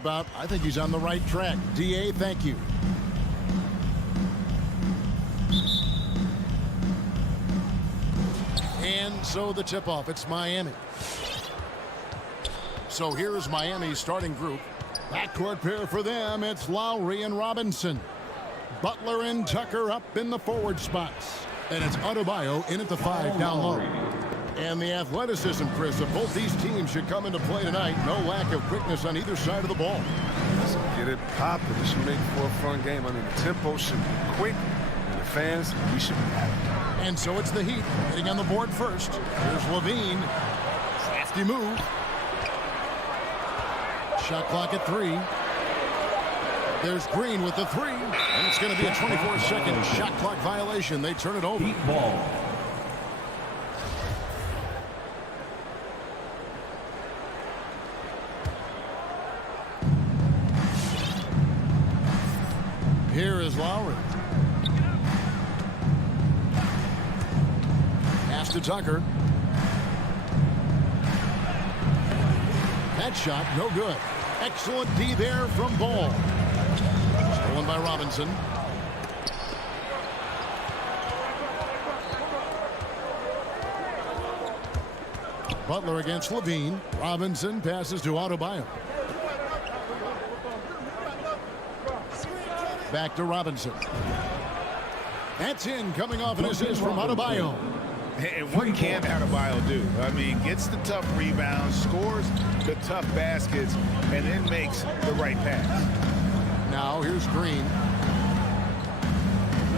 about. I think he's on the right track. DA, thank you. And so the tip-off, it's Miami. So here's Miami's starting group. Backcourt pair for them, it's Lowry and Robinson. Butler and Tucker up in the forward spots. And it's Adebayo in at the 5 down low. And the athleticism, Chris, of both these teams should come into play tonight. No lack of quickness on either side of the ball. So get it popping. It should make for a fun game. I mean, the tempo should be quick. And the fans, we should be happy. And so it's the Heat hitting on the board first. Here's Levine. Crafty move. Shot clock at 3. There's Green with the 3. And it's going to be a 24-second shot clock violation. They turn it over. Heat ball. Here is Lowry. Pass to Tucker. That shot, no good. Excellent D there from Ball. Stolen by Robinson. Butler against Levine. Robinson passes to Adebayo. Back to Robinson. That's in, coming off an assist from Adebayo. And what can Adebayo do? I mean, gets the tough rebounds, scores the tough baskets, and then makes the right pass. Now here's Green.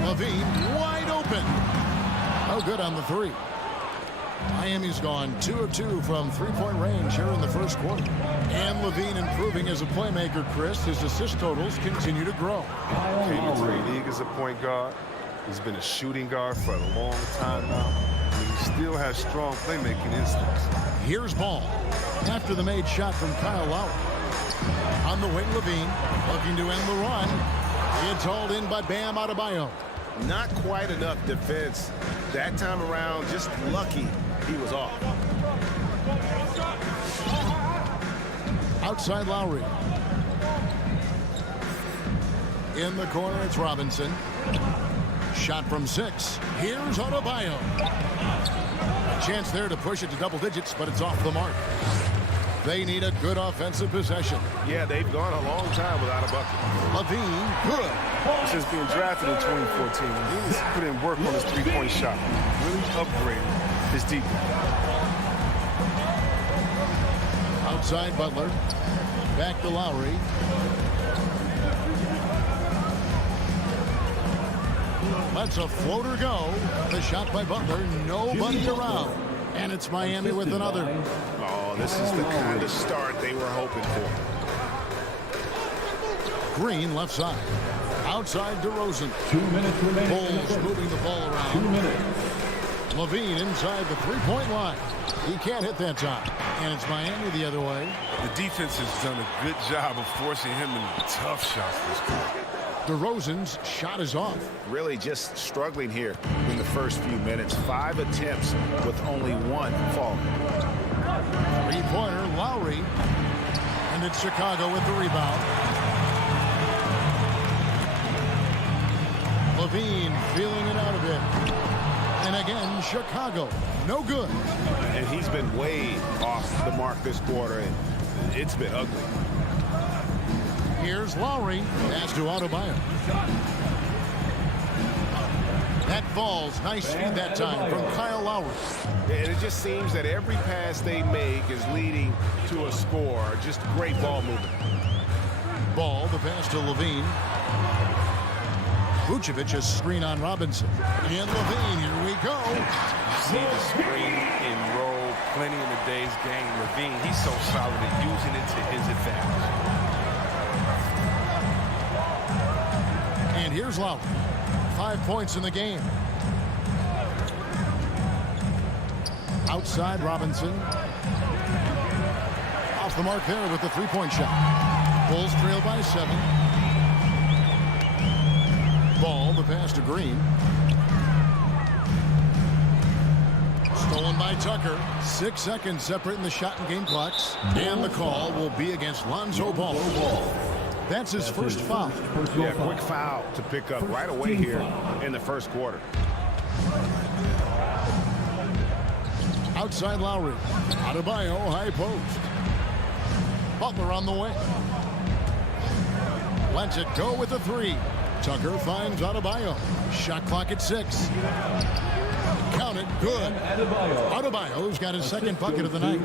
Levine wide open. Oh, good on the 3. Miami's gone 2 of 2 from three-point range here in the first quarter. And Levine improving as a playmaker, Chris. His assist totals continue to grow. Came into the league as a point guard. He's been a shooting guard for a long time now. And he still has strong playmaking instincts. Here's Ball. After the made shot from Kyle Lowry. On the wing, Levine looking to end the run. It's hauled in by Bam Adebayo. Not quite enough defense that time around. Just lucky he was off. Outside Lowry. In the corner, it's Robinson. Shot from 6. Here's Adebayo. A chance there to push it to double digits, but it's off the mark. They need a good offensive possession. Yeah, they've gone a long time without a bucket. Levine, good. Since being drafted in 2014, he's put in work on his three-point shot. Really upgraded his defense. Outside Butler. Back to Lowry. Lets a floater go. The shot by Butler. Nobody around. And it's Miami with another. Oh, this is the kind of start they were hoping for. Green left side. Outside DeRozan. 2 minutes remaining. Bulls moving the ball around. 2 minutes. Levine inside the three-point line. He can't hit that time. And it's Miami the other way. The defense has done a good job of forcing him into tough shots this quarter. DeRozan's shot is off. Really just struggling here in the first few minutes. 5 attempts with only 1 fall. Three-pointer, Lowry. And it's Chicago with the rebound. Levine feeling it out a bit. And again, Chicago. No good. And he's been way off the mark this quarter, and it's been ugly. Here's Lowry. Pass to Adebayo. That falls. Nice feed that time from Kyle Lowry. And it just seems that every pass they make is leading to a score. Just great ball movement. Ball, the pass to Levine. Vucevic, a screen on Robinson. And Levine, here we go. See the screen and roll plenty in today's game. Levine, he's so solid at using it to his advantage. And here's Lowry. 5 points in the game. Outside Robinson. Off the mark there with the three-point shot. Bulls trail by 7. Ball, the pass to Green. Stolen by by Tucker. 6 seconds separating the shot and game clocks. And the call will be against Lonzo Ball. That's his first foul. Yeah, quick foul to pick up right away here in the first quarter. Outside Lowry. Adebayo, high post. Butler on the way. Lets it go with the three. Tucker finds Adebayo. Shot clock at 6. Count it. Good. Adebayo's got his second bucket of the night.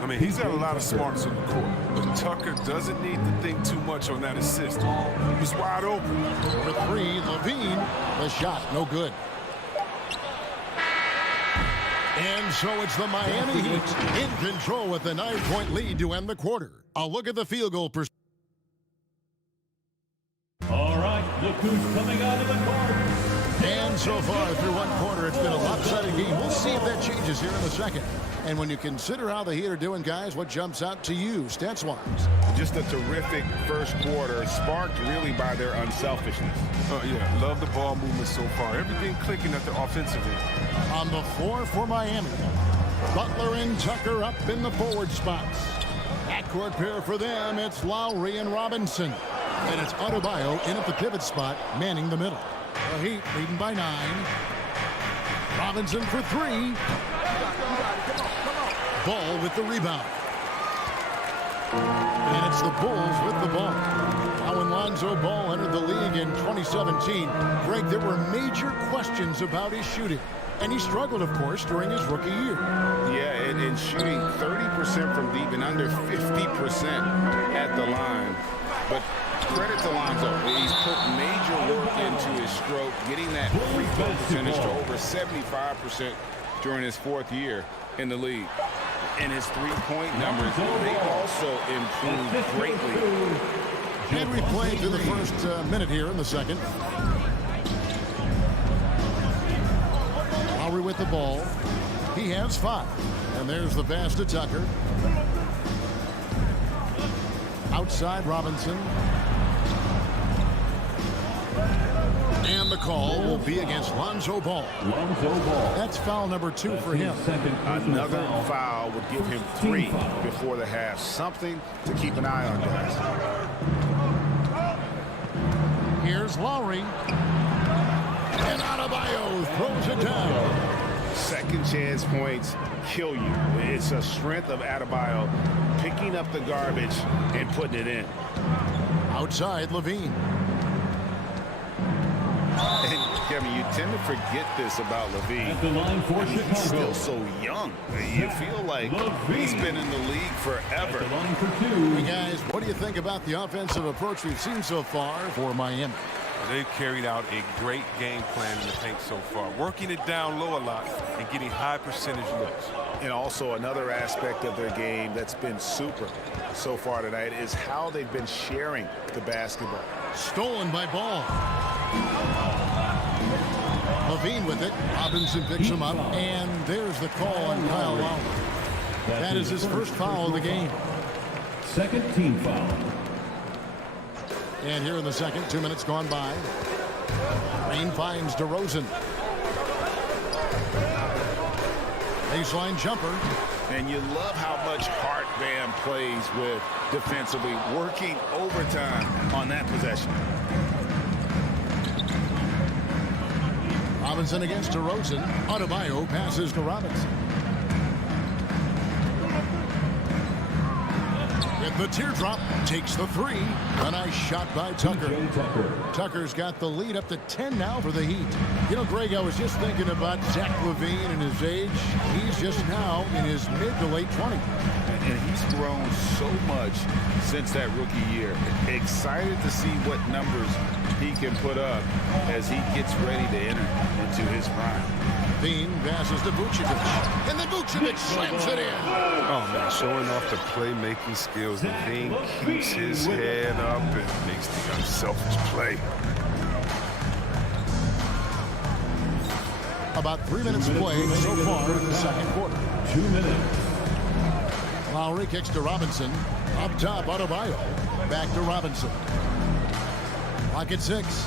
I mean, he's got a lot of smarts on the court, but Tucker doesn't need to think too much on that assist. He was wide open. For 3, Levine. The shot, no good. And so it's the Miami Heat in control with a 9-point lead to end the quarter. A look at the field goal percentage. All right, look who's coming out of the court. And so far through one quarter, it's been a lopsided game. We'll see if that changes here in the second. And when you consider how the Heat are doing, guys, what jumps out to you, stats-wise? Just a terrific first quarter, sparked really by their unselfishness. Oh, yeah, love the ball movement so far. Everything clicking at the offensive end. On the floor for Miami, Butler and Tucker up in the forward spots. Backcourt pair for them, it's Lowry and Robinson. And it's Adebayo in at the pivot spot, manning the middle. The Heat leading by 9. Robinson for 3. Ball with the rebound. And it's the Bulls with the ball. Now when Lonzo Ball entered the league in 2017, Greg, there were major questions about his shooting. And he struggled, of course, during his rookie year. Yeah, and shooting 30% from deep and under 50% at the line. But credit to Lonzo. He's put major work into his stroke, getting that free throw percentage to over 75% during his 4th year in the league. And his three-point numbers, they also improved greatly. And we played through the first minute here in the second. Lowry with the ball. He has 5. And there's the pass to Tucker. Outside Robinson. And the call will be against Lonzo Ball. That's foul number 2 for him. Another foul would give him 3 before the half. Something to keep an eye on, guys. Here's Lowry. And Adebayo throws it down. Second chance points kill you. It's a strength of Adebayo picking up the garbage and putting it in. Outside Levine. And Kevin, you tend to forget this about Levine. At the line for Chicago. He's still so young. You feel like he's been in the league forever. At the line for 2. Hey guys, what do you think about the offensive approach we've seen so far for Miami? They've carried out a great game plan in the paint so far, working it down low a lot and getting high percentage looks. And also another aspect of their game that's been super so far tonight is how they've been sharing the basketball. Stolen by Ball. Levine with it. Robinson picks him up. And there's the call on Kyle Lowry. That is his first foul of the game. Second team foul. And here in the second, 2 minutes gone by. Green finds DeRozan. Baseline jumper. And you love how much heart Bam plays with defensively, working overtime on that possession. Robinson against DeRozan. Adebayo passes to Robinson. With the teardrop, takes the 3. A nice shot by Tucker. Tucker's got the lead up to 10 now for the Heat. You know, Greg, I was just thinking about Zach LaVine and his age. He's just now in his mid to late 20s. And he's grown so much since that rookie year. Excited to see what numbers he can put up as he gets ready to enter into his prime. Bean passes to Vucevic. And then Vucevic slams it in. Oh, man, showing off the playmaking skills. Levine keeps his head up and makes the unselfish play. About 3 minutes played so far in the second quarter. 2 minutes. Lowry kicks to Robinson. Up top, Adebayo. Back to Robinson. Clock at 6.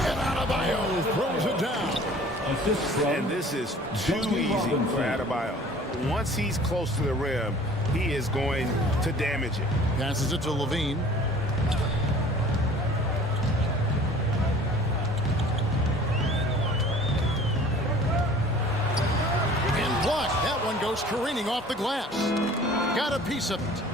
And Adebayo throws it down. assist from And this is too Duncan easy Robinson. for Adebayo. Once he's close to the rim, he is going to damage it. Passes it to Levine. And blocked. That one goes careening off the glass. Got a piece of it.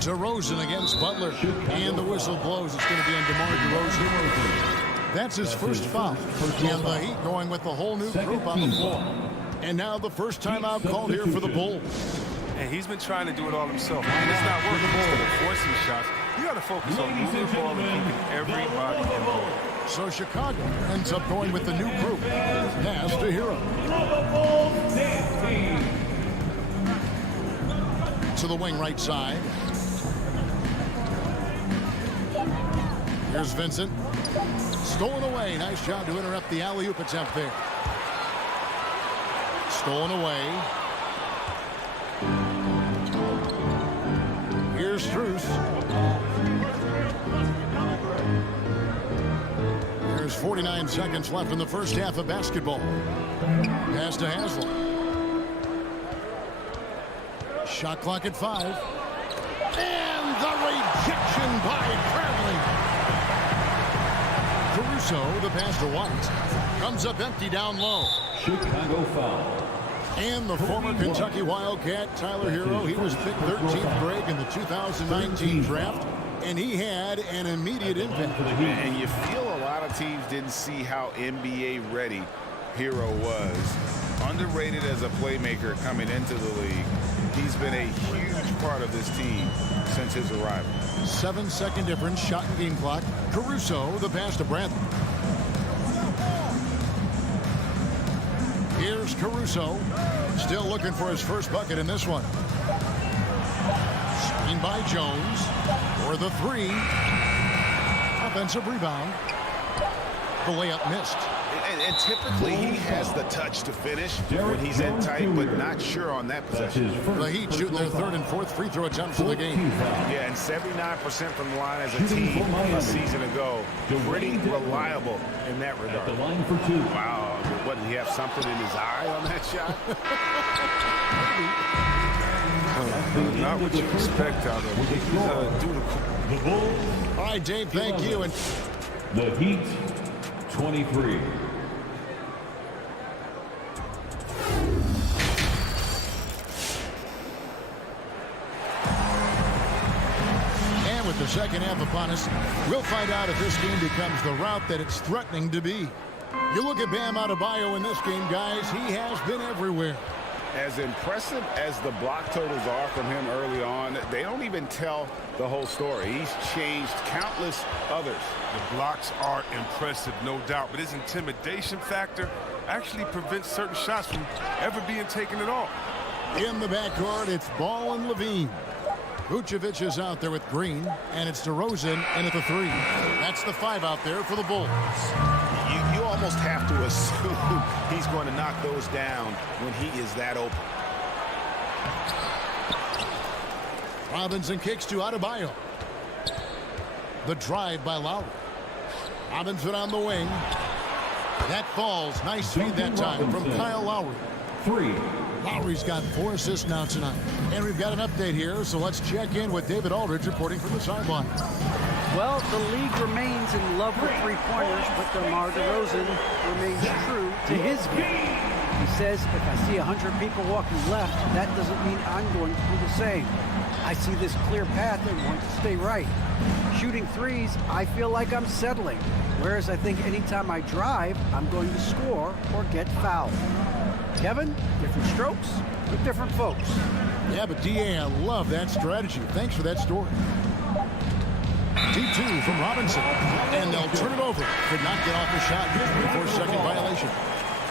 DeRozan against Butler. And the whistle blows. It's going to be on DeMar DeRozan. That's his first foul. And the Heat going with the whole new group on the floor. And now the first timeout called here for the Bulls. And he's been trying to do it all himself. And it's not working. Instead of forcing shots, you got to focus on moving the ball and keeping everybody involved. So Chicago ends up going with the new group. Pass to Hero. To the wing right side. Here's Vincent. Stolen away. Nice job to interrupt the alley-oop attempt there. Stolen away. Here's Strus. There's 49 seconds left in the first half of basketball. Pass to Haslem. Shot clock at 5. And the rejection by Bradley. Caruso, the pass to White. Comes up empty down low. Chicago foul. And the former Kentucky Wildcat, Tyler Hero, he was picked 13th grade in the 2019 draft, and he had an immediate impact. And you feel a lot of teams didn't see how NBA ready Hero was. Underrated as a playmaker coming into the league. He's been a huge part of this team since his arrival. 7-second difference, shot and game clock. Caruso, the pass to Bradley. Here's Caruso, still looking for his first bucket in this one. Screen by Jones for the 3. Offensive rebound. The layup missed. And typically he has the touch to finish when he's in tight, but not sure on that possession. The Heat shooting their 3rd and 4th free throw attempts of the game. Yeah, and 79% from the line as a team a season ago. Pretty reliable in that regard. The line for 2. Wow, what, did he have something in his eye on that shot? Not what you expect out of him. He's dutiful. The Bulls. All right, Dave, thank you. And The Heat, 23. with the second half upon us, we'll find out if this game becomes the route that it's threatening to be. You look at Bam Adebayo in this game, guys, he has been everywhere. As impressive as the block totals are from him early on, they don't even tell the whole story. He's changed countless others. The blocks are impressive, no doubt, but his intimidation factor actually prevents certain shots from ever being taken at all. In the backcourt, it's Ball and Levine. Vucevic is out there with Green, and it's DeRozan in at the 3. That's the 5 out there for the Bulls. You almost have to assume he's going to knock those down when he is that open. Robinson kicks to Adebayo. The drive by Lowry. Robinson on the wing. That falls. Nice feed that time from Kyle Lowry. 3. Lowry's got 4 assists now tonight. And we've got an update here, so let's check in with David Aldridge reporting from the sideline. Well, the league remains in love with three-pointers, but DeMar DeRozan remains true to his game. He says, if I see 100 people walking left, that doesn't mean I'm going to do the same. I see this clear path and want to stay right. Shooting threes, I feel like I'm settling, whereas I think anytime I drive, I'm going to score or get fouled. Kevin, different strokes with different folks. Yeah, but D.A., I love that strategy. Thanks for that story. T2 from Robinson, and they'll turn it over. Could not get off the shot. 24-second violation.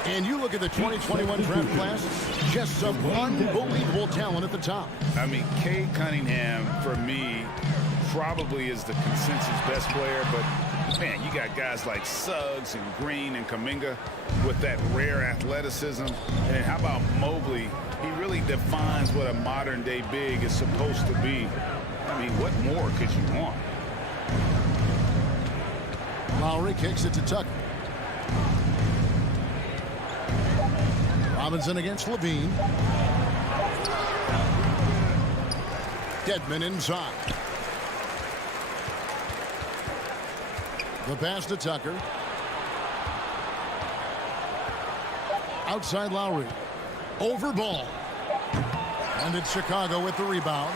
And you look at the 2021 draft class, just some unbelievable talent at the top. I mean, Cade Cunningham, for me, probably is the consensus best player, but man, you got guys like Suggs and Green and Kuminga with that rare athleticism. And how about Mobley? He really defines what a modern-day big is supposed to be. I mean, what more could you want? Lowry kicks it to Tucker. Robinson against Levine. Dedmon inside. The pass to Tucker. Outside Lowry. Over ball. And it's Chicago with the rebound.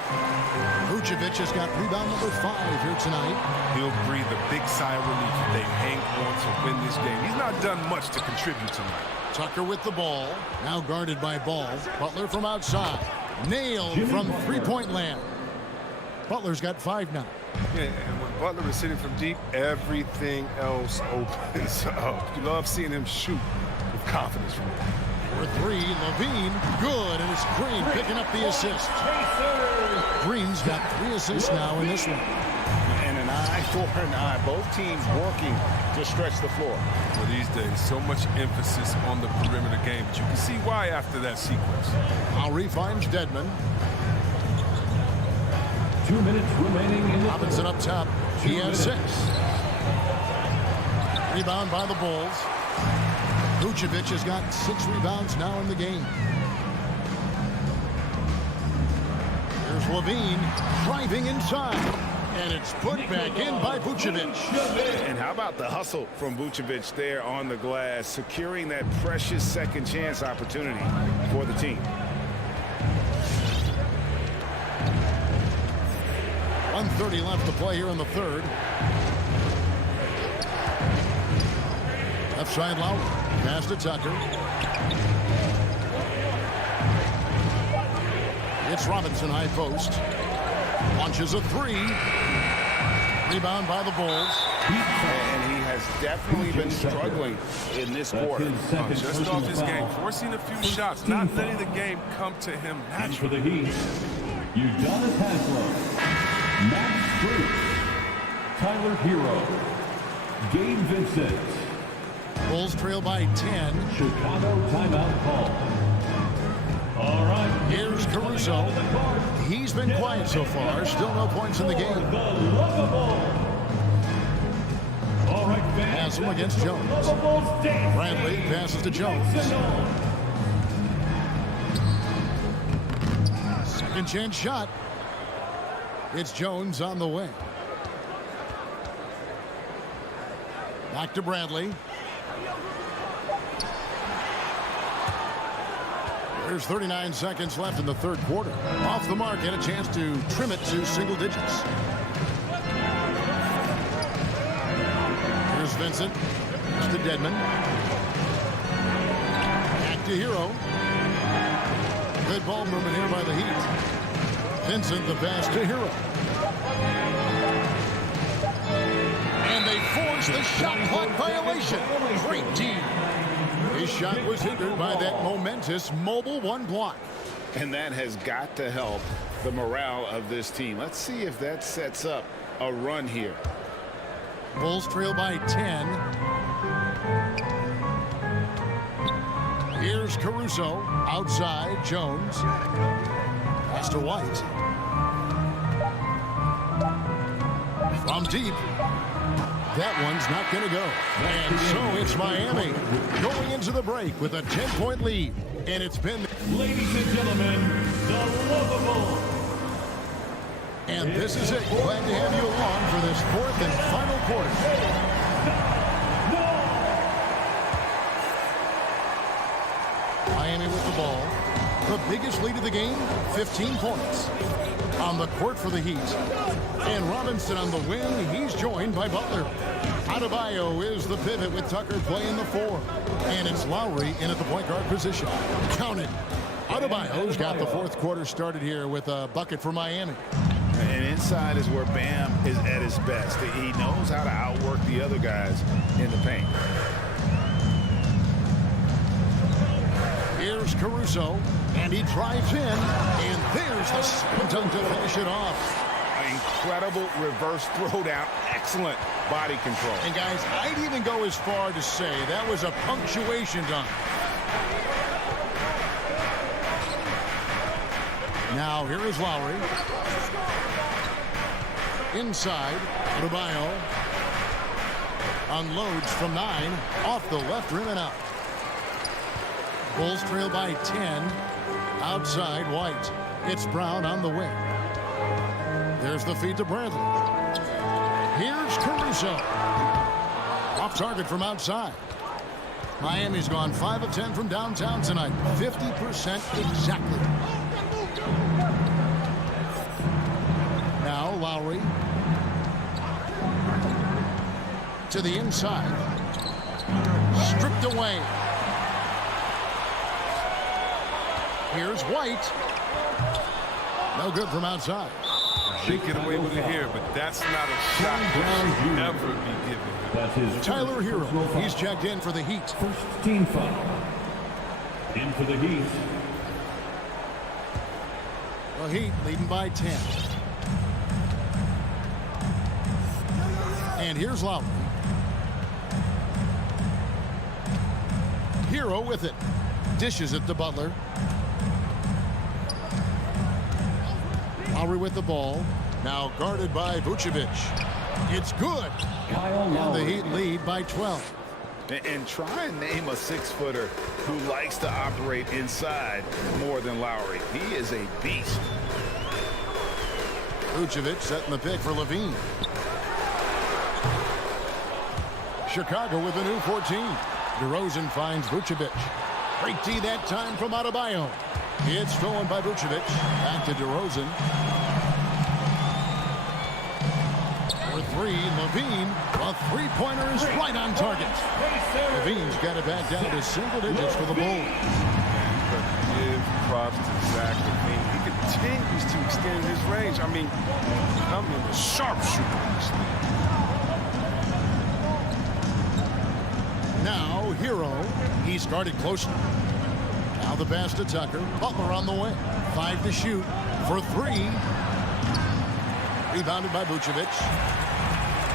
Vucevic has got rebound number 5 here tonight. He'll breathe a big sigh of relief if they hang on to win this game. He's not done much to contribute tonight. Tucker with the ball. Now guarded by Ball. Butler from outside. Nailed from three-point land. Butler's got 5 now. Yeah, and when Butler is sitting from deep, everything else opens up. You love seeing him shoot with confidence from there. For 3, Levine, good, and it's Green picking up the assist. Green's got 3 assists now in this one. And an eye for an eye. Both teams working to stretch the floor. Well, these days, so much emphasis on the perimeter game, but you can see why after that sequence. Lowry finds Dedmon. 2 minutes remaining in the Robinson up top. He has 6. Rebound by the Bulls. Vucevic has got 6 rebounds now in the game. Here's Levine driving inside. And it's put back in by Vucevic. And how about the hustle from Vucevic there on the glass, securing that precious second chance opportunity for the team. 1:30 left to play here in the third. Left side Lowry. Pass to Tucker. It's Robinson high post. Launches a 3. Rebound by the Bulls. And he has definitely been struggling in this quarter. Just off his game, forcing a few shots, not letting the game come to him And for naturally. the Heat, Udonis Haslam, Max Strus, Tyler Hero, Gabe Vincent. Bulls trail by 10. Chicago timeout call. All right. Here's Caruso. He's been quiet so far. Still no points in the game. The lovable. All right, fans. Hassel against Jones. Bradley passes to Jones. Second chance shot. It's Jones on the way. Back to Bradley. There's 39 seconds left in the third quarter. Off the mark and a chance to trim it to single digits. Here's Vincent. It's to Dedmon. Back to Hero. Good ball movement here by the Heat. Vincent the pass to Hero. And they force the shot clock violation. Great D. His shot was hindered by that momentous mobile 1 block. And that has got to help the morale of this team. Let's see if that sets up a run here. Bulls trail by 10. Here's Caruso. Outside, Jones. Pass to White. From deep. That one's not going to go. And so it's Miami going into the break with a 10-point lead. And it's been... Ladies and gentlemen, the lovable. And this is it. Glad to have you along for this 4th and final quarter. Miami with the ball. The biggest lead of the game, 15 points. On the court for the Heat. And Robinson on the wing. He's joined by Butler. Adebayo is the pivot with Tucker playing the 4. And it's Lowry in at the point guard position. Counted. Adebayo's got the 4th quarter started here with a bucket for Miami. And inside is where Bam is at his best. He knows how to outwork the other guys in the paint. Here's Caruso, and he drives in, and there's the slam dunk to finish it off. Incredible reverse throwdown. Excellent body control. And guys, I'd even go as far to say that was a punctuation dunk. Now here is Lowry. Inside, Adebayo. Unloads from 9, off the left rim and out. Bulls trail by 10. Outside White. It's Brown on the wing. There's the feed to Bradley. Here's Caruso. Off target from outside. Miami's gone 5 of 10 from downtown tonight. 50% exactly. Now Lowry. To the inside. Stripped away. Here's White. No good from outside. They get away with it here, but that's not a shot that should ever be given. That's his Tyler Hero. He's checked in for the Heat. first team foul. In for the Heat. The Heat leading by 10. And here's Lowry. Hero with it. Dishes it to Butler. Lowry with the ball. Now guarded by Vucevic. It's good. Kyle And the Lowry. Heat lead by 12. And try and name a 6-footer who likes to operate inside more than Lowry. He is a beast. Vucevic setting the pick for Levine. Chicago with a new 14. DeRozan finds Vucevic. Great D that time from Adebayo. It's stolen by Vucevic. Back to DeRozan. For 3, Levine. A three-pointer is right on target. Levine's got it back down to single digits for the Bulls. But give props to Zach LaVine. He continues to extend his range. I mean, becoming a sharpshooter in this league. Now Hero. He started closely. Now the pass to Tucker. Butler on the way. 5 to shoot for 3. Rebounded by Vucevic.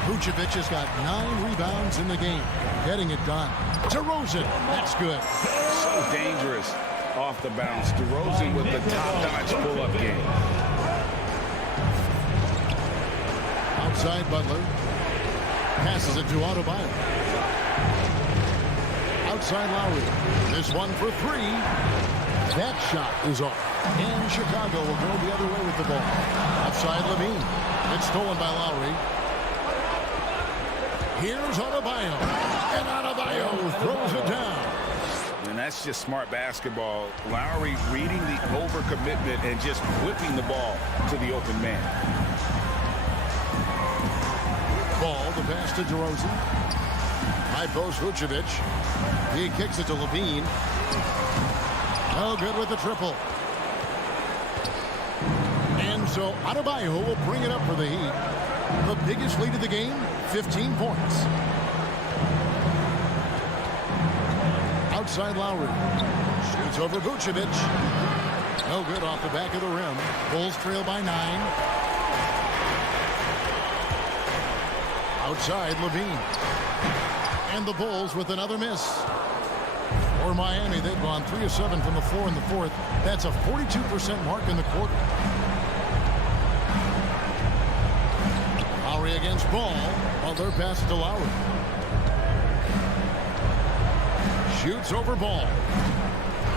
Vucevic has got 9 rebounds in the game. Getting it done. DeRozan. That's good. So dangerous off the bounce. DeRozan with the top-notch pull-up game. Outside Butler. Passes it to Adebayo. Outside Lowry. This one for 3. That shot is off. And Chicago will go the other way with the ball. Outside Levine. It's stolen by Lowry. Here's Adebayo. And Adebayo throws it down. And that's just smart basketball. Lowry reading the overcommitment and just whipping the ball to the open man. Ball to pass to DeRozan. High post Vucevic. He kicks it to Levine. No good with the triple. And so Adebayo will bring it up for the Heat. The biggest lead of the game, 15 points. Outside Lowry. Shoots over Vucevic. No good off the back of the rim. Bulls trail by 9. Outside Levine. And the Bulls with another miss. For Miami, they've gone 3 of 7 from the floor in the fourth. That's a 42% mark in the quarter. Lowry against Ball. Butler passes to Lowry. Shoots over Ball.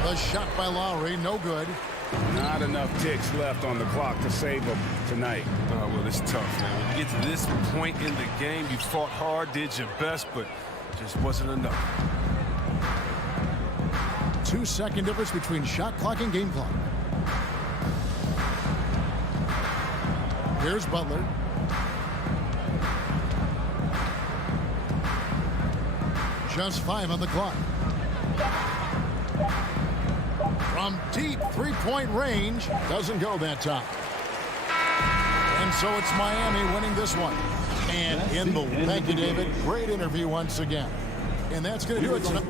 The shot by Lowry, no good. Not enough ticks left on the clock to save him tonight. Oh, well, it's tough, man. When you get to this point in the game, you fought hard, did your best, but just wasn't enough. 2-second difference between shot clock and game clock. Here's Butler. Just 5 on the clock. From deep three-point range, doesn't go that time. And so it's Miami winning this one. And in the thank you, David. Great interview once again. And that's going to do it tonight.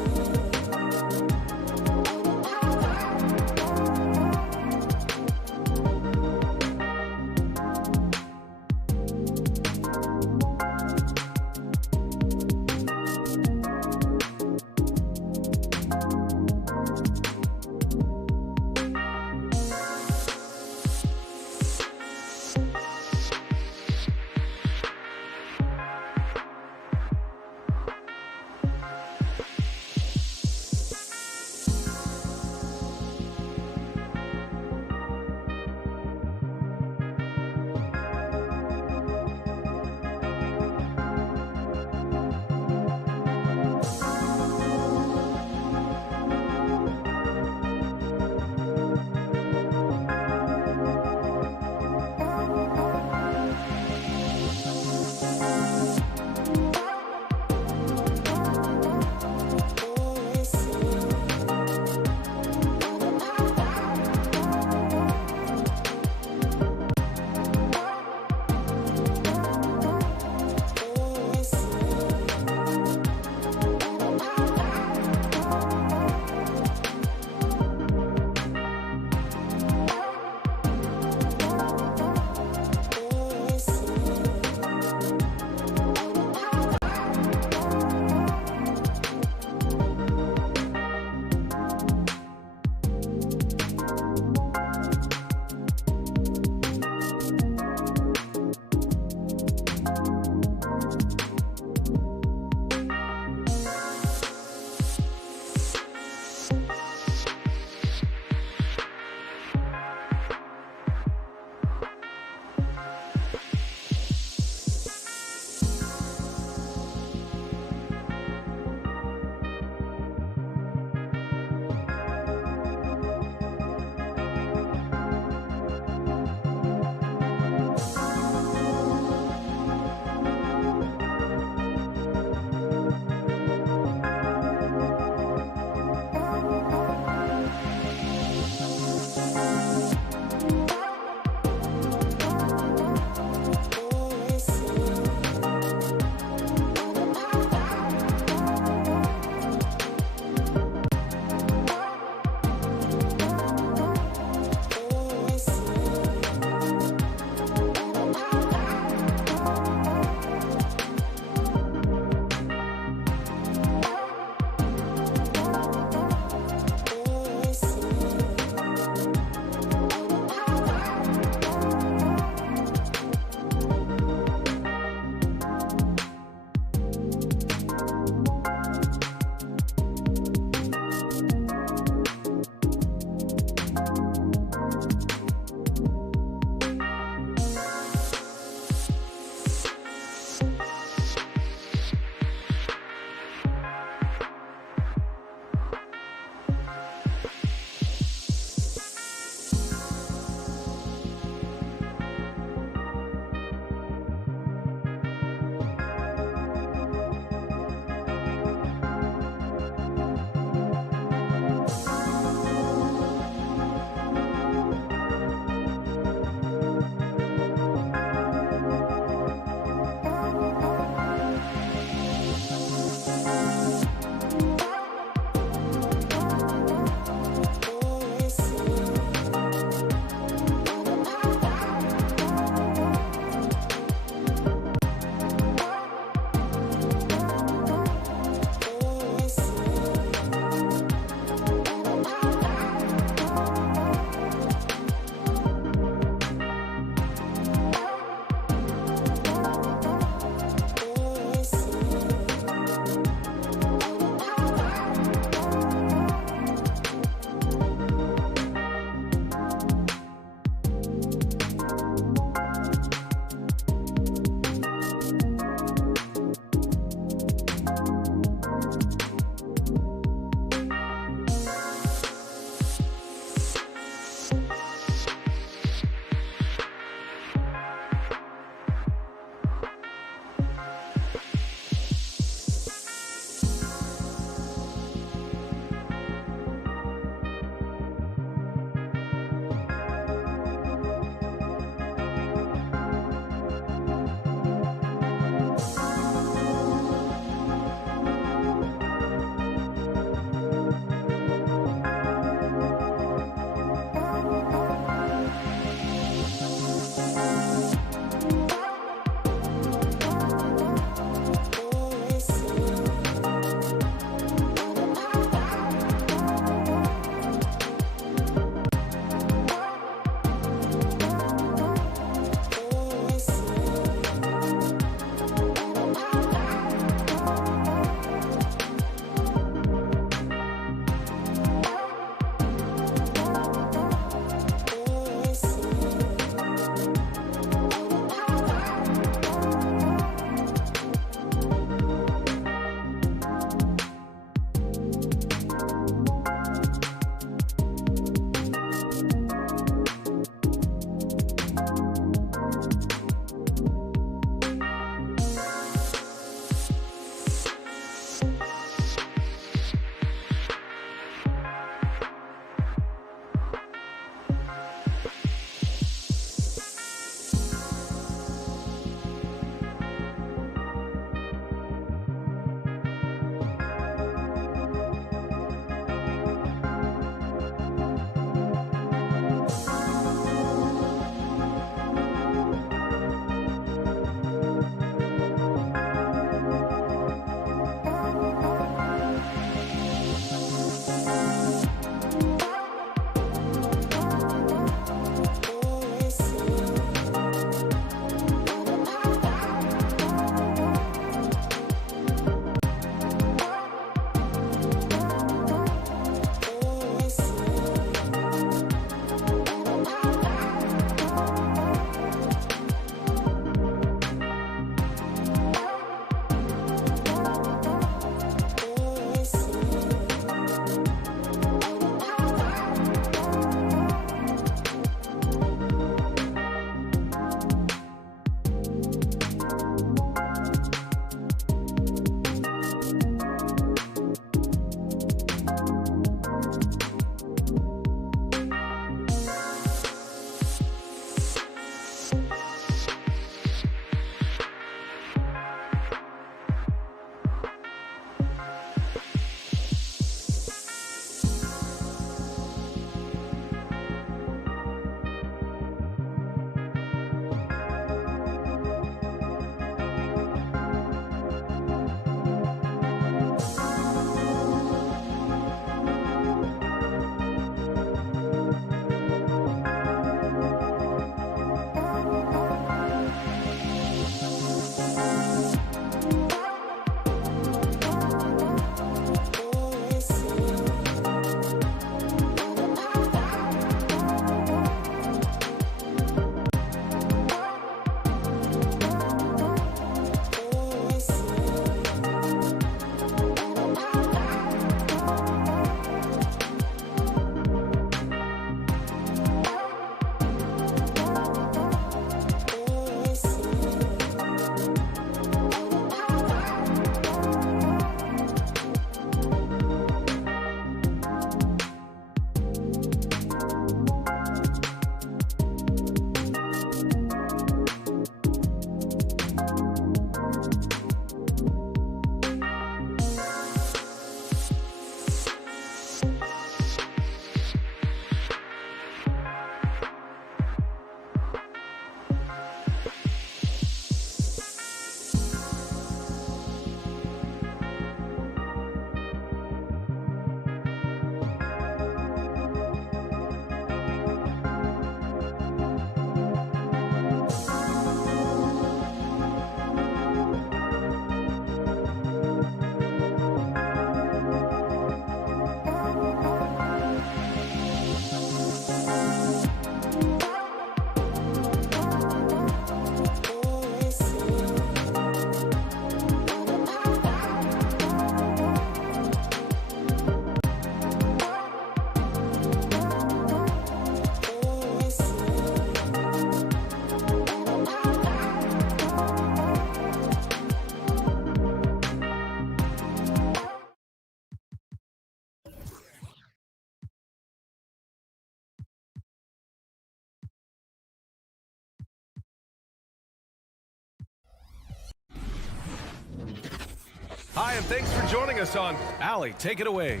Hi, and thanks for joining us on Allie. Take it away.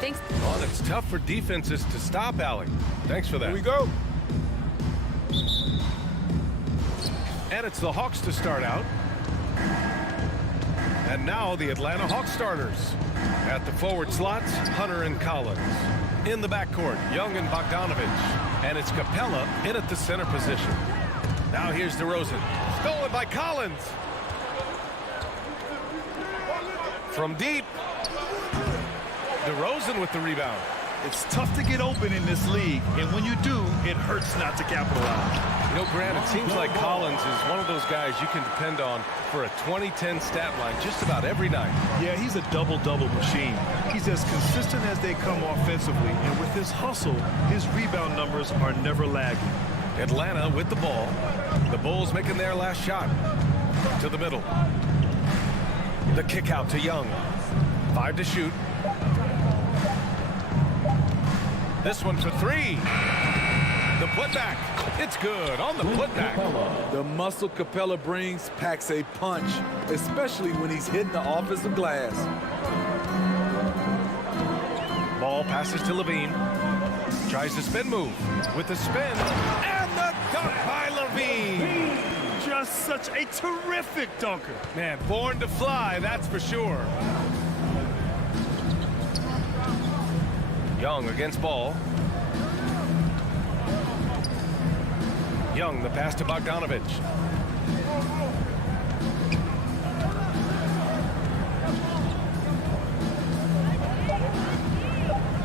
Thanks. Oh, it's tough for defenses to stop Allie. Thanks for that. Here we go. And it's the Hawks to start out. And now the Atlanta Hawks starters. At the forward slots, Hunter and Collins. In the backcourt, Young and Bogdanovich. And it's Capella in at the center position. Now here's DeRozan. Stolen by Collins. From deep. DeRozan with the rebound. It's tough to get open in this league, and when you do, it hurts not to capitalize. You know, Grant, it seems like Collins is one of those guys you can depend on for a 2010 stat line just about every night. Yeah, he's a double-double machine. He's as consistent as they come offensively, and with his hustle, his rebound numbers are never lagging. Atlanta with the ball. The Bulls making their last shot. To the middle. The kick out to Young. 5 to shoot. This one for 3. The putback. It's good on the putback. The muscle Capella brings packs a punch, especially when he's hitting the offensive glass. Ball passes to Levine. Tries the spin move with the spin. And the dunk by Levine. Just such a terrific dunker. Man, born to fly, that's for sure. Young against Ball. Young, the pass to Bogdanovich.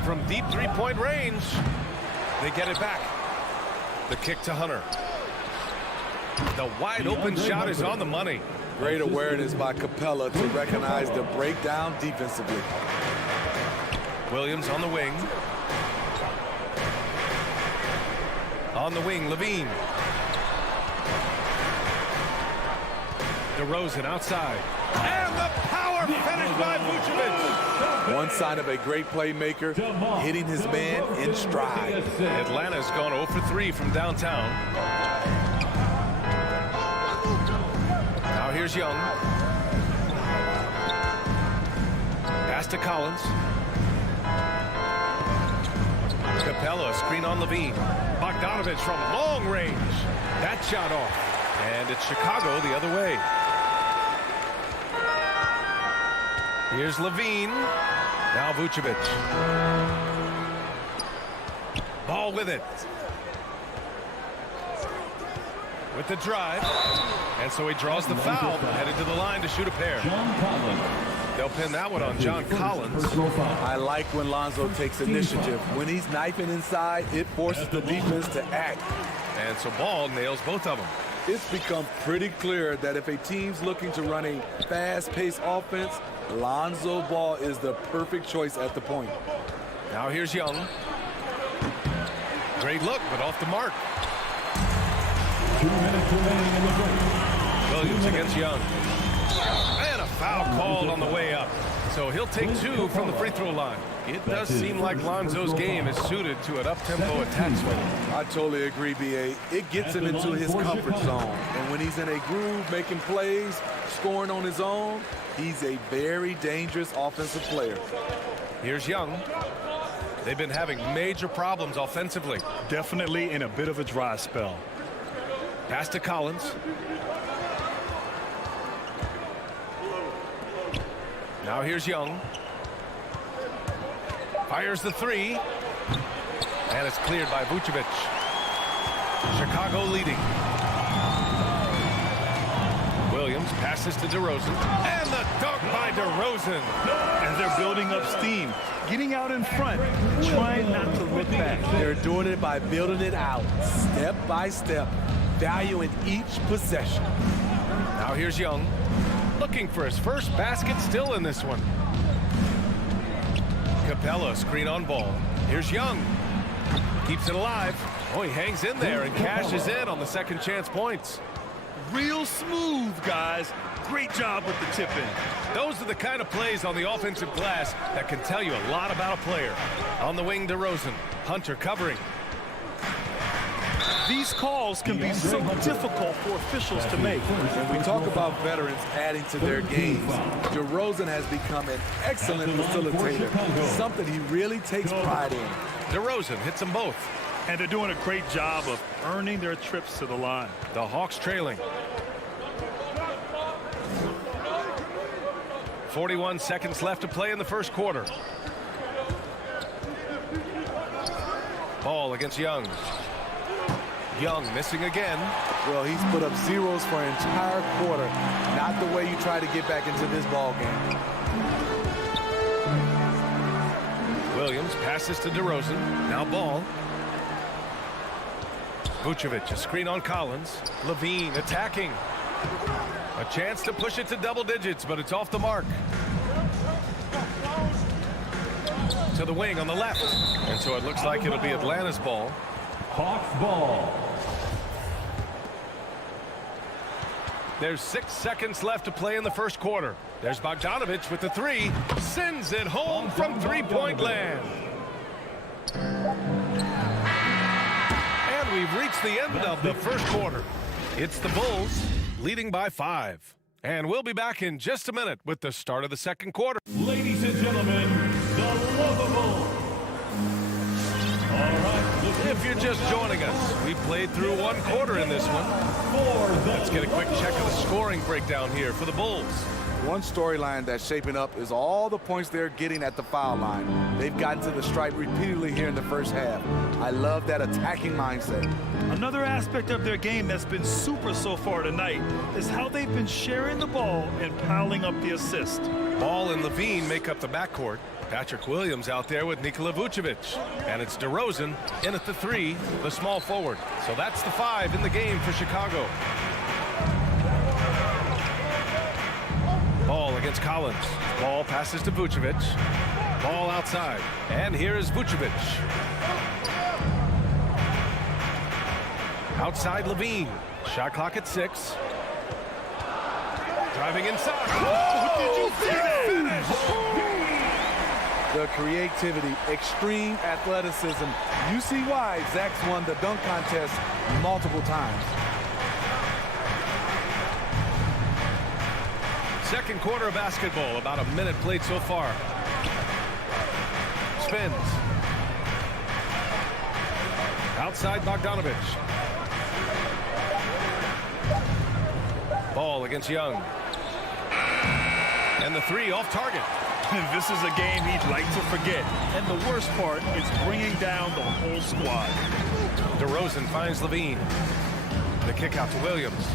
From deep three-point range, they get it back. The kick to Hunter. The wide-open shot is on the money. Great awareness by Capella to recognize the breakdown defensively. Williams on the wing. On the wing, Levine. DeRozan outside. And the power finish by Vucevic. One sign of a great playmaker, hitting his man in stride. Atlanta's gone 0 for 3 from downtown. Now here's Young. Pass to Collins. Capella, screen on Levine. Bogdanovich from long range. That shot off. And it's Chicago the other way. Here's Levine. Now Vucevic. Ball with it. With the drive. And so he draws the foul. Headed to the line to shoot a pair. They'll pin that one on John Collins. I like when Lonzo takes initiative. When he's knifing inside, it forces the defense to act. And so Ball nails both of them. It's become pretty clear that if a team's looking to run a fast-paced offense, Lonzo Ball is the perfect choice at the point. Now here's Young. Great look, but off the mark. 2 minutes remaining in the break. Williams against Young. And a foul called on the way up. So he'll take 2 from the free throw line. It does seem like Lonzo's game is suited to an up-tempo attack swing. I totally agree, B.A. It gets him into his comfort zone. And when he's in a groove, making plays, scoring on his own, he's a very dangerous offensive player. Here's Young. They've been having major problems offensively. Definitely in a bit of a dry spell. Pass to Collins. Now here's Young. Fires the 3. And it's cleared by Vucevic. Chicago leading. Williams passes to DeRozan. And the dunk by DeRozan. And they're building up steam, getting out in front, trying not to look back. They're doing it by building it out, step by step, valuing each possession. Now here's Young. Looking for his first basket, still in this one. Capella, screen on Ball. Here's Young. Keeps it alive. Oh, he hangs in there and cashes in on the second chance points. Real smooth, guys. Great job with the tip in. Those are the kind of plays on the offensive glass that can tell you a lot about a player. On the wing, DeRozan. Hunter covering. These calls can be so difficult for officials to make. When we talk about veterans adding to their games, DeRozan has become an excellent facilitator, something he really takes pride in. DeRozan hits them both. And they're doing a great job of earning their trips to the line. The Hawks trailing. 41 seconds left to play in the first quarter. Ball against Young. Young missing again. Well, he's put up zeros for an entire quarter. Not the way you try to get back into this ball game. Williams passes to DeRozan. Now Ball. Vucevic, a screen on Collins. Levine attacking. A chance to push it to double digits, but it's off the mark. To the wing on the left. And so it looks like it'll be Atlanta's ball. Hawks ball. There's 6 seconds left to play in the first quarter. There's Bogdanovich with the three. Sends it home from three-point land. And we've reached the end of the first quarter. It's the Bulls leading by 5. And we'll be back in just a minute with the start of the second quarter. Ladies and gentlemen, the lovable. All right. If you're just joining us, we played through one quarter in this one. Let's get a quick check of the scoring breakdown here for the Bulls. One storyline that's shaping up is all the points they're getting at the foul line. They've gotten to the stripe repeatedly here in the first half. I love that attacking mindset. Another aspect of their game that's been super so far tonight is how they've been sharing the ball and piling up the assist. Ball and Levine make up the backcourt. Patrick Williams out there with Nikola Vucevic. And it's DeRozan in at the three, the small forward. So that's the 5 in the game for Chicago. Ball against Collins. Ball passes to Vucevic. Ball outside. And here is Vucevic. Outside Levine. Shot clock at 6. Driving inside. Oh, did you see that finish? The creativity, extreme athleticism. You see why Zach's won the dunk contest multiple times. Second quarter of basketball, about a minute played so far. Spins. Outside Bogdanovich. Ball against Young. And the three off target. This is a game he'd like to forget. And the worst part is bringing down the whole squad. DeRozan finds Levine. The kick out to Williams.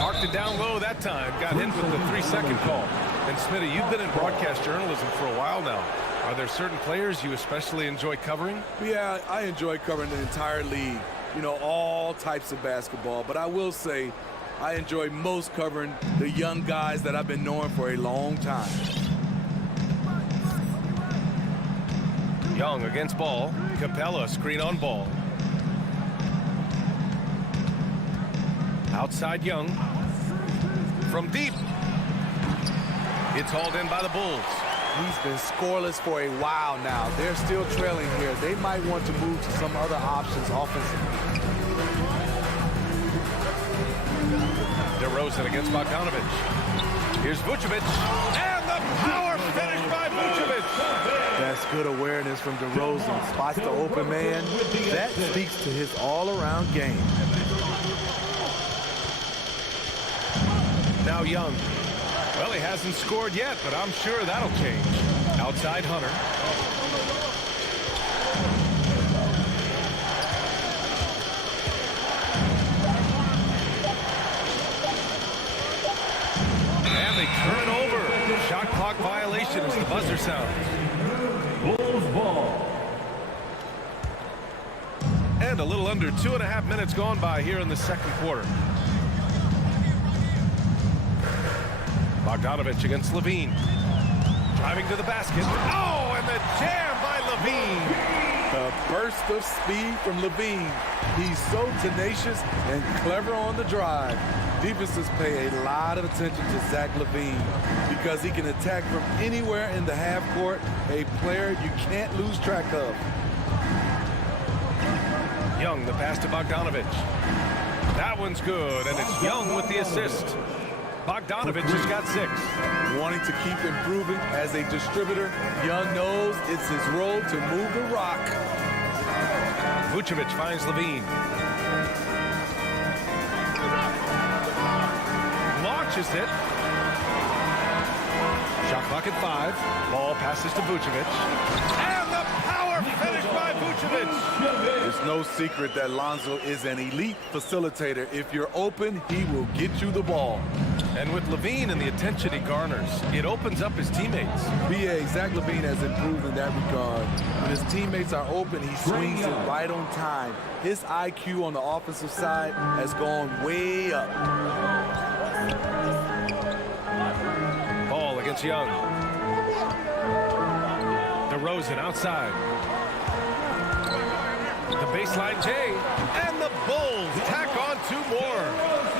Arced it down low that time. Got hit with the 3-second call. And Smitty, you've been in broadcast journalism for a while now. Are there certain players you especially enjoy covering? Yeah, I enjoy covering the entire league. You know, all types of basketball. But I will say, I enjoy most covering the young guys that I've been knowing for a long time. Young against Ball. Capella screen on Ball. Outside Young. From deep. It's hauled in by the Bulls. He's been scoreless for a while now. They're still trailing here. They might want to move to some other options offensively. DeRozan against Bogdanovich. Here's Vucevic. And the power finish by Vucevic. That's good awareness from DeRozan. Spots the open man. That speaks to his all-around game. Now Young. Well, he hasn't scored yet, but I'm sure that'll change. Outside Hunter. And they turn it over. Shot clock violation as the buzzer sounds. Bulls ball. And a little under 2.5 minutes gone by here in the second quarter. Bogdanovich against Levine. Driving to the basket. Oh, and the jam by Levine. A burst of speed from Levine. He's so tenacious and clever on the drive. Defenses pay a lot of attention to Zach Levine because he can attack from anywhere in the half court, a player you can't lose track of. Young, the pass to Bogdanovich. That one's good, and it's Young with the assist. Bogdanovich has got 6. Wanting to keep improving as a distributor, Young knows it's his role to move the rock. Vucevic finds Levine. Launches it. Shot clock at 5. Ball passes to Vucevic. And the power finish by Vucevic. It's no secret that Lonzo is an elite facilitator. If you're open, he will get you the ball. And with Levine and the attention he garners, it opens up his teammates. BA, Zach LaVine has improved in that regard. When his teammates are open, he swings it right on time. His IQ on the offensive side has gone way up. Ball against Young. DeRozan outside. The baseline J, and the Bulls tack on 2 more.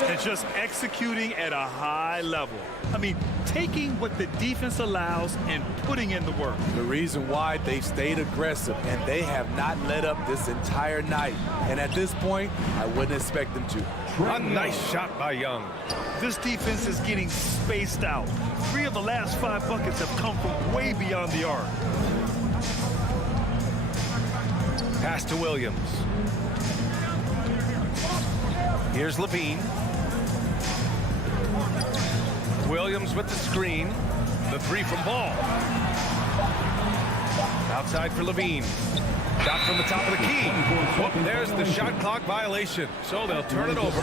And just executing at a high level. I mean, taking what the defense allows and putting in the work. The reason why they've stayed aggressive, and they have not let up this entire night. And at this point, I wouldn't expect them to. A nice shot by Young. This defense is getting spaced out. 3 of the last 5 buckets have come from way beyond the arc. Pass to Williams. Here's Levine. Williams with the screen. The 3 from Ball. Outside for Levine. Shot from the top of the key. Whoop, there's the shot clock violation. So they'll turn it over.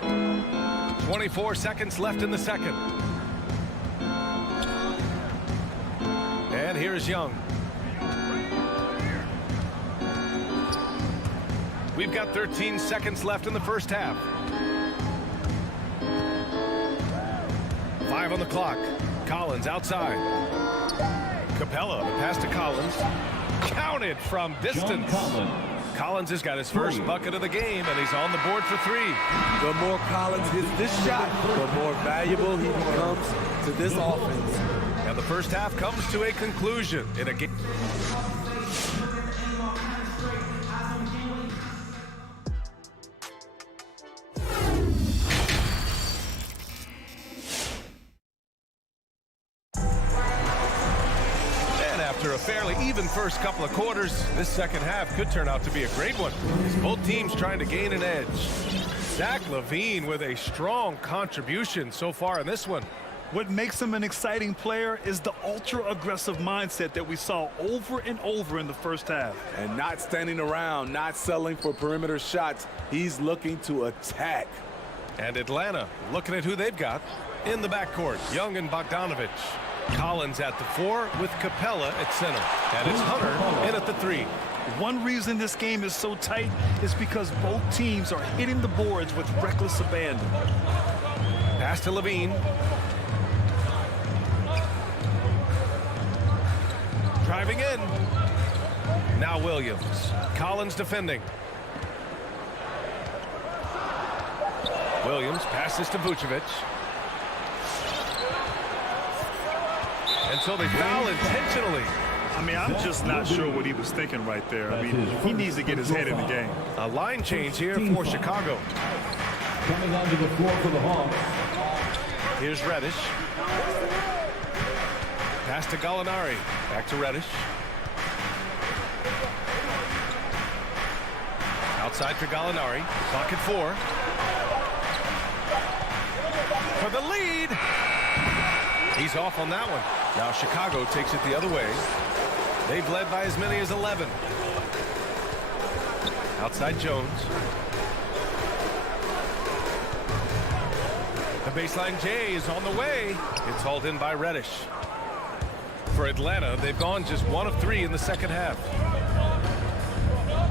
.24 seconds left in the second. And here's Young. We've got 13 seconds left in the first half. 5 on the clock. Collins outside. Capella, the pass to Collins. Counted from distance. Collins has got his first bucket of the game, and he's on the board for 3. The more Collins hits this shot, the more valuable he becomes to this offense. And the first half comes to a conclusion in a game. After a fairly even first couple of quarters, this second half could turn out to be a great one. Both teams trying to gain an edge. Zach LaVine with a strong contribution so far in this one. What makes him an exciting player is the ultra-aggressive mindset that we saw over and over in the first half. And not standing around, not settling for perimeter shots. He's looking to attack. And Atlanta looking at who they've got in the backcourt. Young and Bogdanovich. Collins at the 4 with Capella at center. And it's Hunter in at the 3. One reason this game is so tight is because both teams are hitting the boards with reckless abandon. Pass to Levine. Driving in. Now Williams. Collins defending. Williams passes to Vucevic. And so they foul intentionally. I mean, I'm just not sure what he was thinking right there. I mean, he needs to get his head in the game. A line change here for Chicago. Coming onto the floor for the Hawks. Here's Reddish. Pass to Gallinari. Back to Reddish. Outside for Gallinari. Clock at 4. For the lead. He's off on that one. Now Chicago takes it the other way. They've led by as many as 11. Outside Jones. The baseline J is on the way. It's hauled in by Reddish. For Atlanta, they've gone just 1 of 3 in the second half.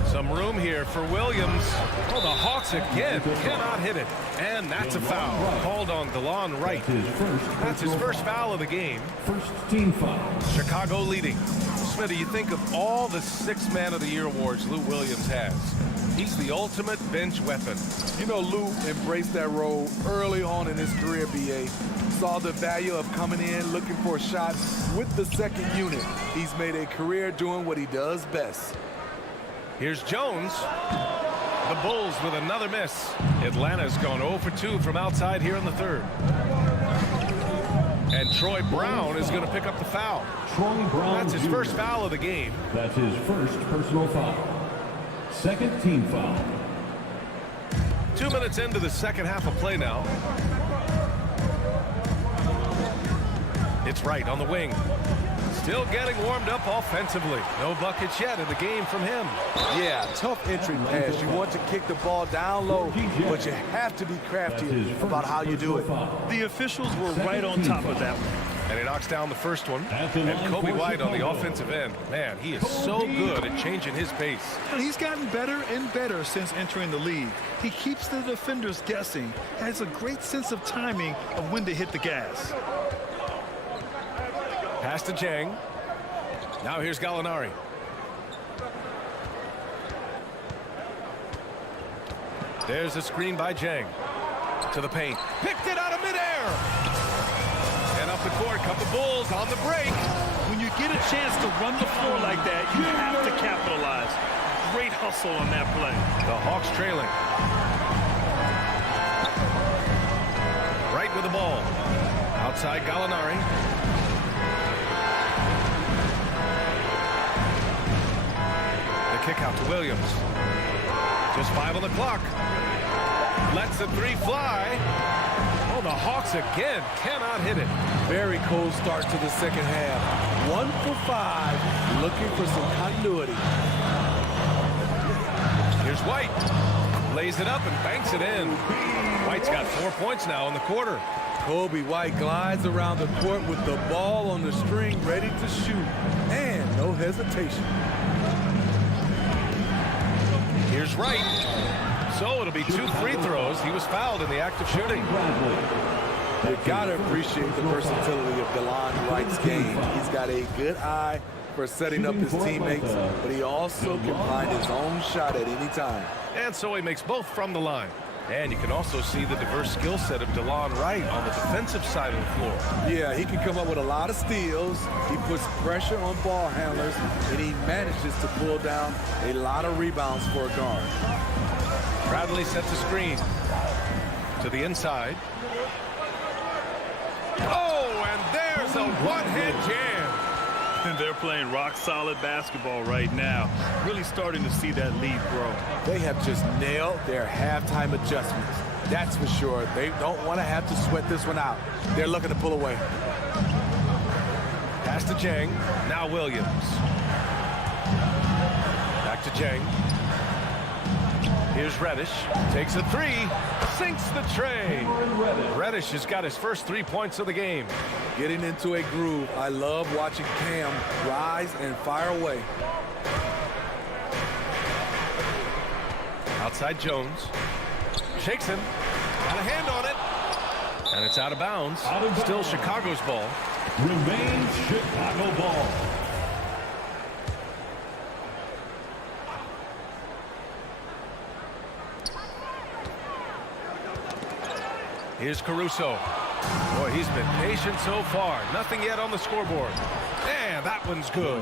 Some room here for Williams. Oh, the Hawks again cannot hit it. And that's a foul called on DeLon Wright. That's his first foul of the game. First team foul. Chicago leading. Smitty, you think of all the 6 Man of the Year awards Lou Williams has. He's the ultimate bench weapon. You know, Lou embraced that role early on in his career, B.A. Saw the value of coming in, looking for a shot with the second unit. He's made a career doing what he does best. Here's Jones. The Bulls with another miss. Atlanta's gone 0 for 2 from outside here in the third. And Troy Brown is going to pick up the foul. Troy Brown That's his Jr. first foul of the game. That's his first personal foul. Second team foul. 2 minutes into the second half of play now. It's Wright on the wing. Still getting warmed up offensively. No buckets yet in the game from him. Yeah, tough entry pass. You want to kick the ball down low, but you have to be crafty about how you do it. The officials were right on top of that one. And he knocks down the first one. And Kobe White on the offensive end. Man, he is so good at changing his pace. And he's gotten better and better since entering the league. He keeps the defenders guessing, has a great sense of timing of when to hit the gas. Pass to Jang. Now here's Gallinari. There's a screen by Jang. To the paint. Picked it out of midair. And up the court come the Bulls on the break. When you get a chance to run the floor like that, you have to capitalize. Great hustle on that play. The Hawks trailing. Right with the ball. Outside Gallinari. Kick out to Williams. Just 5 on the clock. Lets the 3 fly. Oh, the Hawks again cannot hit it. Very cold start to the second half. 1 for 5, looking for some continuity. Here's White. Lays it up and banks it in. White's got 4 points now in the quarter. Kobe White glides around the court with the ball on the string ready to shoot. And no hesitation. Here's Wright. So it'll be 2 free throws. He was fouled in the act of shooting. You gotta appreciate the versatility of DeLon Wright's game. He's got a good eye for setting up his teammates, but he also can find his own shot at any time. And so he makes both from the line. And you can also see the diverse skill set of DeLon Wright on the defensive side of the floor. Yeah, he can come up with a lot of steals. He puts pressure on ball handlers, and he manages to pull down a lot of rebounds for a guard. Bradley sets a screen to the inside. Oh, and there's a one-hand jam. And they're playing rock-solid basketball right now. Really starting to see that lead grow. They have just nailed their halftime adjustments. That's for sure. They don't want to have to sweat this one out. They're looking to pull away. Pass to Jang. Now Williams. Back to Jang. Here's Reddish. Takes a 3. Sinks the tray. Reddish has got his first 3 points of the game. Getting into a groove. I love watching Cam rise and fire away. Outside Jones. Shakes him. Got a hand on it. And it's out of bounds. Still Chicago's ball. Remains Chicago ball. Here's Caruso. Boy, he's been patient so far. Nothing yet on the scoreboard. And that one's good.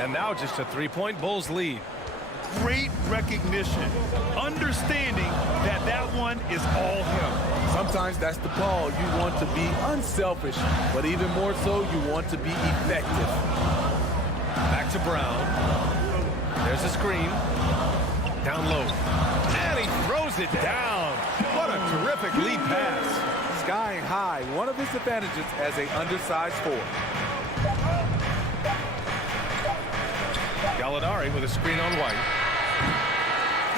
And now just a 3-point Bulls lead. Great recognition. Understanding that that one is all him. Sometimes that's the call. You want to be unselfish, but even more so, you want to be effective. Back to Brown. There's a screen. Down low. And he throws it down. What a terrific lead pass. Skying high, one of his advantages as an undersized forward. Gallinari with a screen on White.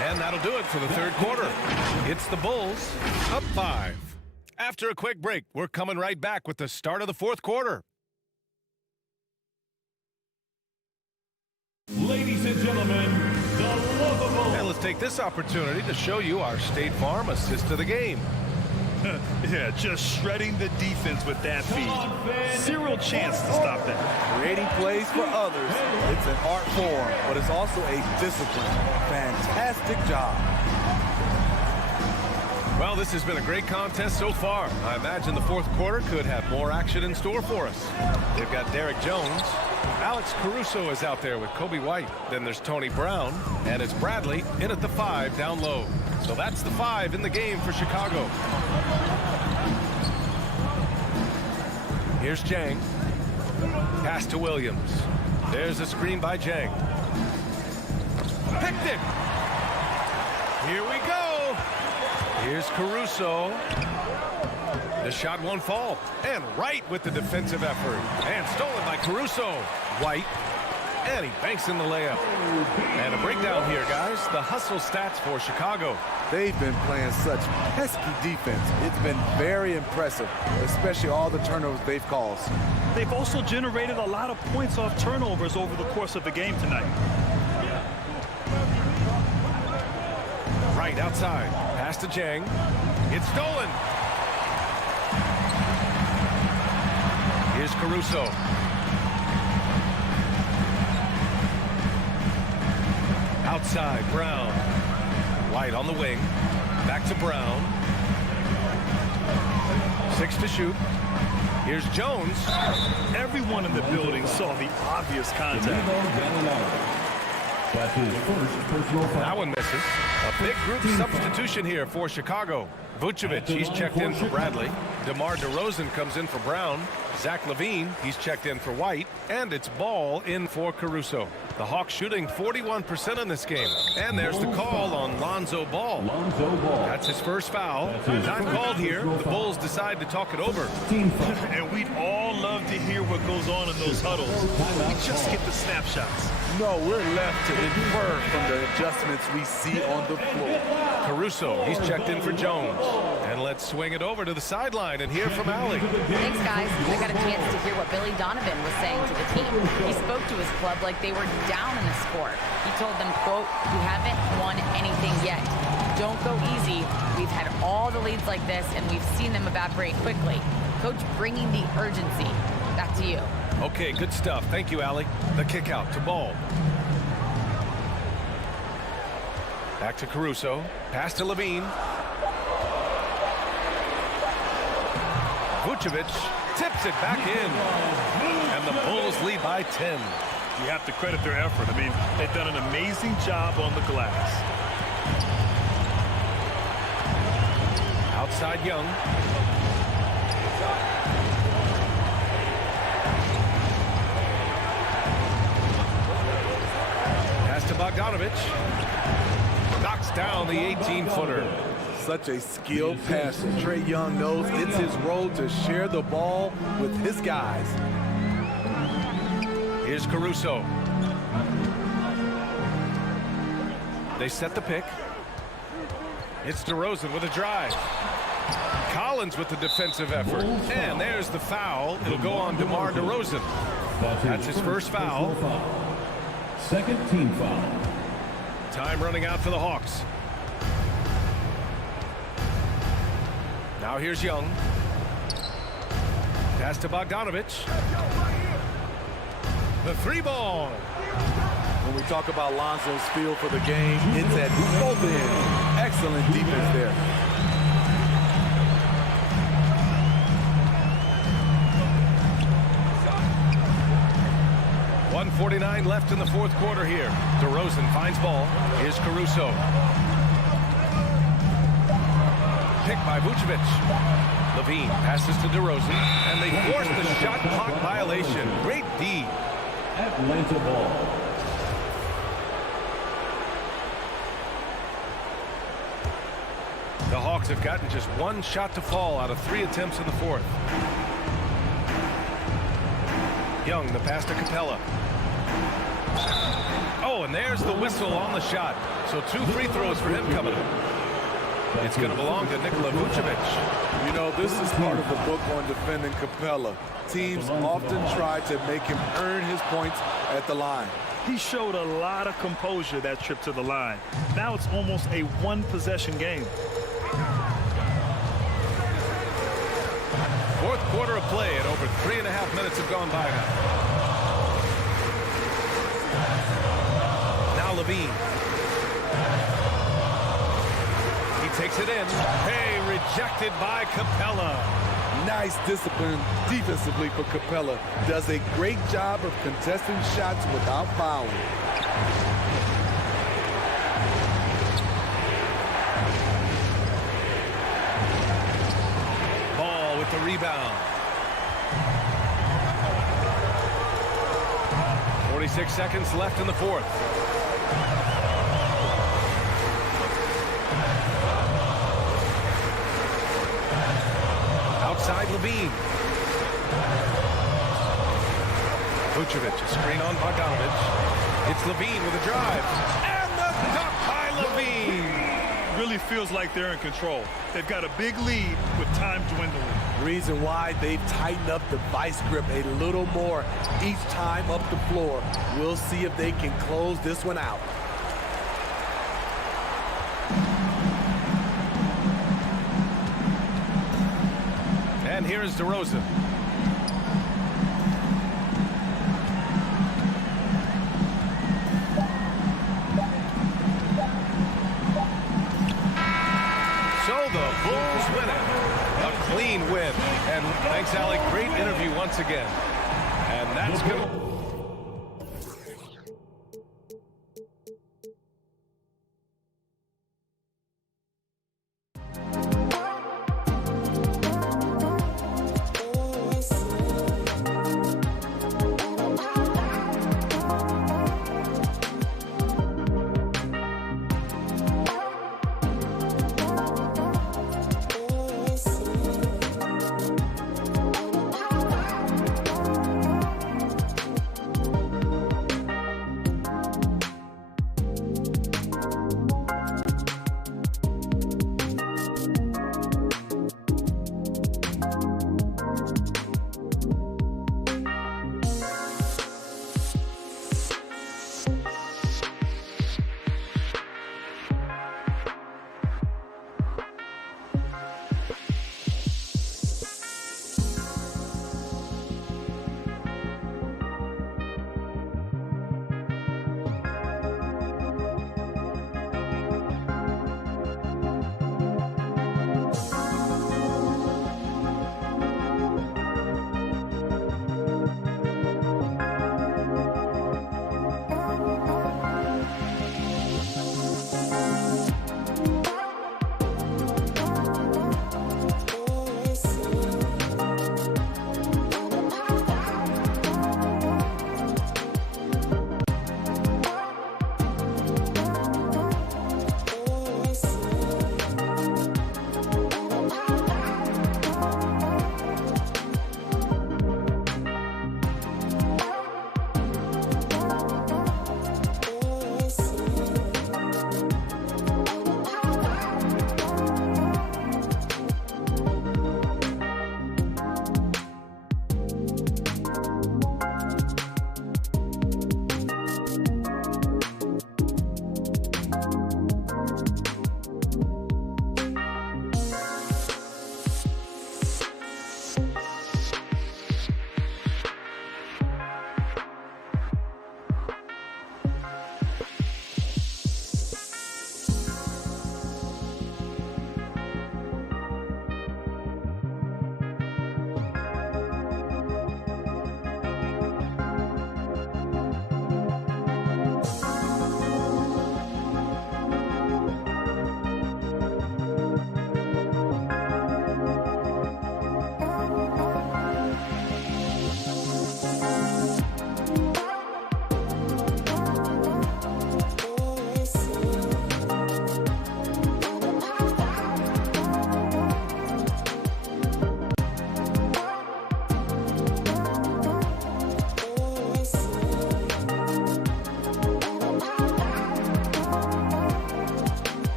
And that'll do it for the third quarter. It's the Bulls up 5. After a quick break, we're coming right back with the start of the fourth quarter. Ladies and gentlemen, the lovable. And let's take this opportunity to show you our State Farm assist of the game. Yeah, just shredding the defense with that feed. Zero chance to stop that. Creating plays for others, it's an art form, but it's also a discipline. Fantastic job. Well, this has been a great contest so far. I imagine the fourth quarter could have more action in store for us. They've got Derek Jones. Alex Caruso is out there with Kobe White. Then there's Tony Brown. And it's Bradley in at the 5 down low. So that's the 5 in the game for Chicago. Here's Jang. Pass to Williams. There's a screen by Jang. Picked it. Here we go. Here's Caruso. The shot won't fall. And right with the defensive effort. And stolen by Caruso. White. And he banks in the layup. And a breakdown here, guys. The hustle stats for Chicago. They've been playing such pesky defense. It's been very impressive, especially all the turnovers they've caused. They've also generated a lot of points off turnovers over the course of the game tonight. Right outside. Pass to Jang. It's stolen. Here's Caruso. Outside, Brown. White on the wing. Back to Brown. 6 to shoot. Here's Jones. Everyone in the building saw the obvious contact. That's his first personal foul. That one misses. A big group substitution here for Chicago. Vucevic, he's checked in for Bradley. DeMar DeRozan comes in for Brown. Zach LaVine, he's checked in for White. And it's Ball in for Caruso. The Hawks shooting 41% in this game. And there's the call on Lonzo Ball. That's his first foul. Not called here. The Bulls decide to talk it over. And we'd all love to hear what goes on in those huddles. We just get the snapshots. No, we're left to infer from the adjustments we see on the floor. Caruso, he's checked in for Jones. And let's swing it over to the sideline and hear from Allie. Thanks, guys. I got a chance to hear what Billy Donovan was saying to the team. He spoke to his club like they were down in the score. He told them, quote, "You haven't won anything yet. Don't go easy. We've had all the leads like this, and we've seen them evaporate quickly." Coach bringing the urgency. Back to you. Okay, good stuff. Thank you, Allie. The kick out to Ball. Back to Caruso. Pass to LaVine. Vucevic tips it back in. And the Bulls lead by 10. You have to credit their effort. I mean, they've done an amazing job on the glass. Outside Young. Pass to Bogdanovich. Knocks down the 18-footer. Such a skilled passer. Trae Young knows it's his role to share the ball with his guys. Here's Caruso. They set the pick. It's DeRozan with a drive. Collins with the defensive effort. And there's the foul. It'll go on DeMar DeRozan. That's his first foul. Second team foul. Time running out for the Hawks. Now here's Young. Pass to Bogdanovich. The 3-ball. When we talk about Lonzo's feel for the game, it's at both ends. Excellent defense there. .149 left in the fourth quarter here. DeRozan finds ball. Here's Caruso. Picked by Vucevic. LaVine passes to DeRozan, and they force the shot clock violation. Great D. Atlanta ball. The Hawks have gotten just one shot to fall out of 3 attempts in the fourth. Young, the pass to Capella. Oh, and there's the whistle on the shot. So 2 free throws for him coming up. It's going to belong to Nikola Vucevic. You know, this is part of the book on defending Capella. Teams often try to make him earn his points at the line. He showed a lot of composure that trip to the line. Now it's almost a one-possession game. quarter of play and over 3.5 minutes have gone by now. Now Levine. He takes it in. Hey, rejected by Capella. Nice discipline defensively for Capella. Does a great job of contesting shots without fouling. Ball with the rebound. 46 seconds left in the fourth. Outside Levine. Vucevic, a screen on Bogdanovich. It's Levine with a drive. And the dunk by Levine. Really feels like they're in control. They've got a big lead with time dwindling. Reason why they've tightened up the vice grip a little more each time up the floor. We'll see if they can close this one out. And here is DeRozan. So the Bulls win it. A clean win. And thanks, Alec. Great interview once again. And that's good.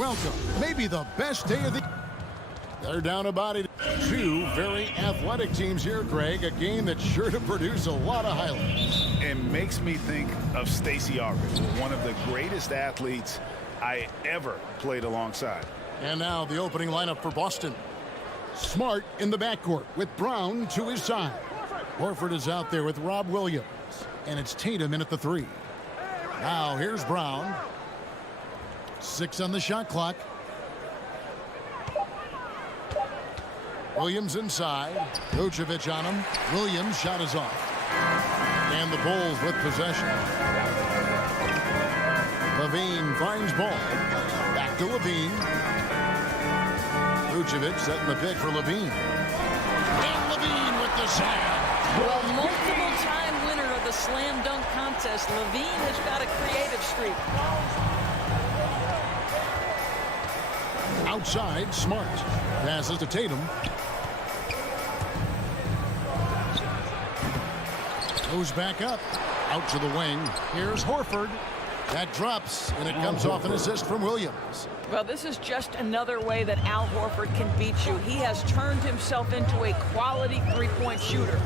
Welcome. Maybe the best day of the... They're down a body. Two very athletic teams here, Greg. A game that's sure to produce a lot of highlights. It makes me think of Stacey Augers, one of the greatest athletes I ever played alongside. And now the opening lineup for Boston. Smart in the backcourt with Brown to his side. Horford is out there with Rob Williams. And it's Tatum in at the 3. Now here's Brown. 6 on the shot clock. Williams inside. Vucevic on him. Williams' shot is off. And the Bulls with possession. Levine finds ball. Back to Levine. Vucevic setting the pick for Levine. And Levine with the slam. Well, multiple-time winner of the slam dunk contest, Levine has got a creative streak. Outside, Smart. Passes to Tatum. Goes back up. Out to the wing. Here's Horford. That drops, and it comes off an assist from Williams. Well, this is just another way that Al Horford can beat you. He has turned himself into a quality three-point shooter.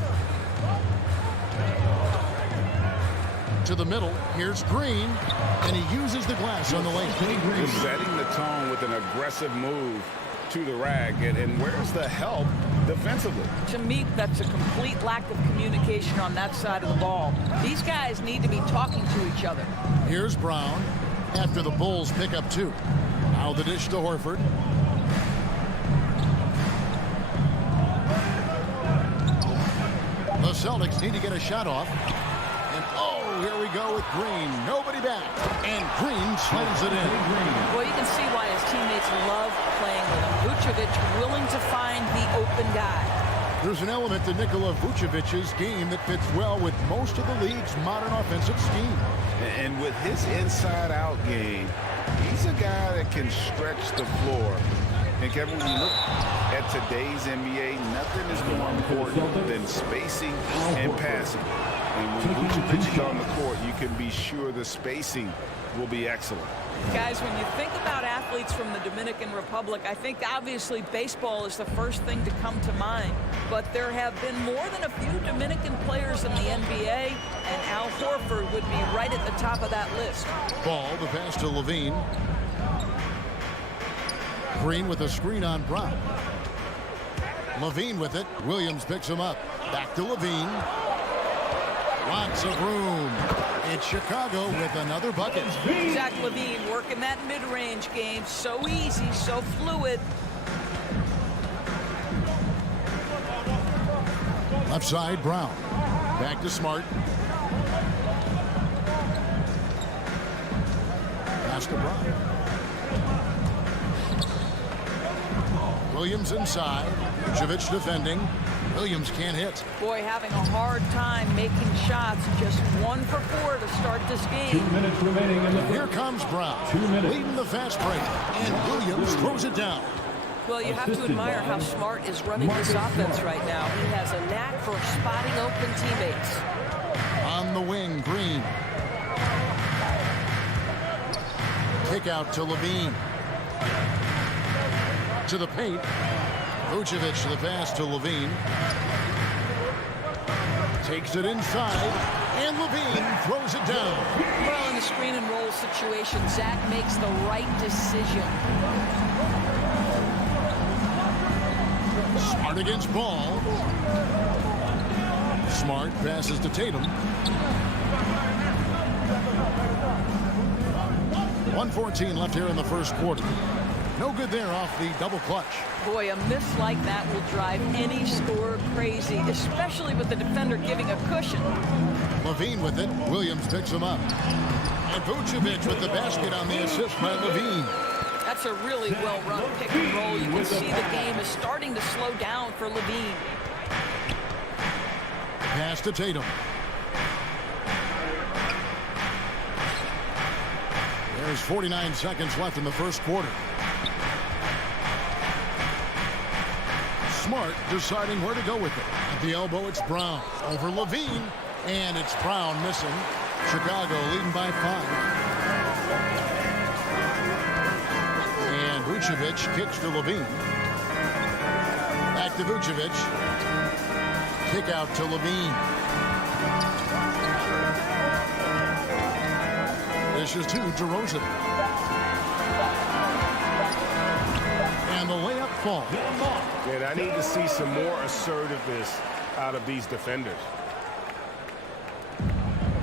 To the middle, here's Green, and he uses the glass on the lane. Just setting the tone with an aggressive move to the rack. And where's the help defensively? To me, that's a complete lack of communication on that side of the ball. These guys need to be talking to each other. Here's Brown after the Bulls pick up 2. Now the dish to Horford. The Celtics need to get a shot off. And oh, here we go with Green. Nobody back. And Green slams it in. Well, you can see why his teammates love playing with him. Vucevic willing to find the open guy. There's an element to Nikola Vucevic's game that fits well with most of the league's modern offensive scheme. And with his inside-out game, he's a guy that can stretch the floor. And Kevin, when you look at today's NBA, nothing is more important than spacing and passing. And when Vucevic is on the court, you can be sure the spacing will be excellent. Guys, when you think about athletes from the Dominican Republic, I think obviously baseball is the first thing to come to mind. But there have been more than a few Dominican players in the NBA, and Al Horford would be right at the top of that list. Ball, the pass to Levine. Green with a screen on Brown. Levine with it. Williams picks him up. Back to Levine. Lots of room. It's Chicago with another bucket. Zach Levine working that mid-range game. So easy, so fluid. Left side, Brown. Back to Smart. Pass to Brown. Williams inside. Vucevic defending. Williams can't hit. Boy, having a hard time making shots. Just 1 for 4 to start this game. 2 minutes remaining in the Here comes Brown. 2 minutes. Leading the fast break. And Williams throws it down. Well, you have to admire how Smart is running this offense right now. He has a knack for spotting open teammates. On the wing, Green. Kick out to Levine. To the paint. Vucevic the pass to Levine. Takes it inside. And Levine throws it down. Well, in the screen and roll situation, Zach makes the right decision. Smart against Ball. Smart passes to Tatum. 1:14 left here in the first quarter. No good there off the double clutch. Boy, a miss like that will drive any scorer crazy, especially with the defender giving a cushion. Levine with it. Williams picks him up. And Vucevic with the basket on the assist by Levine. That's a really well-run pick and roll. You can see the game is starting to slow down for Levine. Pass to Tatum. There's 49 seconds left in the first quarter. Smart deciding where to go with it. At the elbow, it's Brown. Over Levine. And it's Brown missing. Chicago leading by 5. Vucevic kicks to Levine. Back to Vucevic. Kick out to Levine. This is to DeRozan. And the layup falls. And I need to see some more assertiveness out of these defenders.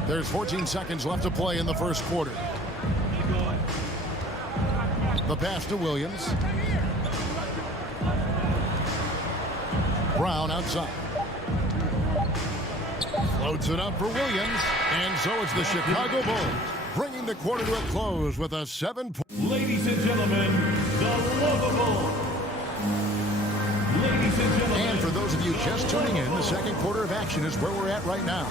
There's 14 seconds left to play in the first quarter. The pass to Williams. Brown outside. Floats it up for Williams. And so it's the Chicago Bulls bringing the quarter to a close with a 7-point. Ladies and gentlemen, the lovable. Ladies and gentlemen. And for those of you just tuning in, the second quarter of action is where we're at right now.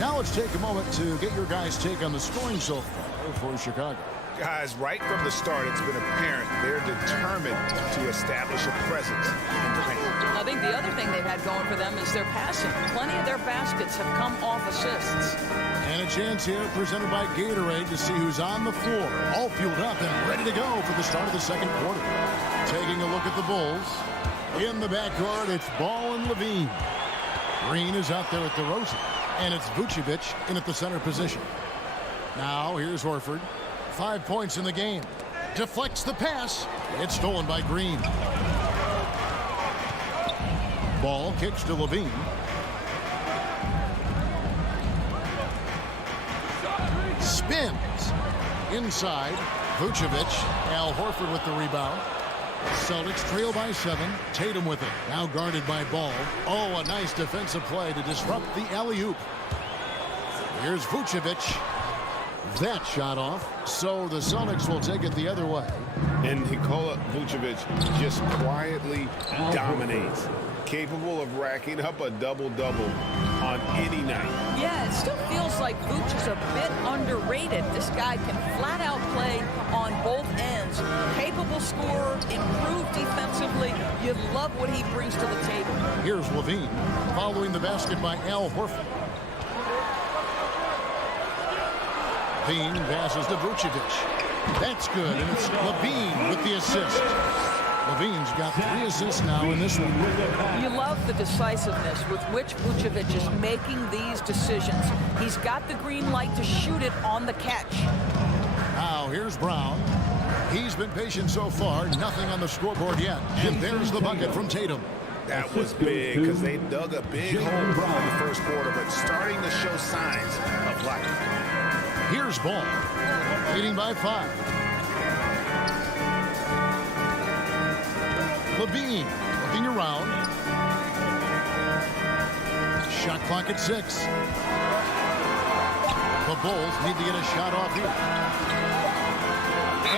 Now let's take a moment to get your guys' take on the scoring so far for Chicago. Guys, right from the start, it's been apparent they're determined to establish a presence in the paint. I think the other thing they've had going for them is their passing. Plenty of their baskets have come off assists. And a chance here presented by Gatorade to see who's on the floor, all fueled up and ready to go for the start of the second quarter. Taking a look at the Bulls. In the backcourt, it's Ball and Levine. Green is out there at DeRozan. And it's Vucevic in at the center position. Now here's Horford. 5 points in the game. Deflects the pass. It's stolen by Green. Ball kicks to Levine. Spins. Inside. Vucevic. Al Horford with the rebound. Celtics trail by 7. Tatum with it. Now guarded by Ball. Oh, a nice defensive play to disrupt the alley-oop. Here's Vucevic. That shot off. So the Celtics will take it the other way. And Nikola Vucevic just quietly dominates. Capable of racking up a double-double on any night. Yeah, it still feels like Vooch is a bit underrated. This guy can flat out play on both ends. Capable scorer, improved defensively. You love what he brings to the table. Here's Levine following the basket by Al Horford. Levine passes to Vucevic. That's good, and it's Levine with the assist. Levine's got 3 assists now in this one. You love the decisiveness with which Vucevic is making these decisions. He's got the green light to shoot it on the catch. Now here's Brown. He's been patient so far. Nothing on the scoreboard yet. And there's the bucket from Tatum. That was big because they dug a big hole in the first quarter, but starting to show signs of life. Here's Ball, leading by 5. Levine looking around. Shot clock at 6. The Bulls need to get a shot off here.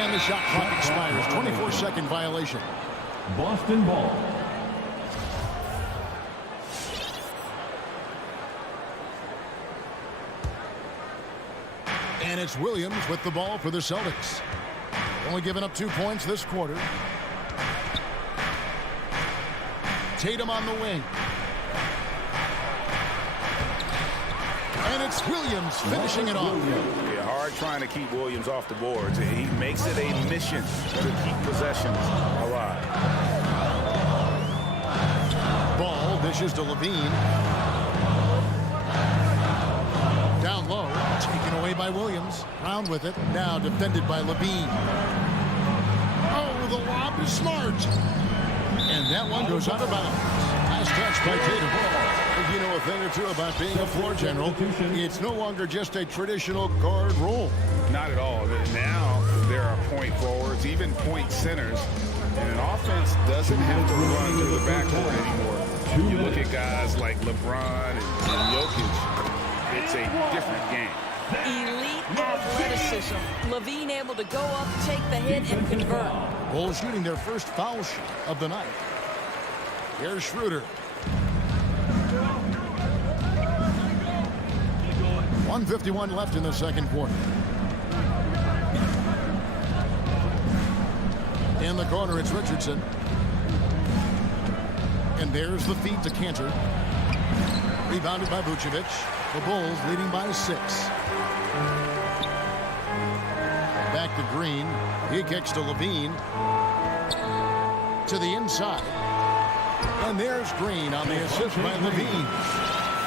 And the shot clock expires. 24-second violation. Boston ball. And it's Williams with the ball for the Celtics. Only giving up 2 points this quarter. Tatum on the wing. And it's Williams finishing it off. Yeah, hard trying to keep Williams off the boards. He makes it a mission to keep possessions alive. Ball dishes to Levine. Down low, taken away by Williams. Round with it, now defended by Levine. Oh, the lob is smart. And that one goes out of bounds. Last touch by Tatum. If you know a thing or two about being a floor general, it's no longer just a traditional guard role. Not at all. Now there are point forwards, even point centers, and an offense doesn't have to run to the backcourt anymore. You look at guys like LeBron and Jokic, it's a different game. Elite athleticism. Levine able to go up, take the hit, and convert. Bulls shooting their first foul shot of the night. Here's Schroeder. 1:51 left in the second quarter. In the corner, it's Richardson. And there's the feed to Cantor. Rebounded by Vucevic. The Bulls leading by 6. Back to Green. He kicks to Levine. to the inside. And there's Green on the assist by Levine.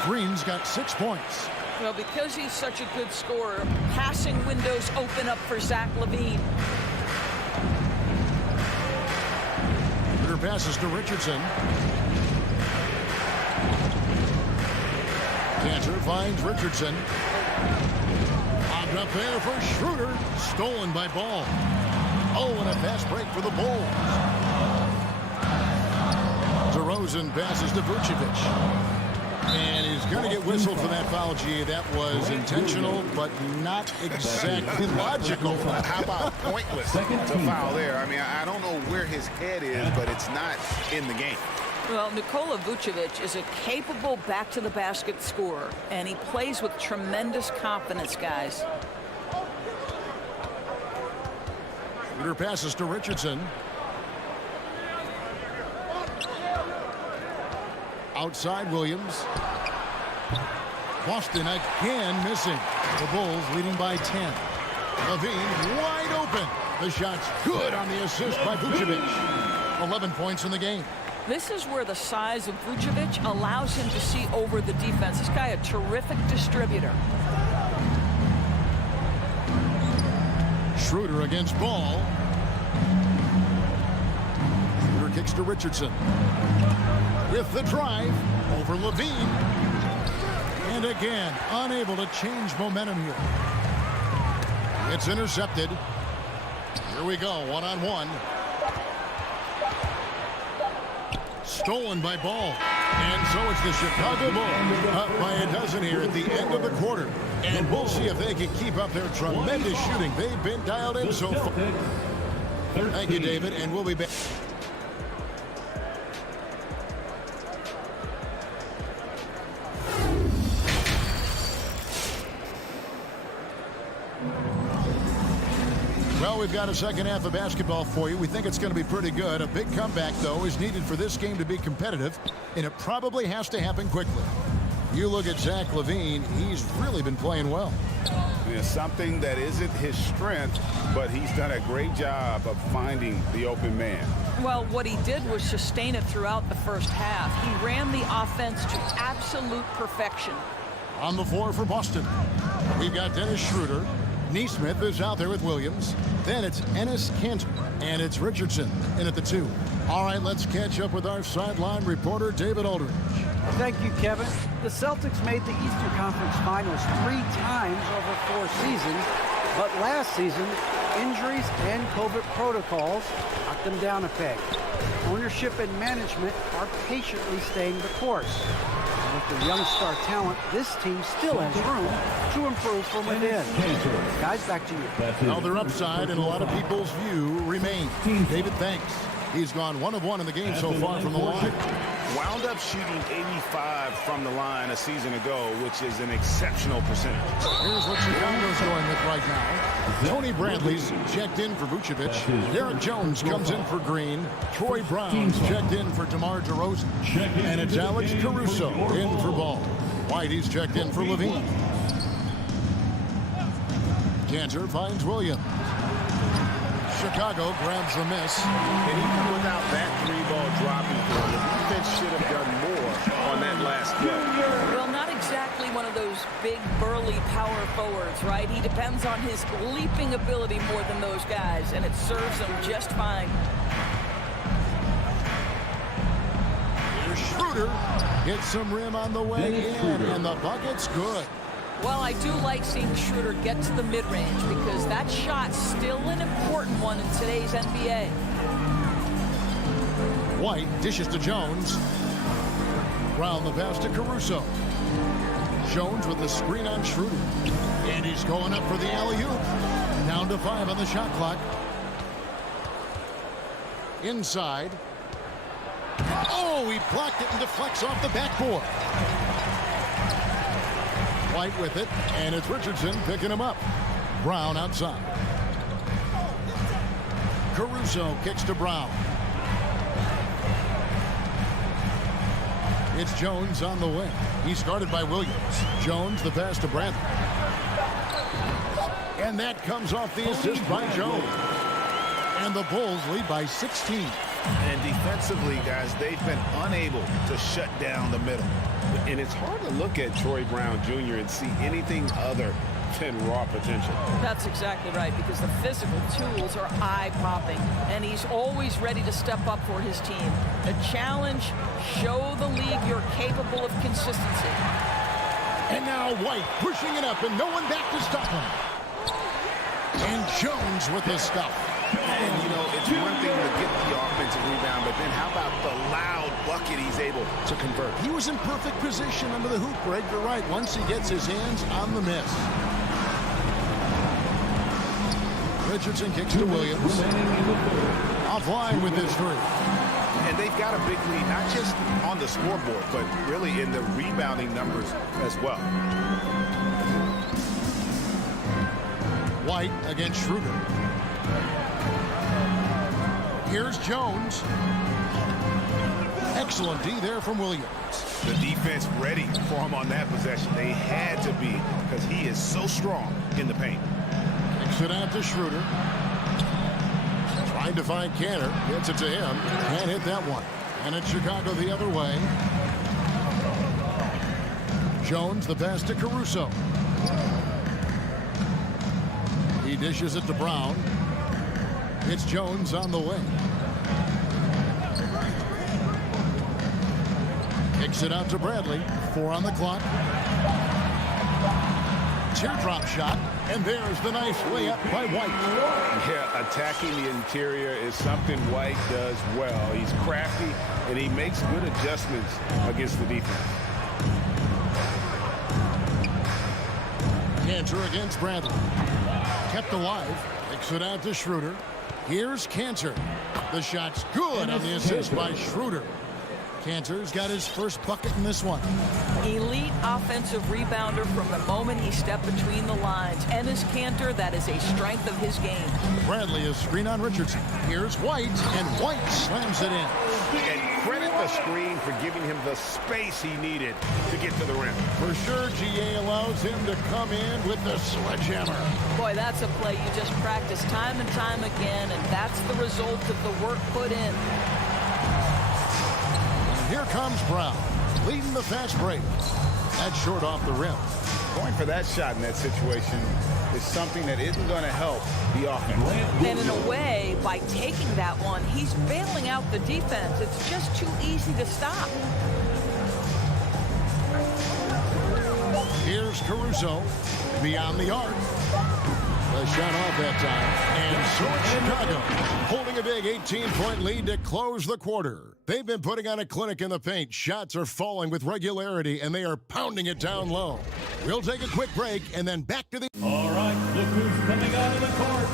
Green's got 6 points. Well, because he's such a good scorer, passing windows open up for Zach LaVine. Schroeder passes to Richardson. Cantor finds Richardson. Popped up there for Schroeder. Stolen by Ball. Oh, and a fast break for the Bulls. DeRozan passes to Vucevic. And he's going to get whistled for that foul, G. That was intentional, but not exactly logical. How about pointless to foul there? I mean, I don't know where his head is, but it's not in the game. Well, Nikola Vucevic is a capable back-to-the-basket scorer, and he plays with tremendous confidence, guys. Schroeder passes to Richardson. Outside Williams. Boston again missing. The Bulls leading by 10. LaVine wide open. The shot's good on the assist by Vucevic. 11 points in the game. This is where the size of Vucevic allows him to see over the defense. This guy, a terrific distributor. Schroeder against Ball. Schroeder kicks to Richardson. With the drive over Levine. And again, unable to change momentum here. It's intercepted. Here we go, one-on-one. Stolen by Ball. And so it's the Chicago Bulls up by a dozen here at the end of the quarter. And we'll see if they can keep up their tremendous shooting. They've been dialed in so far. Thank you, David, and we'll be back. Well, we've got a second half of basketball for you. We think it's going to be pretty good. A big comeback, though, is needed for this game to be competitive, and it probably has to happen quickly. You look at Zach LaVine, he's really been playing well. It's something that isn't his strength, but he's done a great job of finding the open man. Well, what he did was sustain it throughout the first half. He ran the offense to absolute perfection. On the floor for Boston, we've got Dennis Schroeder. Neesmith is out there with Williams. Then it's Enes Kanter, and it's Richardson in at the 2. All right, let's catch up with our sideline reporter, David Aldridge. Thank you, Kevin. The Celtics made the Eastern Conference Finals 3 times over 4 seasons, but last season, injuries and COVID protocols knocked them down a peg. Ownership and management are patiently staying the course. With the young star talent, this team still has room to improve from within. Guys, back to you. Now their upside in a lot of people's view remains. David, thanks. He's gone 1 of 1 in the game so far from the line. Wound up shooting 85 from the line a season ago, which is an exceptional percentage. Here's what Chicago's going with right now. Tony Bradley's checked in for Vucevic. Derek Jones comes in for Green. Troy Brown's checked in for DeMar DeRozan. And it's Alex Caruso in for Ball. Whitey's checked in for Levine. Cantor finds Williams. Chicago grabs the miss. And even without that 3-ball dropping point, the defense should have done more on that last play. Well, not exactly one of those big, burly power forwards, right? He depends on his leaping ability more than those guys, and it serves him just fine. Here's Schroeder. Gets some rim on the way in, and the bucket's good. Well, I do like seeing Schroeder get to the mid-range because that shot's still an important one in today's NBA. White dishes to Jones. Round the pass to Caruso. Jones with the screen on Schroeder. And he's going up for the alley-oop. Down to 5 on the shot clock. Inside. Oh, he blocked it and deflects off the backboard. White with it, and it's Richardson picking him up. Brown outside. Caruso kicks to Brown. It's Jones on the wing. He's started by Williams. Jones, the pass to Bradley. And that comes off the assist by Jones. And the Bulls lead by 16. And defensively, guys, they've been unable to shut down the middle. And it's hard to look at Troy Brown Jr. and see anything other than raw potential. That's exactly right, because the physical tools are eye-popping, and he's always ready to step up for his team. A challenge, show the league you're capable of consistency. And now White pushing it up and no one back to stop him. And Jones with the stuff. And, you know, it's one thing to get the offensive rebound, but then how about the loud bucket he's able to convert? He was in perfect position under the hoop break. You're right. Once he gets his hands on the miss. Richardson kicks to Williams. Offline with his three. And they've got a big lead, not just on the scoreboard, but really in the rebounding numbers as well. White against Schroeder. Here's Jones. Excellent D there from Williams. The defense ready for him on that possession. They had to be, because he is so strong in the paint. Kicks it out to Schroeder. Trying to find Cantor. Gets it to him. Can't hit that one. And it's Chicago the other way. Jones the pass to Caruso. He dishes it to Brown. It's Jones on the wing. Kicks it out to Bradley. 4 on the clock. Teardrop shot. And there's the nice layup by White. Yeah, attacking the interior is something White does well. He's crafty, and he makes good adjustments against the defense. Cantor against Bradley. Kept alive. Kicks it out to Schroeder. Here's Cantor. The shot's good on the assist by Schroeder. Cantor's got his first bucket in this one. Elite offensive rebounder from the moment he stepped between the lines. Enes Kanter, that is a strength of his game. Bradley is screen on Richardson. Here's White, and White slams it in. And credit the screen for giving him the space he needed to get to the rim. For sure, GA allows him to come in with the sledgehammer. Boy, that's a play you just practice time and time again, and that's the result of the work put in. Here comes Brown, leading the fast break. That's short off the rim. Going for that shot in that situation is something that isn't going to help the offense. And in a way, by taking that one, he's bailing out the defense. It's just too easy to stop. Here's Caruso, beyond the arc. The shot off that time. And so it's Chicago, holding a big 18-point lead to close the quarter. They've been putting on a clinic in the paint. Shots are falling with regularity, and they are pounding it down low. We'll take a quick break, and then back to the... All right, look who's coming out of the court.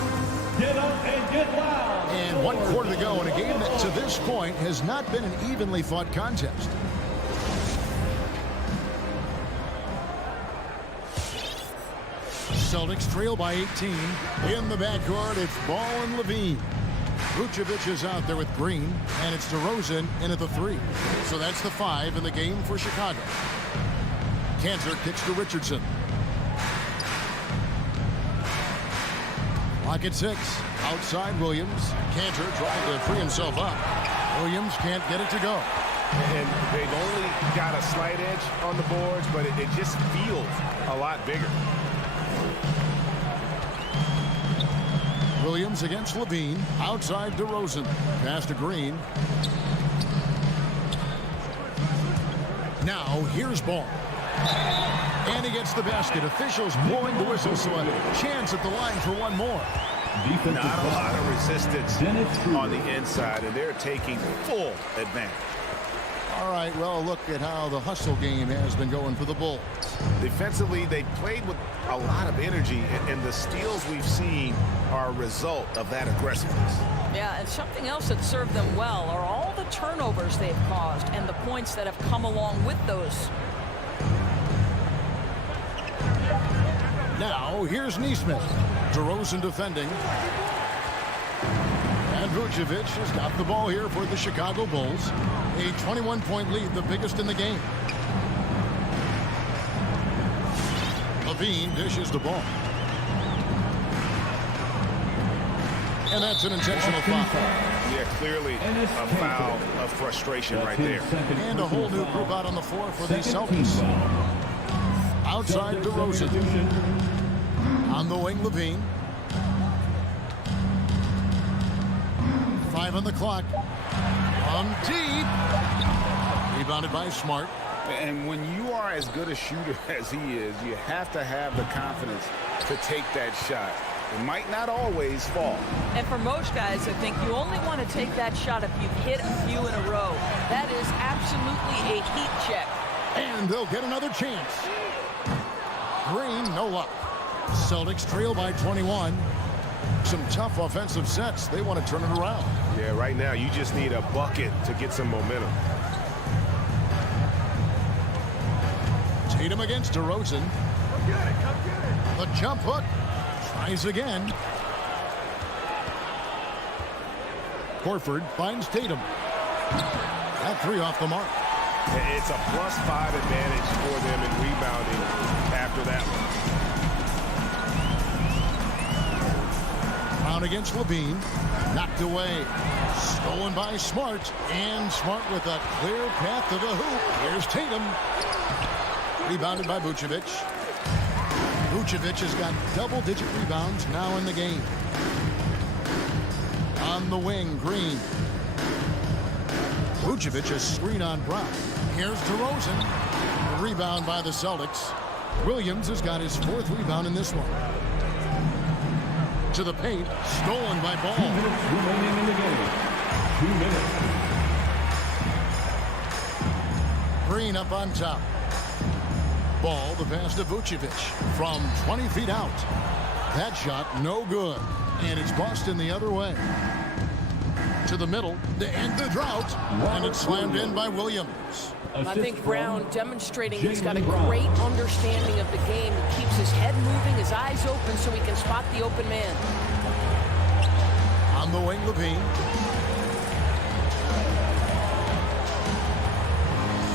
Get up and get loud. And 1 quarter to go in a game that, to this point, has not been an evenly fought contest. Celtics trail by 18. In the backcourt, it's Ball and Levine. Vucevic is out there with Green, and it's DeRozan in at the 3. So that's the 5 in the game for Chicago. Cantor kicks to Richardson. Clock at 6. Outside Williams. Cantor trying to free himself up. Williams can't get it to go. And they've only got a slight edge on the boards, but it just feels a lot bigger. Williams against Levine. Outside DeRozan. Pass to Green. Now here's Ball. And he gets the basket. Officials blowing the whistle, so a chance at the line for one more. Not a lot of resistance on the inside, and they're taking full advantage. All right, well, look at how the hustle game has been going for the Bulls. Defensively, they played with a lot of energy, and the steals we've seen are a result of that aggressiveness. Yeah, and something else that served them well are all the turnovers they've caused and the points that have come along with those. Now, here's Nesmith. DeRozan defending. And Vucevic has got the ball here for the Chicago Bulls. A 21-point lead, the biggest in the game. Levine dishes the ball. And that's an intentional foul. Yeah, clearly a foul of frustration right there. And a whole new group out on the floor for the Celtics. Outside DeRozan. On the wing, Levine. 5 on the clock. From deep. Rebounded by Smart. And when you are as good a shooter as he is, you have to have the confidence to take that shot. It might not always fall. And for most guys, I think you only want to take that shot if you've hit a few in a row. That is absolutely a heat check. And they'll get another chance. Green, no luck. Celtics trail by 21. Some tough offensive sets. They want to turn it around. Yeah, right now you just need a bucket to get some momentum. Tatum against DeRozan. Come get it. The jump hook. Tries again. Horford finds Tatum. That 3 off the mark. It's a +5 advantage for them in rebounding after that one. Brown against Levine. Knocked away. Stolen by Smart. And Smart with a clear path to the hoop. Here's Tatum. Rebounded by Vucevic. Vucevic has got double-digit rebounds now in the game. On the wing, Green. Vucevic a screen on Brown. Here's DeRozan. A rebound by the Celtics. Williams has got his 4th rebound in this one. To the paint. Stolen by Ball. 2 minutes remaining in the game. 2 minutes. Green up on top. Ball, the pass to Vucevic from 20 feet out. That shot, no good. And it's Boston the other way. To the middle, to end the drought. And it's slammed in by Williams. I think Brown demonstrating he's got a great understanding of the game. He keeps his head moving, his eyes open so he can spot the open man. On the wing, Levine.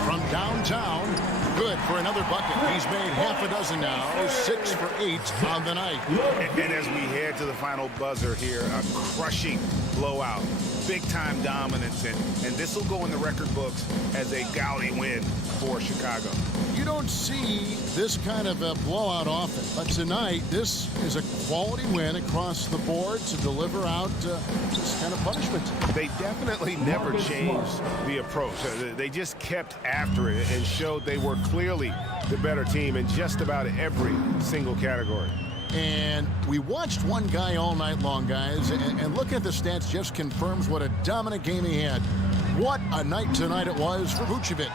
From downtown. Good for another bucket. He's made half a dozen now. 6 for 8 on the night. And as we head to the final buzzer here, a crushing blowout. Big-time dominance, and this will go in the record books as a gaudy win for Chicago. You don't see this kind of a blowout often, but tonight this is a quality win across the board to deliver out this kind of punishment. They definitely never changed the approach. They just kept after it and showed they were clearly the better team in just about every single category. And we watched one guy all night long, guys, and looking at the stats just confirms what a dominant game he had. What a night tonight it was for Vucevic.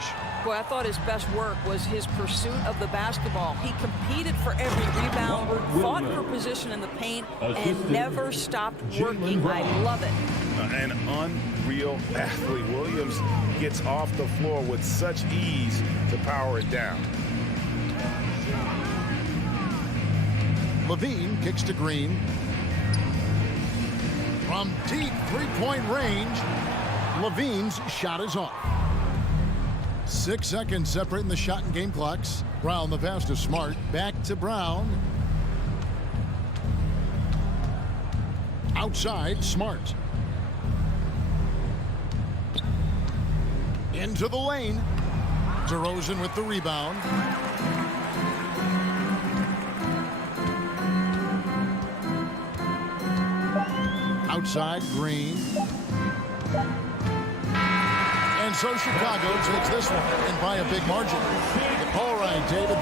Boy, I thought his best work was his pursuit of the basketball. He competed for every rebound, fought for position in the paint, and never stopped working. I love it. An unreal athlete. Williams gets off the floor with such ease to power it down. Levine kicks to Green. From deep three-point range, Levine's shot is off. 6 seconds separating the shot and game clocks. Brown the pass to Smart. Back to Brown. Outside, Smart. Into the lane. DeRozan with the rebound. Outside, Green. And so Chicago takes this one, and by a big margin. All right, David.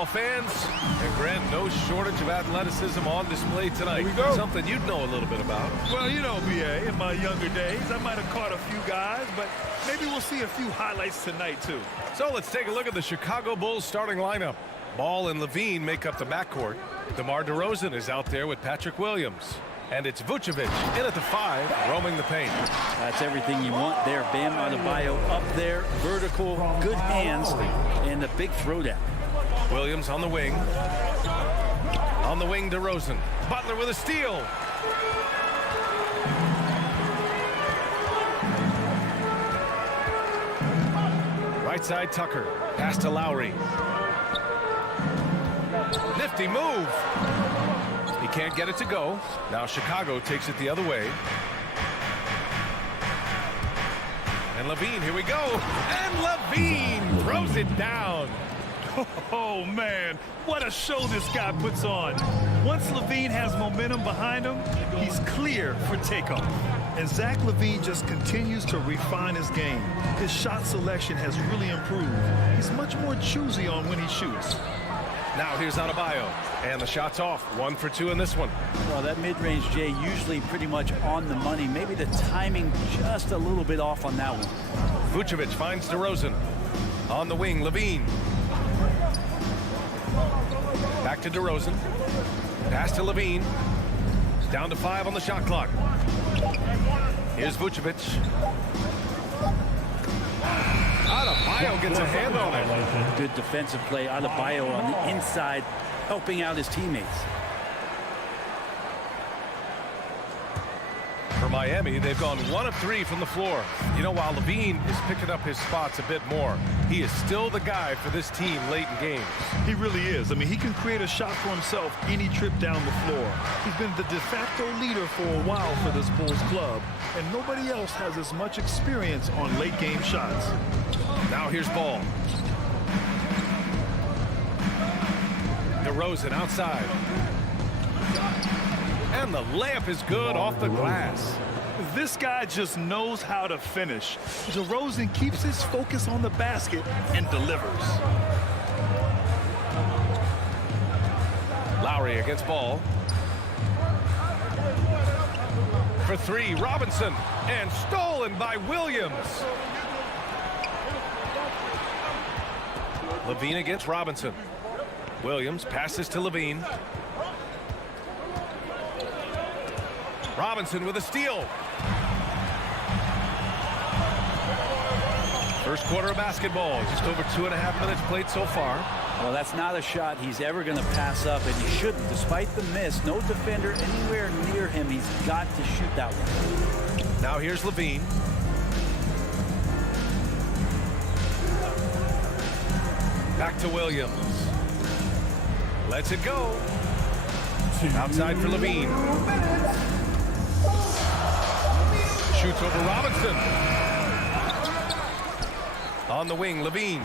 basketball fans. And Grant, no shortage of athleticism on display tonight. Something you'd know a little bit about. Well, you know, BA, in my younger days, I might have caught a few guys, but maybe we'll see a few highlights tonight, too. So let's take a look at the Chicago Bulls starting lineup. Ball and Levine make up the backcourt. DeMar DeRozan is out there with Patrick Williams. And it's Vucevic in at the 5, roaming the paint. That's everything you want there. Bam Adebayo up there, vertical, good hands, and a big throwdown. Williams on the wing. On the wing, DeRozan. Butler with a steal. Right side, Tucker. Pass to Lowry. Nifty move. He can't get it to go. Now Chicago takes it the other way. And Levine, here we go. And Levine throws it down. Oh, man, what a show this guy puts on. Once Levine has momentum behind him, he's clear for takeoff. And Zach LaVine just continues to refine his game. His shot selection has really improved. He's much more choosy on when he shoots. Now here's Adebayo, and the shot's off. 1 for 2 in this one. Well, that mid-range, Jay, usually pretty much on the money. Maybe the timing just a little bit off on that one. Vucevic finds DeRozan. On the wing, Levine. Back to DeRozan. Pass to Levine. Down to 5 on the shot clock. Here's Vucevic. Adebayo gets a hand on it. Good defensive play. Adebayo on the inside, helping out his teammates. For Miami, they've gone 1 of 3 from the floor. You know, while Levine is picking up his spots a bit more, he is still the guy for this team late in games. He really is. I mean, he can create a shot for himself any trip down the floor. He's been the de facto leader for a while for this Bulls club, and nobody else has as much experience on late game shots. Now here's Ball. DeRozan outside. And the layup is good off the glass. This guy just knows how to finish. DeRozan keeps his focus on the basket and delivers. Lowry against Ball. For 3, Robinson. And stolen by Williams. Levine against Robinson. Williams passes to Levine. Robinson with a steal. First quarter of basketball. Just over 2.5 minutes played so far. Well, that's not a shot he's ever going to pass up, and he shouldn't. Despite the miss, no defender anywhere near him. He's got to shoot that one. Now here's Levine. Back to Williams. Lets it go. Outside for Levine. Shoots over Robinson. On the wing, Levine.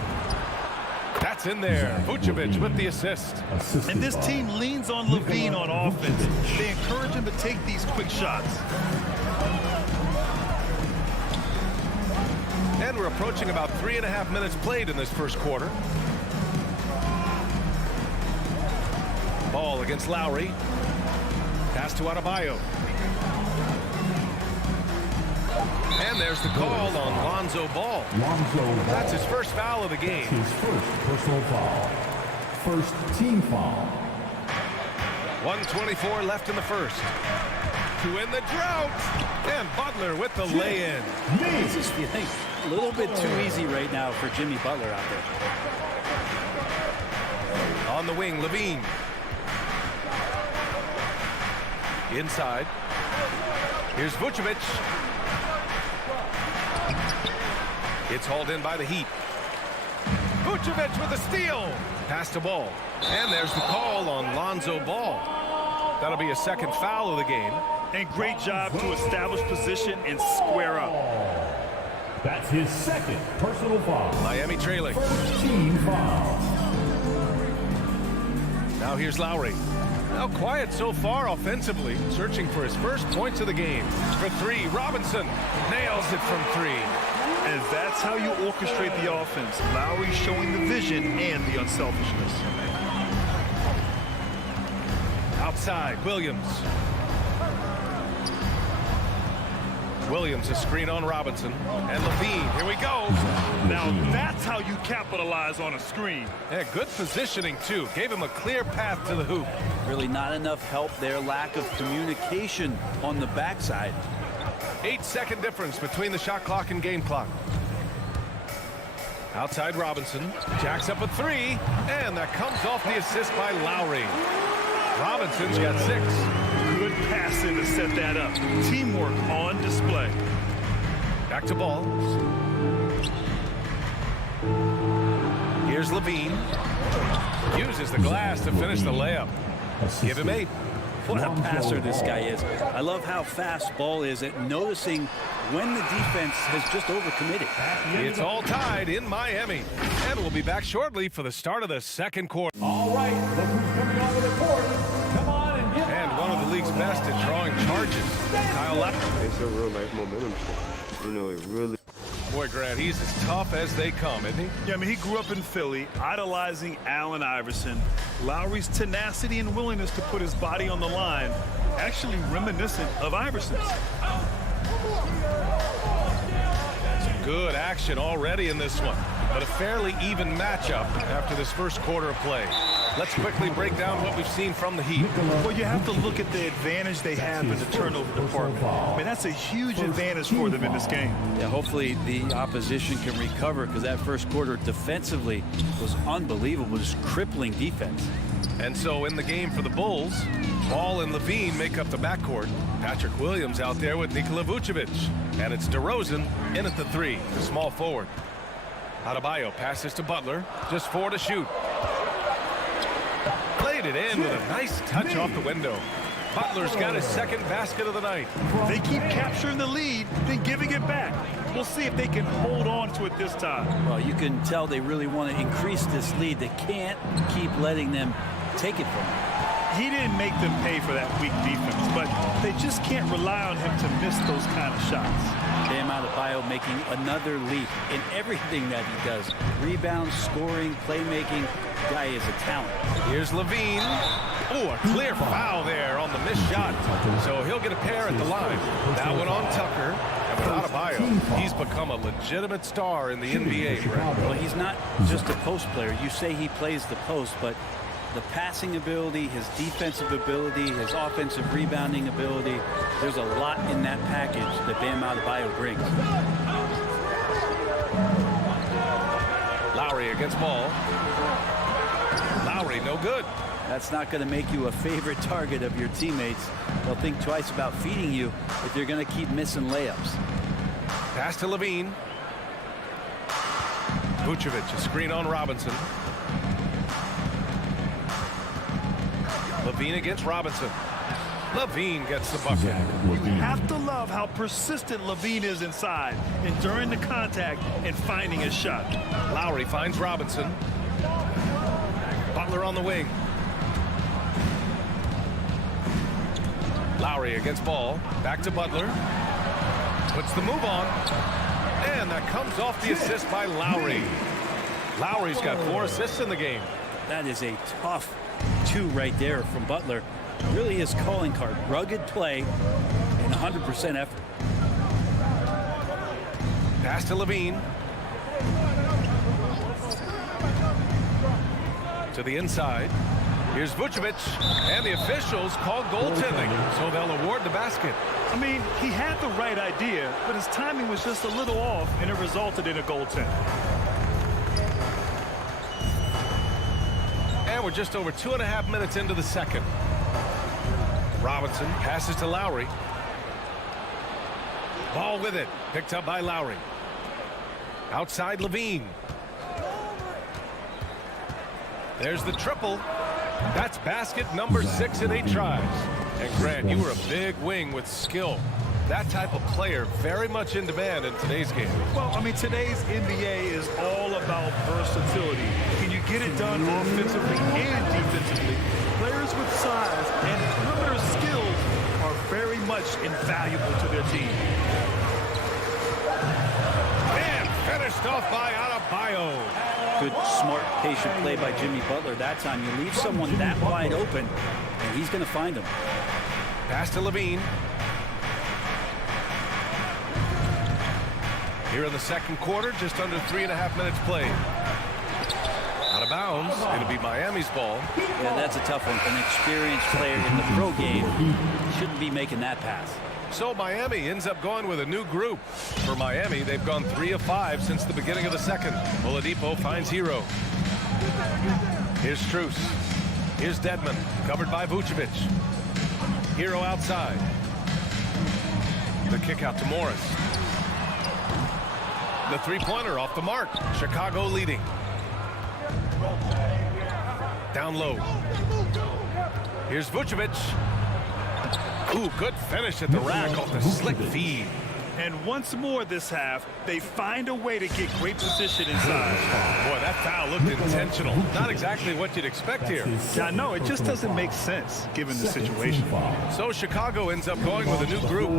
That's in there. Vucevic with the assist. And this team leans on Levine on offense. They encourage him to take these quick shots. And we're approaching about 3.5 minutes played in this first quarter. Ball against Lowry. Pass to Adebayo. And there's the call on Lonzo Ball. That's his first foul of the game. His first personal foul. First team foul. 1:24 left in the first. To end the drought. And Butler with the lay-in. This is feeling a little bit too easy right now for Jimmy Butler out there. On the wing, Levine. Inside. Here's Vucevic. It's hauled in by the Heat. Vucevic with a steal. Pass to Ball. And there's the call on Lonzo Ball. That'll be a second foul of the game. And great job to establish position and square up. That's his second personal foul. Miami trailing. First team foul. Now here's Lowry. Now quiet so far offensively, searching for his first points of the game. For 3, Robinson nails it from 3. And that's how you orchestrate the offense. Lowry showing the vision and the unselfishness. Outside, Williams. Williams, a screen on Robinson. And Levine, here we go. Now that's how you capitalize on a screen. Yeah, good positioning, too. Gave him a clear path to the hoop. Really not enough help there. Lack of communication on the backside. 8-second difference between the shot clock and game clock. Outside Robinson. Jacks up a three. And that comes off the assist by Lowry. Robinson's got 6. Good passing to set that up. Teamwork on display. Back to Ball. Here's Levine. Uses the glass to finish the layup. Give him 8. What a passer this guy is. I love how fast Ball is at noticing when the defense has just overcommitted. It's all tied in Miami. And we'll be back shortly for the start of the second quarter. All right, look who's coming onto the court. Come on and get And one of the league's best at drawing charges. Kyle Lowry. It's a real life momentum. You know, it really. Boy, Grant, he's as tough as they come, isn't he? Yeah, I mean, he grew up in Philly, idolizing Allen Iverson. Lowry's tenacity and willingness to put his body on the line, actually reminiscent of Iverson's. Good action already in this one, but a fairly even matchup after this first quarter of play. Let's quickly break down what we've seen from the Heat. Well, you have to look at the advantage they have in the turnover department. I mean, that's a huge advantage for them in this game. Yeah, hopefully the opposition can recover because that first quarter defensively was unbelievable, just crippling defense. And so in the game for the Bulls, Ball and Levine make up the backcourt. Patrick Williams out there with Nikola Vucevic. And it's DeRozan in at the 3, the small forward. Adebayo passes to Butler, just 4 to shoot. Played it in with a nice touch off the window. Butler's got his second basket of the night. They keep capturing the lead, then giving it back. We'll see if they can hold on to it this time. Well, you can tell they really want to increase this lead. They can't keep letting them take it from them. He didn't make them pay for that weak defense, but they just can't rely on him to miss those kind of shots. Bam Adebayo making another leap in everything that he does. Rebounds, scoring, playmaking. Guy is a talent. Here's Levine. Oh, a clear foul there on the missed shot. So he'll get a pair at the line. That one on Tucker. And with Adebayo, he's become a legitimate star in the NBA, Brett. Well, he's not just a post player. You say he plays the post, but the passing ability, his defensive ability, his offensive rebounding ability, there's a lot in that package that Bam Adebayo brings. Lowry against Ball. Lowry, no good. That's not going to make you a favorite target of your teammates. They'll think twice about feeding you if you're going to keep missing layups. Pass to Levine. Vucevic, a screen on Robinson. Levine against Robinson. Levine gets the bucket. You have to love how persistent Levine is inside, enduring the contact and finding his shot. Lowry finds Robinson. Butler on the wing. Lowry against Ball. Back to Butler. Puts the move on. And that comes off the assist by Lowry. Lowry's got 4 assists in the game. That is a tough 2 right there from Butler. Really his calling card. Rugged play and 100% effort. Pass to Levine. To the inside. Here's Vucevic. And the officials call goaltending, so they'll award the basket. I mean, he had the right idea, but his timing was just a little off, and it resulted in a goaltend. And we're just over 2.5 minutes into the second. Robinson passes to Lowry. Ball with it. Picked up by Lowry. Outside Levine. There's the triple. That's basket number 6 in 8 tries. And Grant, you were a big wing with skill. That type of player very much in demand in today's game. Well, I mean, today's NBA is all about versatility. Can you get it done offensively and defensively? Players with size and perimeter skills are very much invaluable to their team. And finished off by Adebayo. Good, smart, patient play by Jimmy Butler that time. You leave someone that wide open, and he's going to find him. Pass to Levine. Here in the second quarter, just under 3.5 minutes played. Out of bounds. It'll be Miami's ball. Yeah, that's a tough one. An experienced player in the pro game shouldn't be making that pass. So Miami ends up going with a new group. For Miami, they've gone 3 of 5 since the beginning of the second. Oladipo finds Hero. Here's Strus. Here's Dedmon, covered by Vucevic. Hero outside. The kick out to Morris. The three-pointer off the mark. Chicago leading. Down low. Here's Vucevic. Ooh, good finish at the rack off the slick feed. And once more this half, they find a way to get great position inside. Boy, that foul looked intentional. Not exactly what you'd expect here. Yeah, I know. It just doesn't make sense given the situation. So Chicago ends up going with a new group.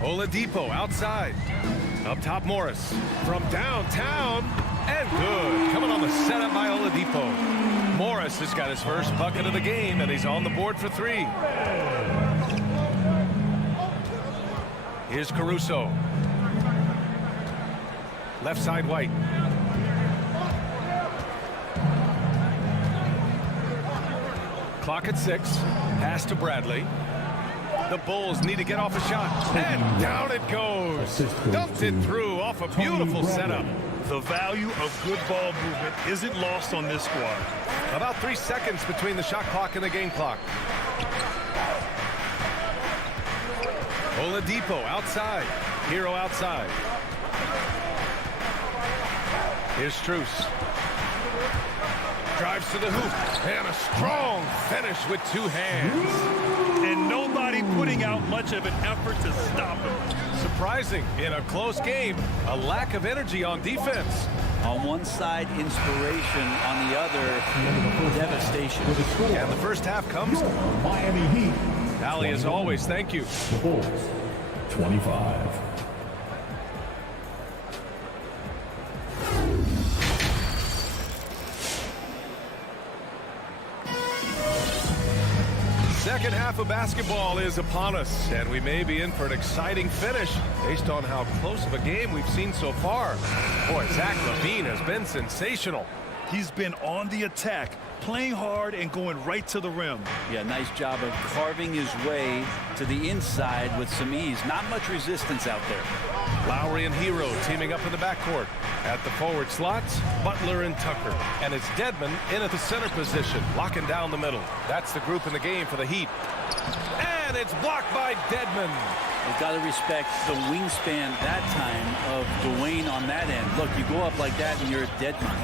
Oladipo outside. Up top, Morris. From downtown. And good. Coming on the setup by Oladipo. Morris has got his first bucket of the game, and he's on the board for 3. Here's Caruso. Left side, White. Clock at 6. Pass to Bradley. The Bulls need to get off a shot. And down it goes. Dumped it through off a beautiful setup. The value of good ball movement isn't lost on this squad. About 3 seconds between the shot clock and the game clock. Oladipo outside. Hero outside. Here's Strus. Drives to the hoop. And a strong finish with 2 hands. And nobody putting out much of an effort to stop him. Surprising in a close game. A lack of energy on defense. On one side, inspiration. On the other, devastation. And the first half comes. Miami Heat. Allie, as always, thank you. The Bulls, 25. Second half of basketball is upon us, and we may be in for an exciting finish based on how close of a game we've seen so far. Boy, Zach LaVine has been sensational. He's been on the attack, playing hard and going right to the rim. Yeah, nice job of carving his way to the inside with some ease. Not much resistance out there. Lowry and Hero teaming up in the backcourt. At the forward slots, Butler and Tucker. And it's Dedmon in at the center position, locking down the middle. That's the group in the game for the Heat. And it's blocked by Dedmon. You've got to respect the wingspan that time of Dwayne on that end. Look, you go up like that and you're a Dedmon.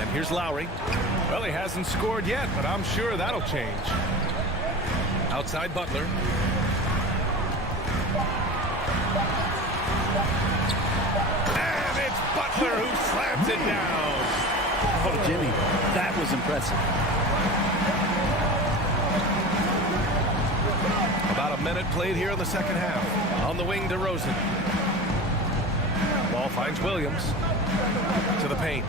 And here's Lowry. Well, he hasn't scored yet, but I'm sure that'll change. Outside Butler. And it's Butler who slams it down. Oh, Jimmy, that was impressive. About a minute played here in the second half. On the wing, DeRozan. Ball finds Williams. To the paint.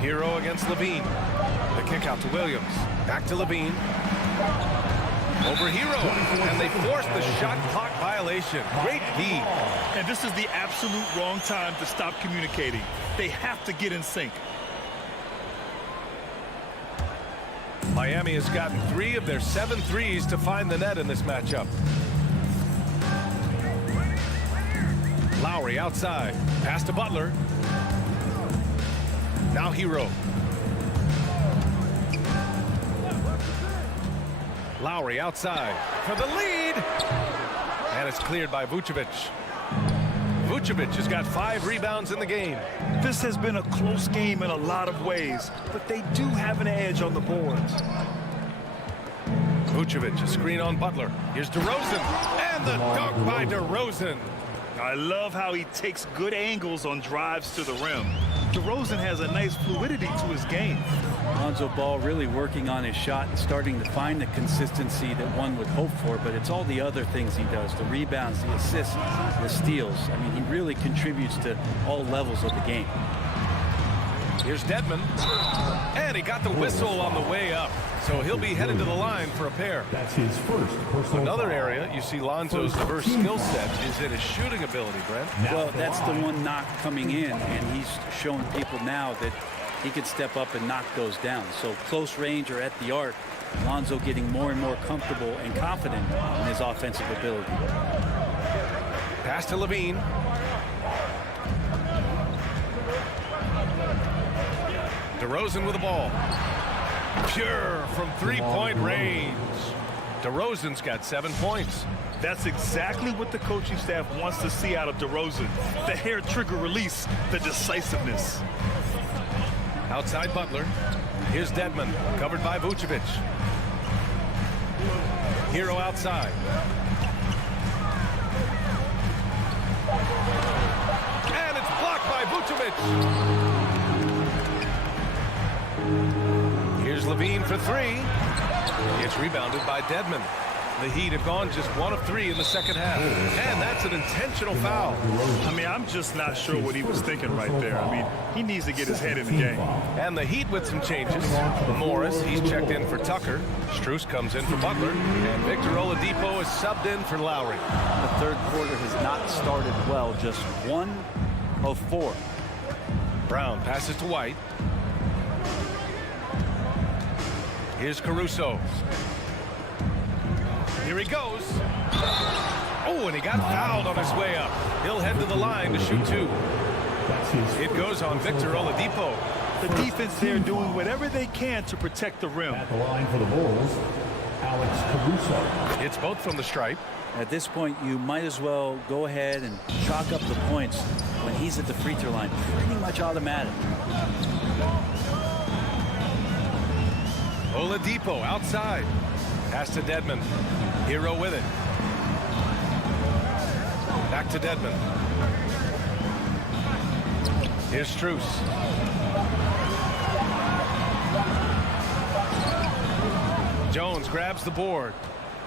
Hero against Levine. The kick out to Williams. Back to Levine. Over Hero. And they force the shot clock violation. Great D. And this is the absolute wrong time to stop communicating. They have to get in sync. Miami has gotten 3 of their 7 threes to find the net in this matchup. Lowry outside. Pass to Butler. Now Hero. Lowry outside for the lead. And it's cleared by Vucevic. Vucevic has got 5 rebounds in the game. This has been a close game in a lot of ways, but they do have an edge on the boards. Vucevic, a screen on Butler. Here's DeRozan. And the dunk by DeRozan. I love how he takes good angles on drives to the rim. DeRozan has a nice fluidity to his game. Lonzo Ball really working on his shot and starting to find the consistency that one would hope for, but it's all the other things he does, the rebounds, the assists, the steals. I mean, he really contributes to all levels of the game. Here's Dedmon, and he got the whistle on the way up, so he'll be headed to the line for a pair. That's his first personal Another foul. area you see Lonzo's diverse skill set is in his shooting ability, Brent. Well, that's the one knock coming in, and he's showing people now that he can step up and knock those down. So close range or at the arc, Lonzo getting more and more comfortable and confident in his offensive ability. Pass to Levine. DeRozan with the ball. Pure from three-point range. DeRozan's got 7 points. That's exactly what the coaching staff wants to see out of DeRozan. The hair trigger release, the decisiveness. Outside Butler. Here's Dedmon, covered by Vucevic. Hero outside. And it's blocked by Vucevic. Here's Levine for three. It's rebounded by Dedmon. The Heat have gone just 1 of 3 in the second half. And that's an intentional foul. I mean, I'm just not sure what he was thinking right there. I mean, he needs to get his head in the game. And the Heat with some changes. Morris, he's checked in for Tucker. Strus comes in for Butler. And Victor Oladipo is subbed in for Lowry. The third quarter has not started well, just 1 of 4. Brown passes to White. Here's Caruso. Here he goes. Oh, and he got fouled on his way up. He'll head to the line to shoot 2. It goes on Victor Oladipo. The defense there doing whatever they can to protect the rim. At the line for the Bulls, Alex Caruso. It's both from the stripe. At this point, you might as well go ahead and chalk up the points when he's at the free throw line. Pretty much automatic. Oladipo outside. Pass to Dedmon. Hero with it. Back to Dedmon. Here's Strus. Jones grabs the board.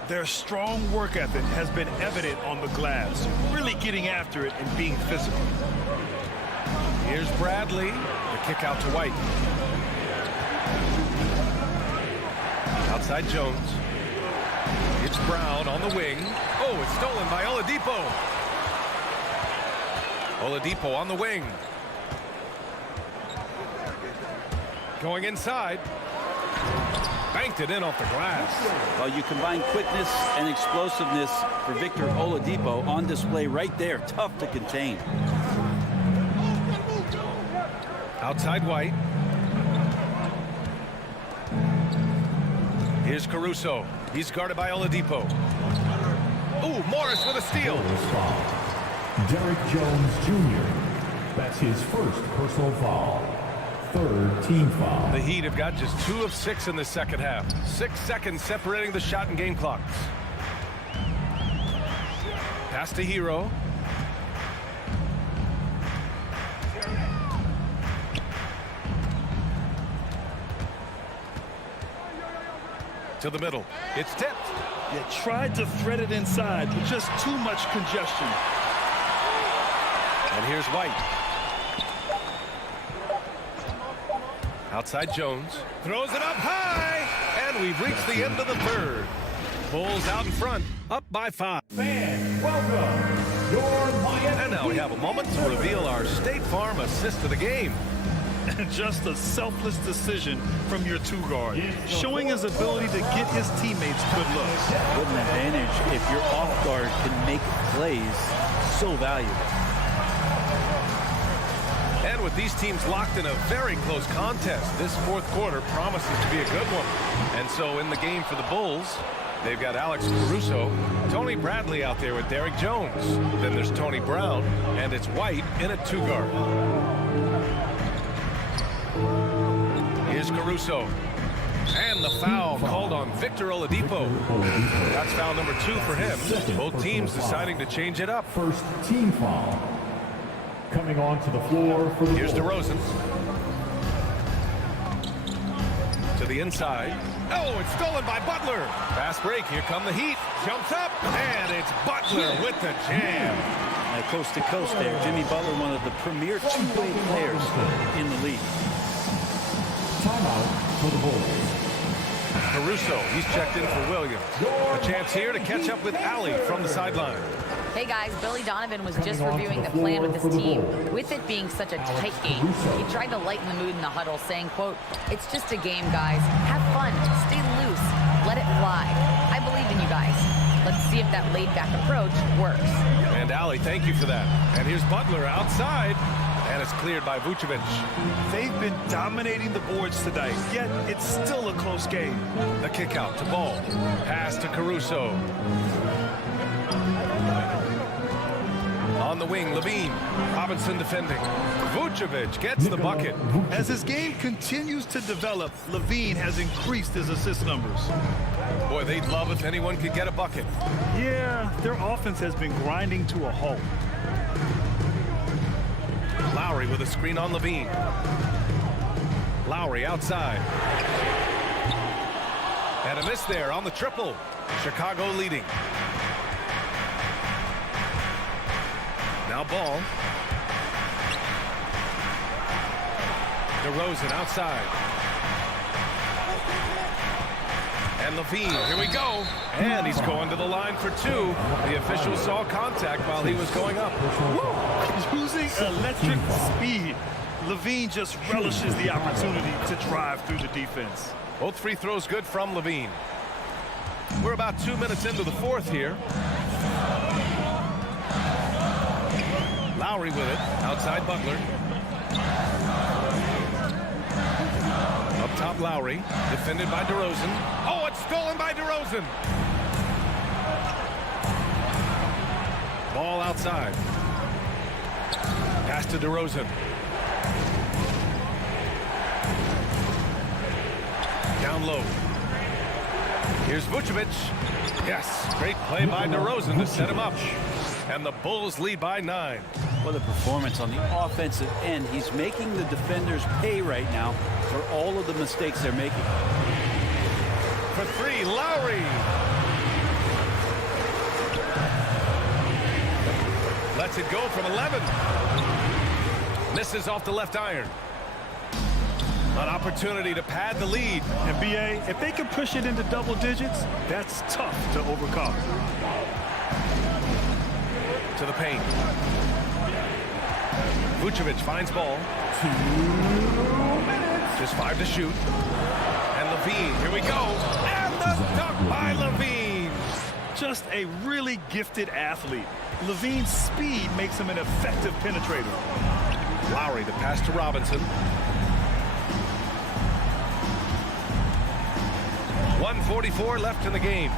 Their strong work ethic has been evident on the glass, really getting after it and being physical. Here's Bradley. The kick out to White. Outside Jones. It's Brown on the wing. Oh, it's stolen by Oladipo. Oladipo on the wing. Going inside. Banked it in off the glass. Well, you combine quickness and explosiveness for Victor Oladipo on display right there. Tough to contain. Outside White. Here's Caruso. He's guarded by Oladipo. Ooh, Morris with a steal. Derrick Jones Jr. That's his first personal foul. Third team foul. The Heat have got just 2 of 6 in the second half. 6 seconds separating the shot and game clocks. Pass to Hero. To the middle. It's tipped. You tried to thread it inside, but just too much congestion. And here's White. Outside Jones. Throws it up high. And we've reached the end of the third. Bulls out in front. Up by 5. Fans, welcome your Miami. And now we have a moment to reveal our State Farm assist of the game. Just a selfless decision from your 2 guard, showing his ability to get his teammates good looks. What an advantage if your off guard can make plays so valuable. And with these teams locked in a very close contest, this fourth quarter promises to be a good one. And so in the game for the Bulls, they've got Alex Caruso, Tony Bradley out there with Derrick Jones. Then there's Tony Brown, and it's White in a 2-guard. Here's Caruso. And the foul called on Victor Oladipo. That's foul number 2 for him. Both teams deciding to change it up. First team foul. Coming onto the floor for the Here's Bulls. DeRozan. to the inside. Oh, it's stolen by Butler. Fast break. Here come the Heat. Jumps up, and it's Butler with the jam. Coast to coast there. Jimmy Butler, one of the premier two-way players in the league. Timeout for the Bulls. Caruso, he's checked in for Williams. A chance here to catch up with Allie from the sideline. Hey guys, Billy Donovan was just reviewing the plan with his team. With it being such a tight game, he tried to lighten the mood in the huddle, saying, quote, "It's just a game, guys. Have fun. Stay loose. Let it fly. I believe in you guys. Let's see if that laid-back approach works." And Allie, thank you for that. And here's Butler outside. And it's cleared by Vucevic. They've been dominating the boards tonight, yet it's still a close game. The kick out to Ball. Pass to Caruso. On the wing, Levine. Robinson defending. Vucevic gets the bucket. As his game continues to develop, Levine has increased his assist numbers. Boy, they'd love if anyone could get a bucket. Yeah, their offense has been grinding to a halt. Lowry with a screen on Levine. Lowry outside. And a miss there on the triple. Chicago leading. Now Ball. DeRozan outside. And Levine, here we go. And he's going to the line for two. The official saw contact while he was going up. Using electric speed, Levine just relishes the opportunity to drive through the defense. Both free throws good from Levine. We're about 2 minutes into the fourth here. Lowry with it, outside Butler. Up top Lowry, defended by DeRozan. Oh, it's stolen by DeRozan. Ball outside. Pass to DeRozan. Down low. Here's Vucevic. Yes, great play by DeRozan to set him up. And the Bulls lead by 9. What a performance on the offensive end. He's making the defenders pay right now for all of the mistakes they're making. For three, Lowry. Lets it go from 11. Misses off the left iron. An opportunity to pad the lead. And BA, if they can push it into double digits, that's tough to overcome. To the paint. Vucevic finds Ball. Just 5 to shoot. And Levine, here we go. And the dunk by Levine. Just a really gifted athlete. Levine's speed makes him an effective penetrator. Lowry, the pass to Robinson. 1:44 left in the game.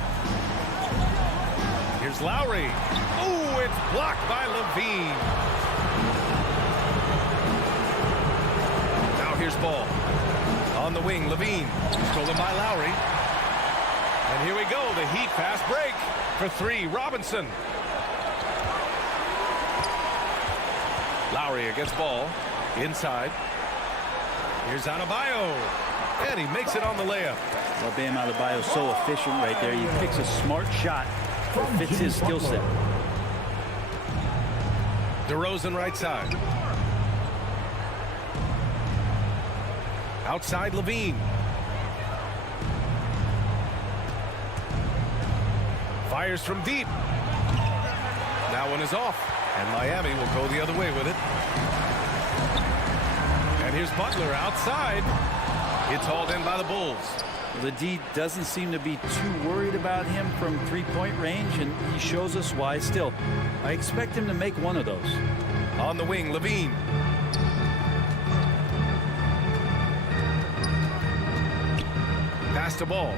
Here's Lowry. Oh, it's blocked by Levine. Now here's Ball. On the wing, Levine. Stolen by Lowry. And here we go, the Heat fast break. For three, Robinson. Lowry against Ball. Inside. Here's Adebayo. And he makes it on the layup. Well, Bam Adebayo is so efficient right there. He picks a smart shot that fits his skill set. DeRozan right side. Outside Levine. Fires from deep. That one is off. And Miami will go the other way with it. And here's Butler outside. It's hauled in by the Bulls. The D doesn't seem to be too worried about him from three-point range, and he shows us why still. I expect him to make one of those. On the wing, Levine. Pass to Ball.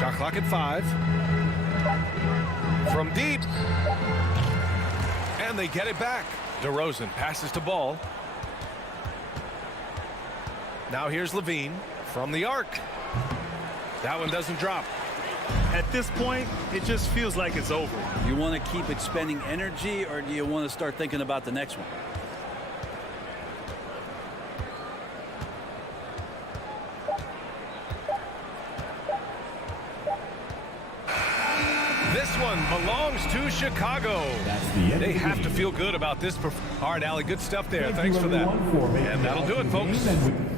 Shot clock at 5. From deep. And they get it back. DeRozan passes to Ball. Now here's Levine from the arc. That one doesn't drop. At this point, it just feels like it's over. You want to keep expending energy, or do you want to start thinking about the next one? one belongs to Chicago. That's the end They of the have to game. feel good about this. All right, Allie, good stuff there. Thanks you, for that. everyone, for making And that'll do it, the folks. game, and we-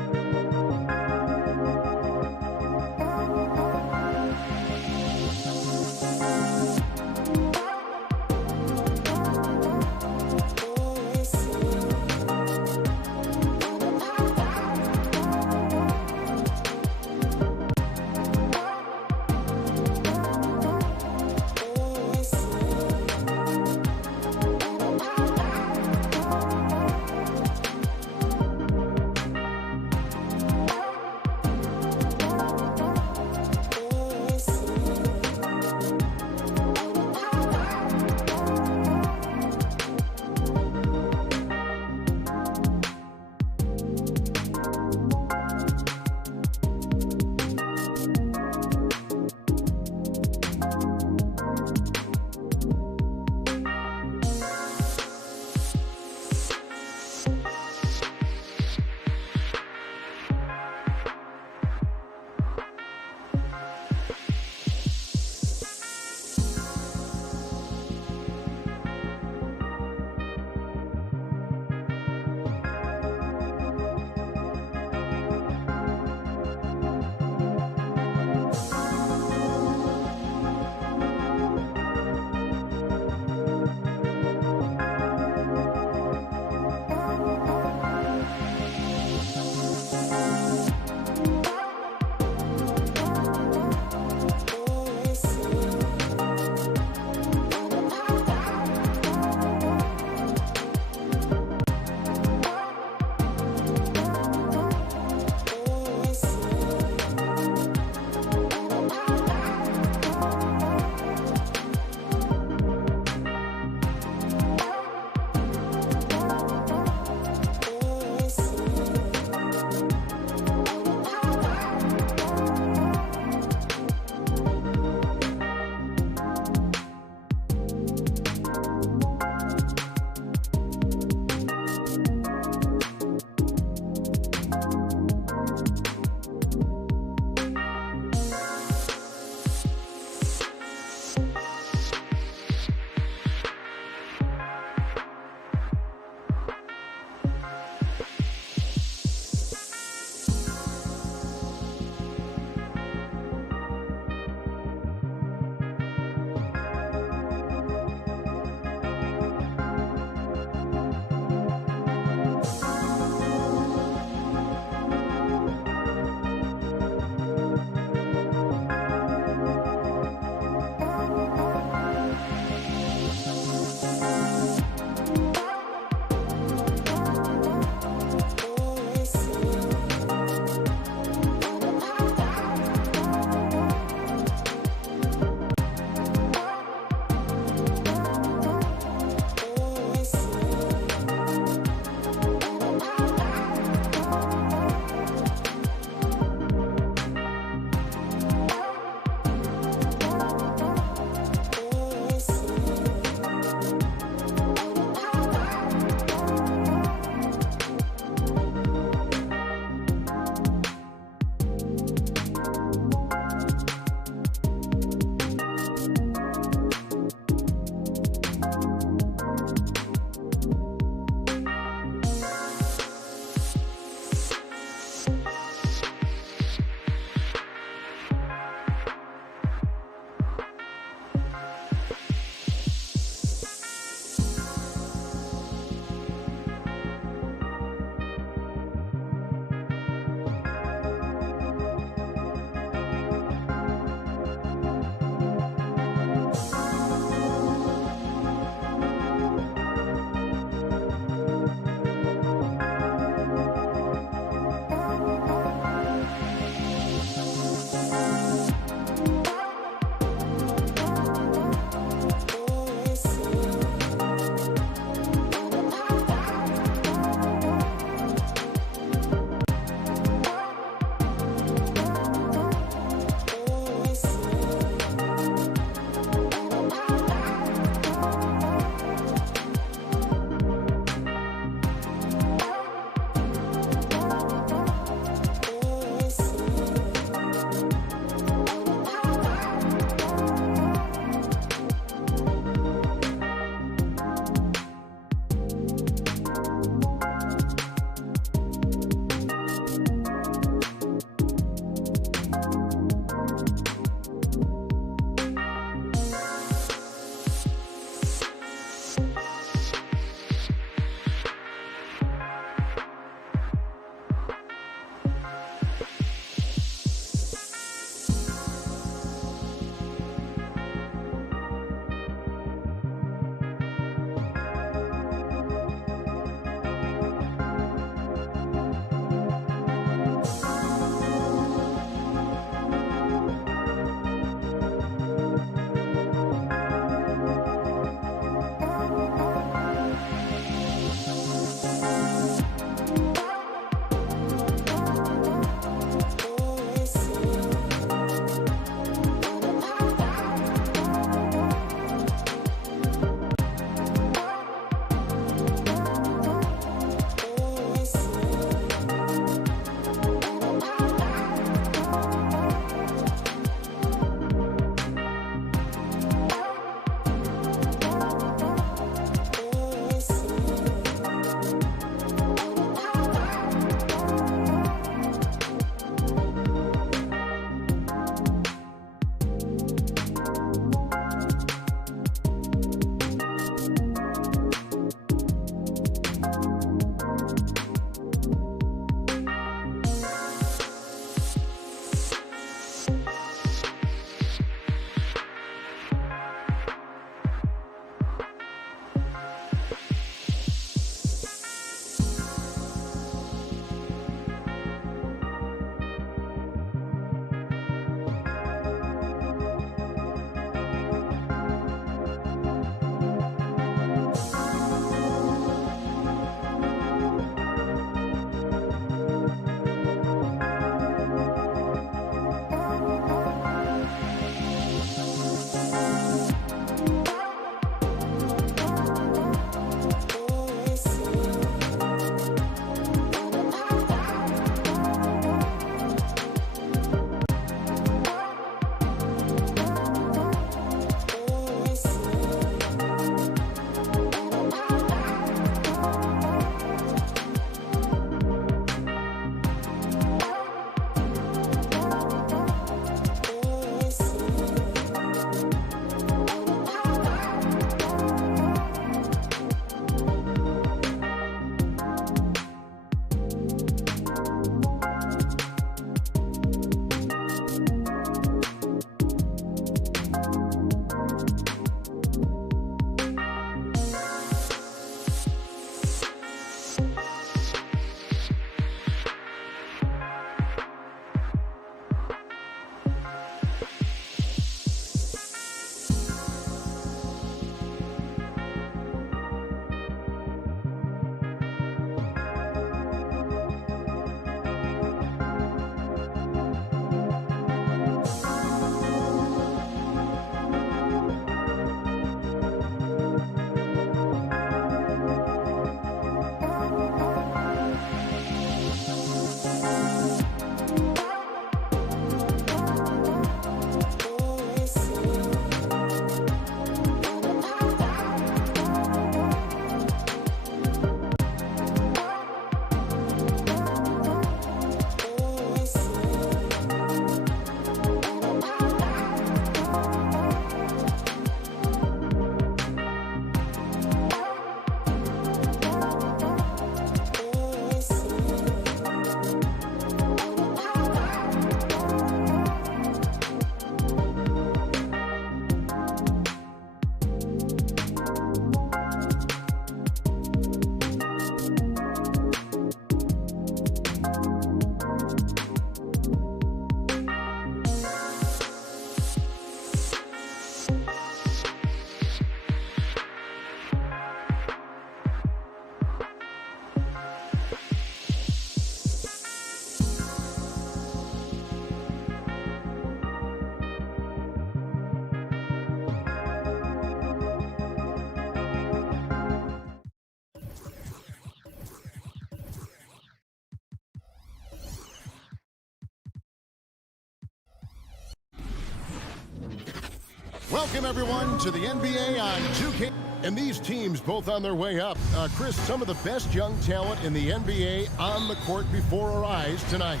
Welcome, everyone, to the NBA on 2K. And these teams both on their way up. Chris, some of the best young talent in the NBA on the court before our eyes tonight.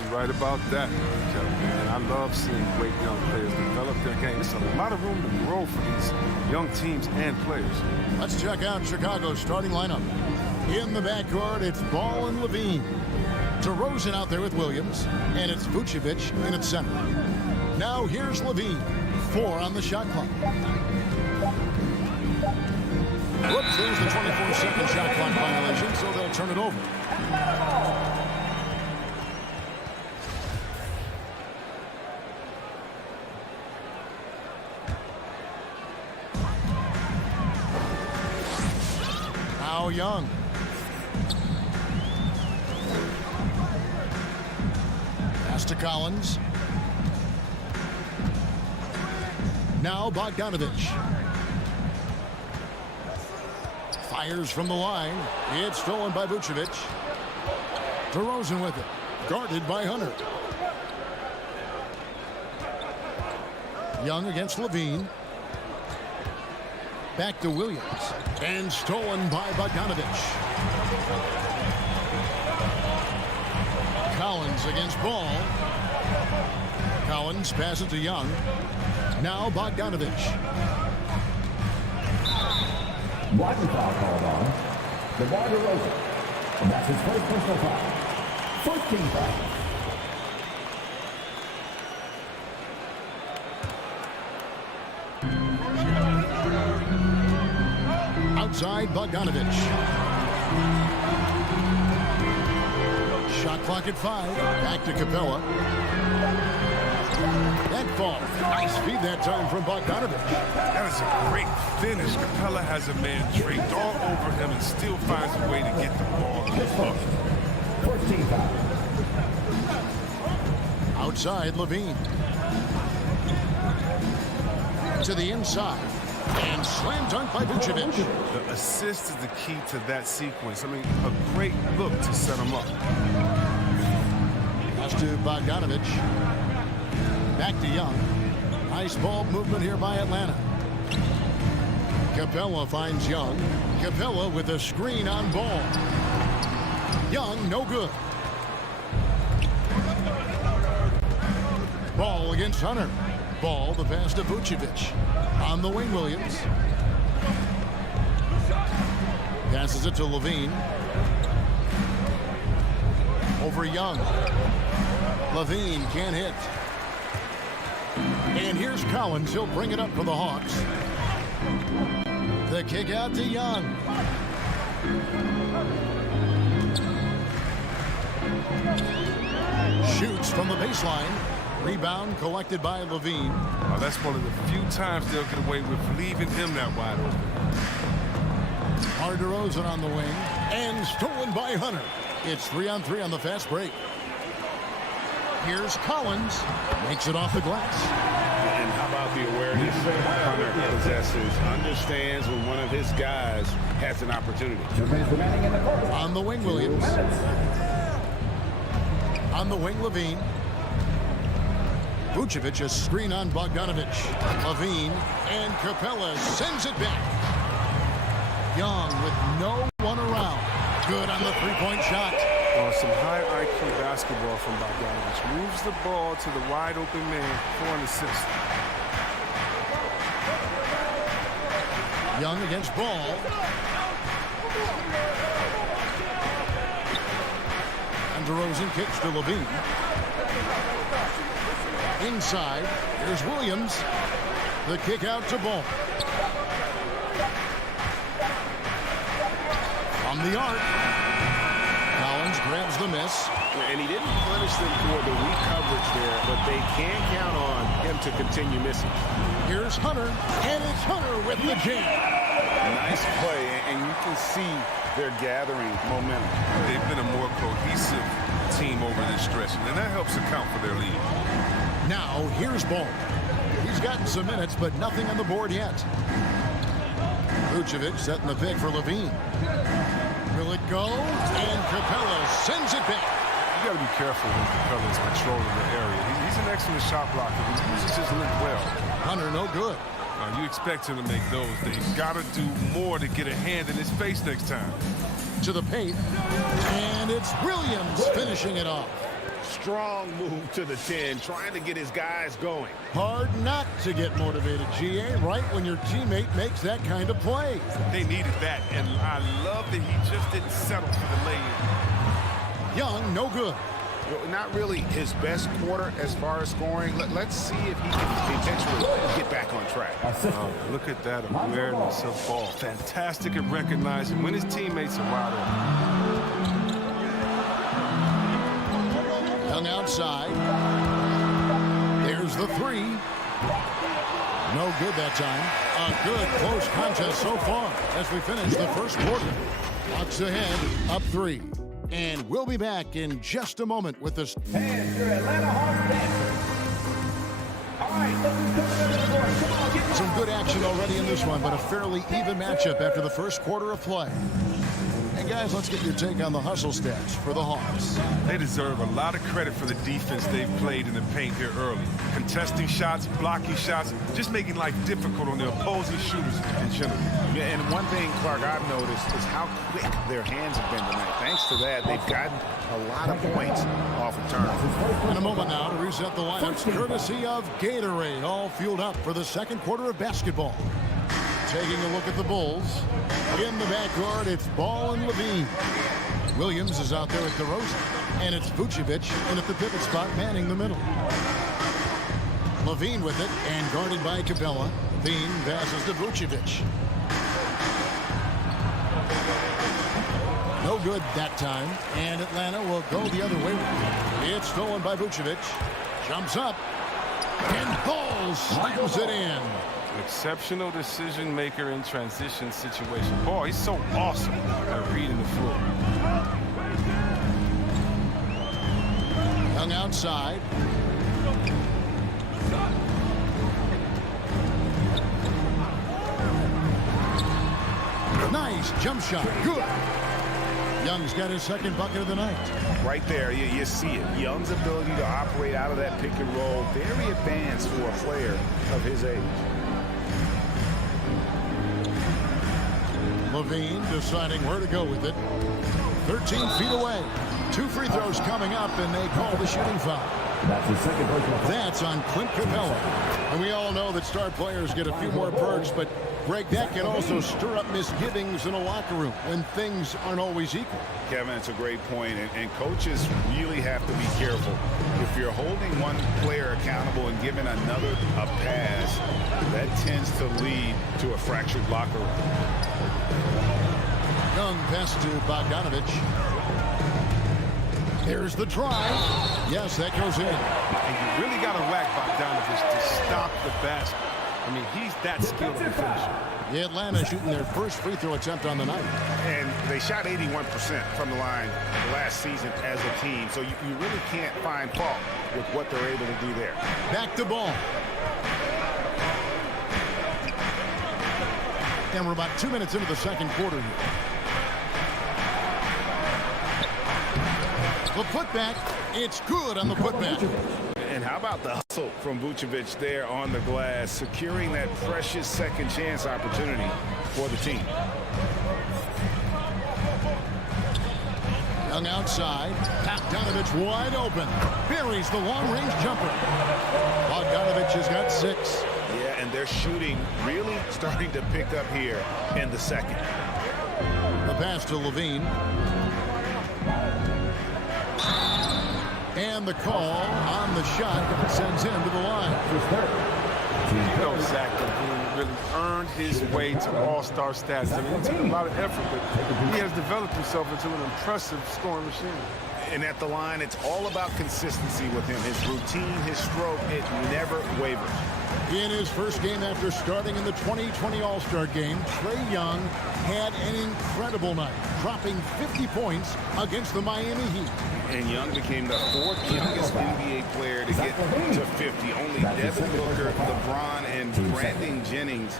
You're right about that, Kevin. And I love seeing great young players develop their game. There's a lot of room to grow for these young teams and players. Let's check out Chicago's starting lineup. In the backcourt, it's Ball and Levine. DeRozan out there with Williams, and it's Vucevic in its center. Now here's Levine, 4 on the shot clock. Whoops, there's the 24-second shot clock violation, so they'll turn it over. Now Young. Pass to Collins. Now Bogdanovich. Fires from the line. It's stolen by Vucevic. DeRozan with it. Guarded by Hunter. Young against Levine. Back to Williams. And stolen by Bogdanovich. Collins against Ball. Collins passes to Young. Now Bogdanovich. Blocking foul called on DeMar DeRozan. And that's his first personal foul. First team foul. Outside Bogdanovich. Shot clock at 5. Back to Capella. That fall. Nice feed that time from Bogdanovich. That is a great finish. Capella has a man draped all over him and still finds a way to get the ball in the hook. First team foul. Outside Levine. To the inside. And slam dunk by Vucevic. The assist is the key to that sequence. I mean, a great look to set him up. Pass to Bogdanovich. Back to Young. Nice ball movement here by Atlanta. Capella finds Young. Capella with a screen on Ball. Young, no good. Ball against Hunter. Ball, the pass to Vucevic. On the wing, Williams. Passes it to Levine. Over Young. Levine can't hit. And here's Collins. He'll bring it up for the Hawks. The kick out to Young. Shoots from the baseline. Rebound collected by Levine. Oh, that's one of the few times they'll get away with leaving him that wide open. DeRozan on the wing. And stolen by Hunter. It's 3-on-3 on the fast break. Here's Collins. Makes it off the glass. And how about the awareness Hunter possesses? Understands when one of his guys has an opportunity. On the wing, Williams. On the wing, Levine. Vucevic a screen on Bogdanovich. Levine and Capella sends it back. Young with no one around. Good on the three-point shot. Oh, some high IQ basketball from Bogdanovich. Moves the ball to the wide open man. 4 and 6. Young against Ball. And DeRozan kicks to Levine. Inside, here's Williams. The kick out to Ball. From the arc. Collins grabs the miss. And he didn't punish them for the weak coverage there, but they can count on him to continue missing. Here's Hunter, and it's Hunter with the jam. Nice play, and you can see they're gathering momentum. They've been a more cohesive team over this stretch, and that helps account for their lead. Now, here's Ball. He's gotten some minutes, but nothing on the board yet. Vucevic setting the pick for Levine. Will it go? And Capella sends it back. got to be careful when Capella's controlling the area. He's an excellent shot blocker. He uses his length well. Hunter, no good. You expect him to make those. They've got to do more to get a hand in his face next time. To the paint, and it's Williams finishing it off. Strong move to the 10, trying to get his guys going. Hard not to get motivated, GA, right when your teammate makes that kind of play. They needed that, and I love that he just didn't settle for the lay-in. Young, no good. Not really his best quarter as far as scoring. Let's see if he can eventually get back on track. Look at that awareness of ball. Fantastic at recognizing when his teammates are wide open. Young outside. There's the three. No good that time. A good close contest so far as we finish the first quarter. Bucks ahead, up 3. And we'll be back in just a moment with this. And your Atlanta Hawks dancers. All right, come on, get some good action already in this one, but a fairly even matchup after the first quarter of play. And guys, let's get your take on the hustle stats for the Hawks. They deserve a lot of credit for the defense they've played in the paint here early. Contesting shots, blocking shots, just making life difficult on the opposing shooters in general. Yeah, and one thing, Clark, I've noticed is how quick their hands have been tonight. Thanks to that, they've gotten a lot of points off of turnovers. In a moment now to reset the lineups, courtesy of Gatorade, all fueled up for the second quarter of basketball. Taking a look at the Bulls. In the backcourt, it's Ball and Levine. Williams is out there at DeRozan. And it's Vucevic in at the pivot spot, manning the middle. Levine with it, and guarded by Capella. Levine passes to Vucevic. No good that time, and Atlanta will go the other way with it. It's stolen by Vucevic. Jumps up, and Ball slams it in. Exceptional decision maker in transition situation. Boy, he's so awesome at reading the floor. Young outside. Nice jump shot. Good. Young's got his second bucket of the night. Right there, you see it. Young's ability to operate out of that pick and roll, very advanced for a player of his age. Levine deciding where to go with it. 13 feet away. 2 free throws coming up, and they call the shooting foul. That's the second personal foul. That's on Clint Capella. And we all know that star players get a few more perks, but Greg, that can also stir up misgivings in a locker room when things aren't always equal. Kevin, it's a great point, and coaches really have to be careful. If you're holding one player accountable and giving another a pass, that tends to lead to a fractured locker room. Young pass to Bogdanovich. There's the drive. Yes, that goes in. And you really got to whack Bogdanovich to stop the basket. I mean, he's that skilled of a finisher. The Atlanta shooting their first free throw attempt on the night. And they shot 81% from the line last season as a team, so you really can't find fault with what they're able to do there. Back to Ball. And we're about 2 minutes into the second quarter here. The putback, it's good on the putback. And how about the hustle from Vucevic there on the glass, securing that precious second chance opportunity for the team. Young outside. Bogdanovich wide open. Buries the long-range jumper. Bogdanovich has got 6. Yeah, and their shooting really starting to pick up here in the second. The pass to Levine. And the call on the shot sends him to the line. You know Zach Levine really earned his way to all-star status. I mean, it took a lot of effort, but he has developed himself into an impressive scoring machine. And at the line, it's all about consistency with him. His routine, his stroke, it never wavers. In his first game after starting in the 2020 All-Star game, Trae Young had an incredible night, dropping 50 points against the Miami Heat. And Young became the 4th youngest NBA player to get to 50. Only Devin Booker, LeBron, and Brandon Jennings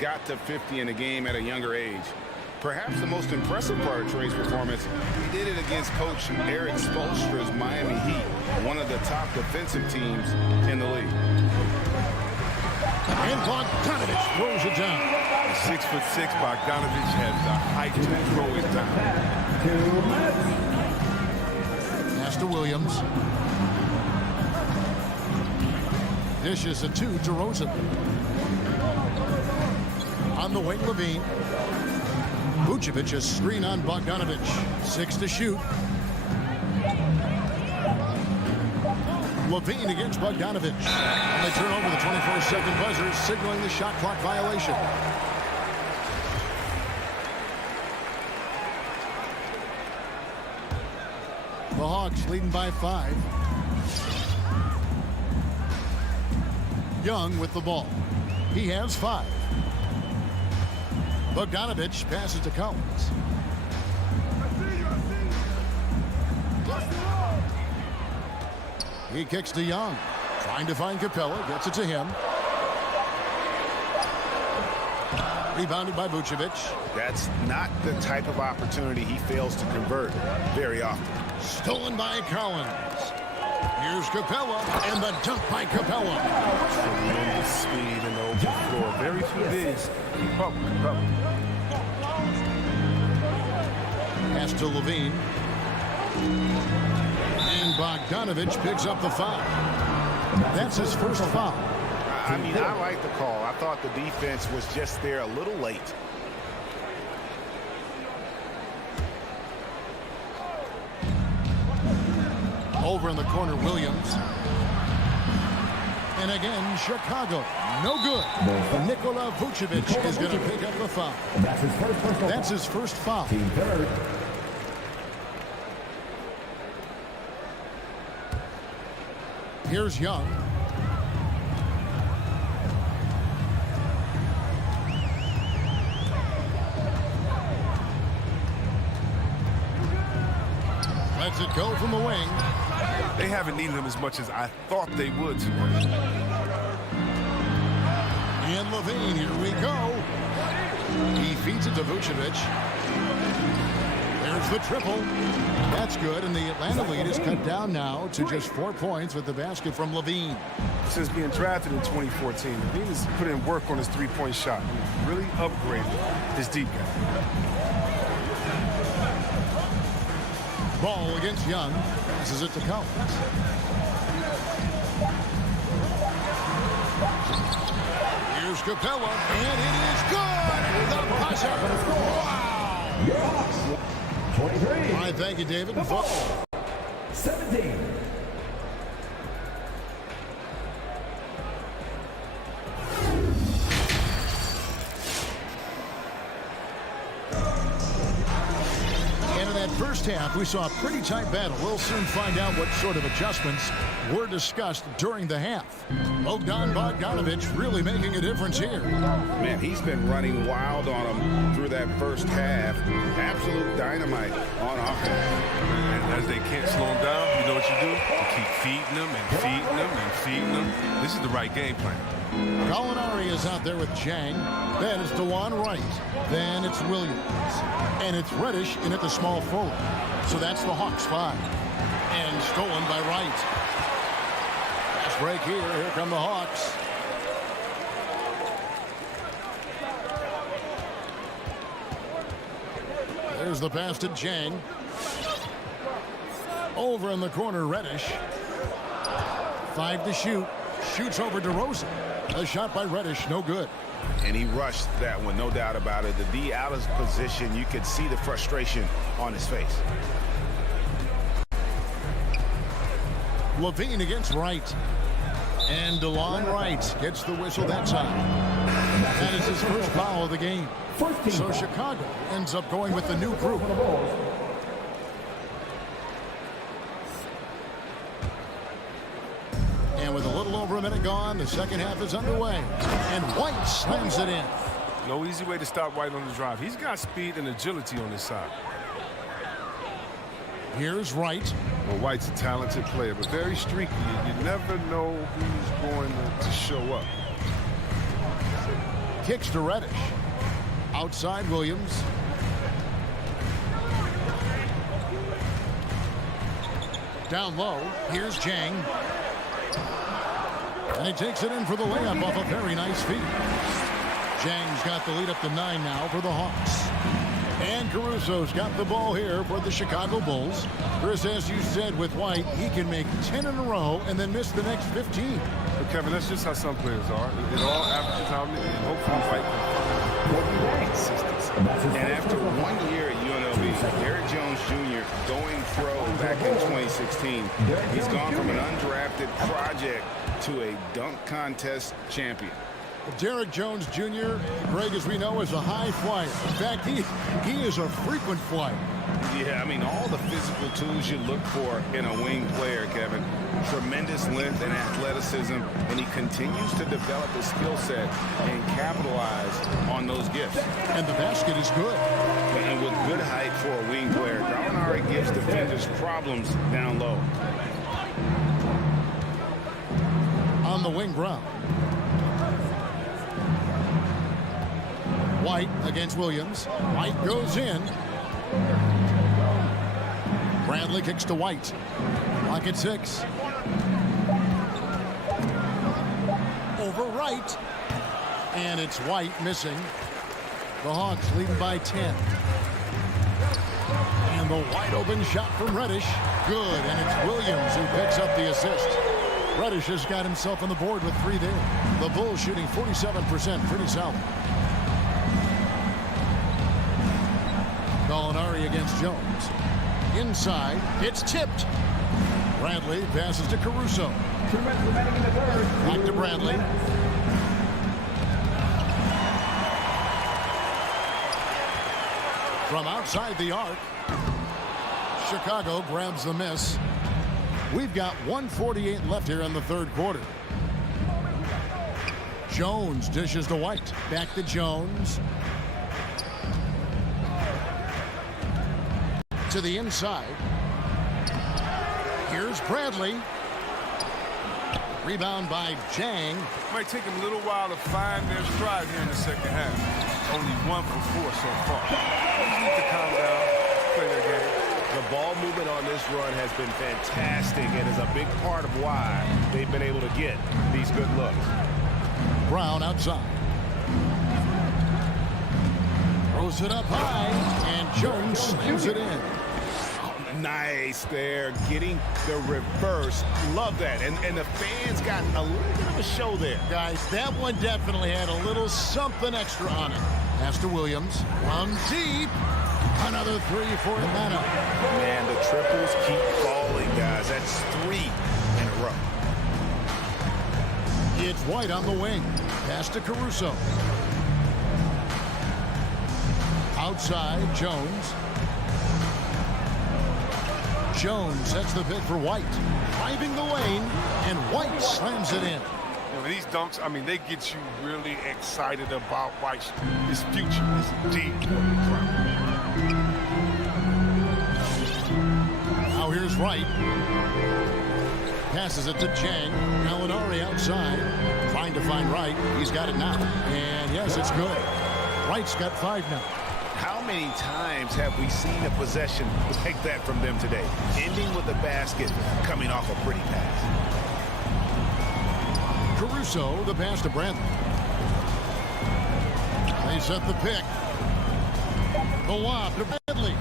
got to 50 in a game at a younger age. Perhaps the most impressive part of Trey's performance, he did it against Coach Eric Spoelstra's Miami Heat, one of the top defensive teams in the league. And Bogdanovich throws it down. The 6'6" Bogdanovich has the height to throw it down. Pass to Williams. Dishes it to DeRozan. On the wing, Levine. Vucevic a screen on Bogdanovich. 6 to shoot. Levine against Bogdanovich. And they turn over the 24-second buzzer, signaling the shot clock violation. The Hawks leading by 5. Young with the ball. He has 5. Bogdanovich passes to Collins. He kicks to Young. Trying to find Capella. Gets it to him. Rebounded by Vucevic. That's not the type of opportunity he fails to convert very often. Stolen by Collins. Here's Capella, and the dunk by Capella. Tremendous speed in the open floor. Very few bigs. Capella. Pass to Levine. And Bogdanovich picks up the foul. That's his first foul. I mean, I like the call. I thought the defense was just there a little late. Over in the corner, Williams. And again, Chicago. No good. Nikola Vucevic is going to pick up the foul. That's his first foul. Here's Young. Lets it go from the wing. They haven't needed him as much as I thought they would tonight. And Levine, here we go. He feeds it to Vucevic. There's the triple. That's good, and the Atlanta lead is cut down now to just 4 points with the basket from Levine. Since being drafted in 2014, Levine has put in work on his three-point shot. He's really upgraded his deep game. Ball against Young. Passes it to Collins. Here's Capella, and it is good! The buzzer! Wow! 23. All right, thank you, David. 17. First half, we saw a pretty tight battle. We'll soon find out what sort of adjustments were discussed during the half. Bogdanovich really making a difference here. Man, he's been running wild on him through that first half. Absolute dynamite on offense. And as they can't slow him down, you know what you do? You keep feeding them and feeding them and feeding them. This is the right game plan. Gallinari is out there with Jang. Then it's DeLon Wright. Then it's Williams. And it's Reddish in at the small forward. So that's the Hawks 5. And stolen by Wright. Fast break here. Here come the Hawks. There's the pass to Jang. Over in the corner, Reddish. 5 to shoot. Shoots over DeRozan. A shot by Reddish, no good. And he rushed that one, no doubt about it. The D out of position, you could see the frustration on his face. Levine against Wright. And DeLon Wright gets the whistle that time. That is his first foul of the game. So Chicago ends up going with the new group. And with a little over a minute gone, the second half is underway. And White slams it in. No easy way to stop White on the drive. He's got speed and agility on his side. Here's Wright. Well, White's a talented player, but very streaky. You never know who's going to show up. Kicks to Reddish. Outside Williams. down low. Here's Jang. And he takes it in for the layup off a very nice feed. Jang's got the lead up to 9 now for the Hawks. And Caruso's got the ball here for the Chicago Bulls. Chris, as you said with White, he can make 10 in a row and then miss the next 15. But Kevin, that's just how some players are. It all averages out, and hopefully White can consistency. And after 1 year at UNLV, Derrick Jones Jr. going pro back in 2016, he's gone from an undrafted project to a dunk contest champion. Derrick Jones Jr., Greg, as we know, is a high flyer. In fact, he is a frequent flyer. Yeah, I mean, all the physical tools you look for in a wing player, Kevin. Tremendous length and athleticism, and he continues to develop his skill set and capitalize on those gifts. And the basket is good. And with good height for a wing player, Gallinari gives defenders problems down low. On the wing, Brown. White against Williams. White goes in. Bradley kicks to White. Clock at 6. Over Wright. And it's White missing. The Hawks leading by 10. And the wide open shot from Reddish. Good. And it's Williams who picks up the assist. Reddish has got himself on the board with 3 there. The Bulls shooting 47%. Pretty solid. Gallinari against Jones. Inside, it's tipped. Bradley passes to Caruso. Back to Bradley. From outside the arc, Chicago grabs the miss. We've got 1:48 left here in the third quarter. Jones dishes to White. Back to Jones. To the inside. Here's Bradley. Rebound by Jang. Might take them a little while to find their stride here in the second half. Only 1 for 4 so far. They need to calm down, play their game. The ball movement on this run has been fantastic and is a big part of why they've been able to get these good looks. Brown outside. Throws it up high, and Jones slams it in. Nice there, getting the reverse. Love that. And the fans got a little bit of a show there. Guys, that one definitely had a little something extra on it. Pass to Williams. From deep. Another 3 for Atlanta. Man, the triples keep falling, guys. That's 3 in a row. It's White on the wing. Pass to Caruso. Outside, Jones. Jones sets the pick for White. Driving the lane, and White slams it in. These dunks, I mean, they get you really excited about White. His future is deep. Now here's Wright. Passes it to Jang. Gallinari outside. Trying to find Wright. He's got it now. And yes, it's good. Wright's got 5 now. How many times have we seen a possession like that from them today? Ending with a basket, coming off a pretty pass. Caruso, the pass to Bradley. They set the pick. The lob to Bradley.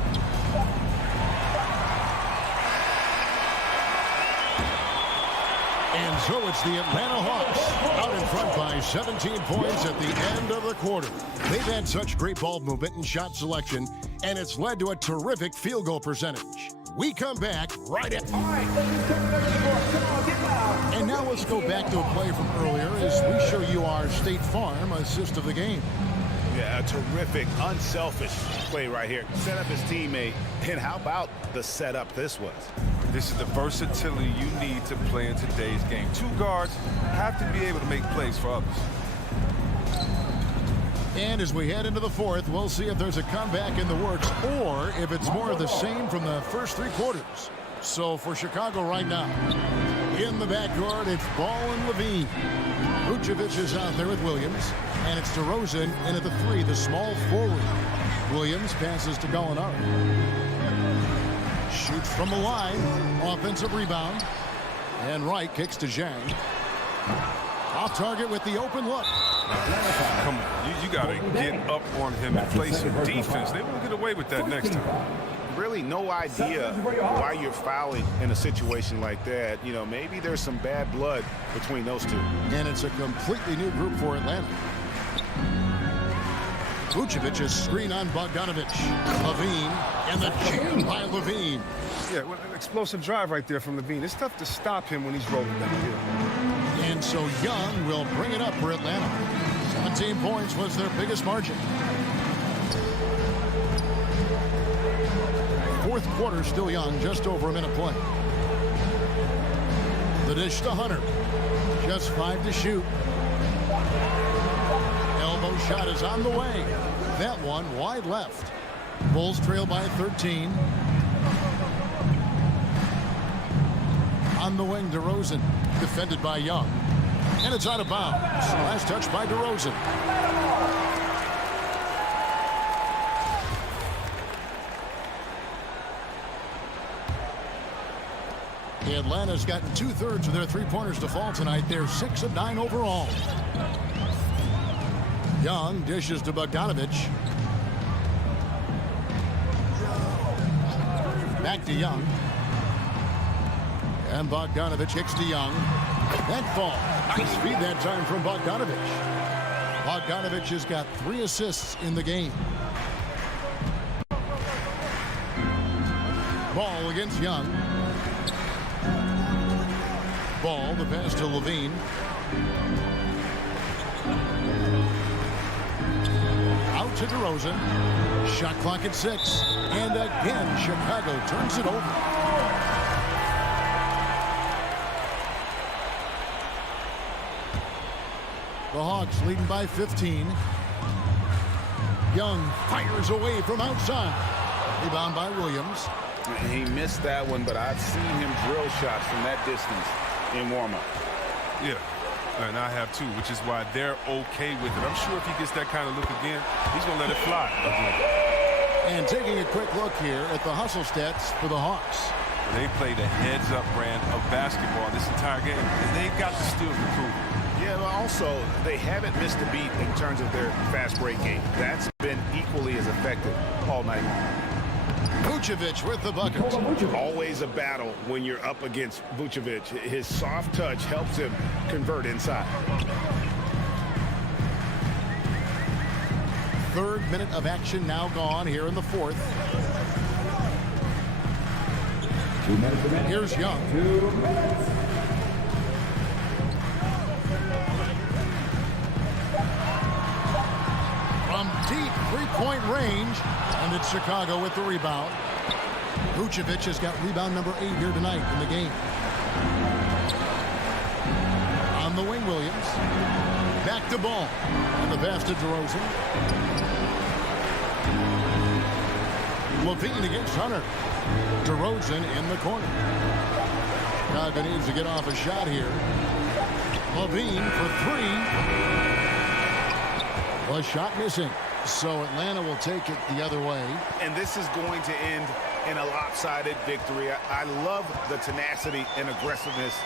And so it's the Atlanta Hawks out in front by 17 points at the end of the quarter. They've had such great ball movement and shot selection, and it's led to a terrific field goal percentage. We come back right at... And now let's go back to a play from earlier as we show you our State Farm assist of the game. Yeah, a terrific, unselfish play right here. Set up his teammate, and how about the setup this was? This is the versatility you need to play in today's game. 2 guards have to be able to make plays for others. And as we head into the fourth, we'll see if there's a comeback in the works or if it's more of the same from the first 3 quarters. So for Chicago right now, in the backcourt, it's Ball and Levine. Vucevic is out there with Williams, and it's DeRozan in at the 3, the small forward. Williams passes to Gallinari. Shoots from the line. Offensive rebound. And Wright kicks to Zhang. Off target with the open look. Come on, you got to get up on him and play some defense. They won't get away with that next time. Really no idea why you're fouling in a situation like that. You know, maybe there's some bad blood between those two. And it's a completely new group for Atlanta. Vucevic's screen on Bogdanovich. Levine, and the jam by Levine. Yeah, well, an explosive drive right there from Levine. It's tough to stop him when he's rolling downhill. And so Young will bring it up for Atlanta. 17 points was their biggest margin. Fourth quarter still Young, just over a minute play. The dish to Hunter. Just 5 to shoot. Elbow shot is on the way. That one wide left. Bulls trail by 13. On the wing, DeRozan, defended by Young. And it's out of bounds. Last touch by DeRozan. Atlanta's gotten 2/3 of their three-pointers to fall tonight. They're 6 of 9 overall. Young dishes to Bogdanovich. Back to Young. And Bogdanovich kicks to Young. That fall. Nice feed that time from Bogdanovich. Bogdanovich has got 3 assists in the game. Ball against Young. Ball, the pass to Levine. Out to DeRozan. Shot clock at 6. And again, Chicago turns it over. The Hawks leading by 15. Young fires away from outside. Rebound by Williams. He missed that one, but I've seen him drill shots from that distance in warm-up. Yeah, and I have too, which is why they're okay with it. I'm sure if he gets that kind of look again, he's going to let it fly again. And taking a quick look here at the hustle stats for the Hawks. They played a heads-up brand of basketball this entire game, and they've got the steals to prove it. Yeah, but also, they haven't missed a beat in terms of their fast break game. That's been equally as effective all night long. Vucevic with the bucket. Always a battle when you're up against Vucevic. His soft touch helps him convert inside. Third minute of action now gone here in the fourth. Here's Young. From deep three-point range. And it's Chicago with the rebound. Vucevic has got rebound number 8 here tonight in the game. On the wing, Williams. Back to Ball. And the pass to DeRozan. Levine against Hunter. DeRozan in the corner. Chicago needs to get off a shot here. Levine for 3. The shot missing. So Atlanta will take it the other way. And this is going to end in a lopsided victory. I love the tenacity and aggressiveness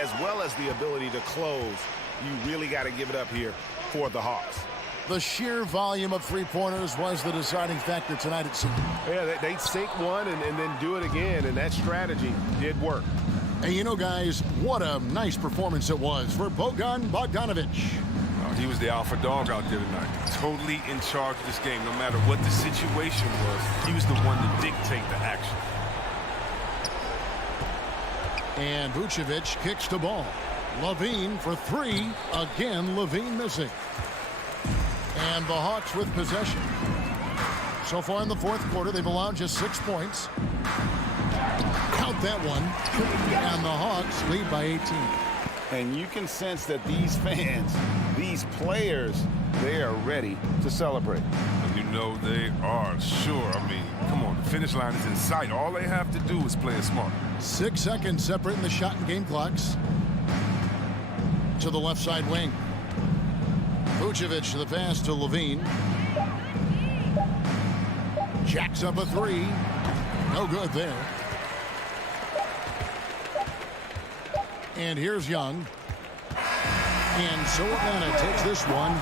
as well as the ability to close. You really got to give it up here for the Hawks. The sheer volume of three-pointers was the deciding factor tonight, it seemed. Yeah, they'd sink one and then do it again, and that strategy did work. And you know, guys, what a nice performance it was for Bogdanovich. He was the alpha dog out there tonight. Totally in charge of this game. No matter what the situation was, he was the one to dictate the action. And Vucevic kicks the ball. Levine for 3. Again, Levine missing. And the Hawks with possession. So far in the fourth quarter, they've allowed just 6 points. Count that one. And the Hawks lead by 18. And you can sense that these fans, these players, they are ready to celebrate. And you know they are, sure. I mean, come on, the finish line is in sight. All they have to do is play it smart. 6 seconds separating the shot and game clocks. To the left side wing. Vucevic to the pass to Levine. Jacks up a 3. No good there. And here's Young. And so Atlanta takes this one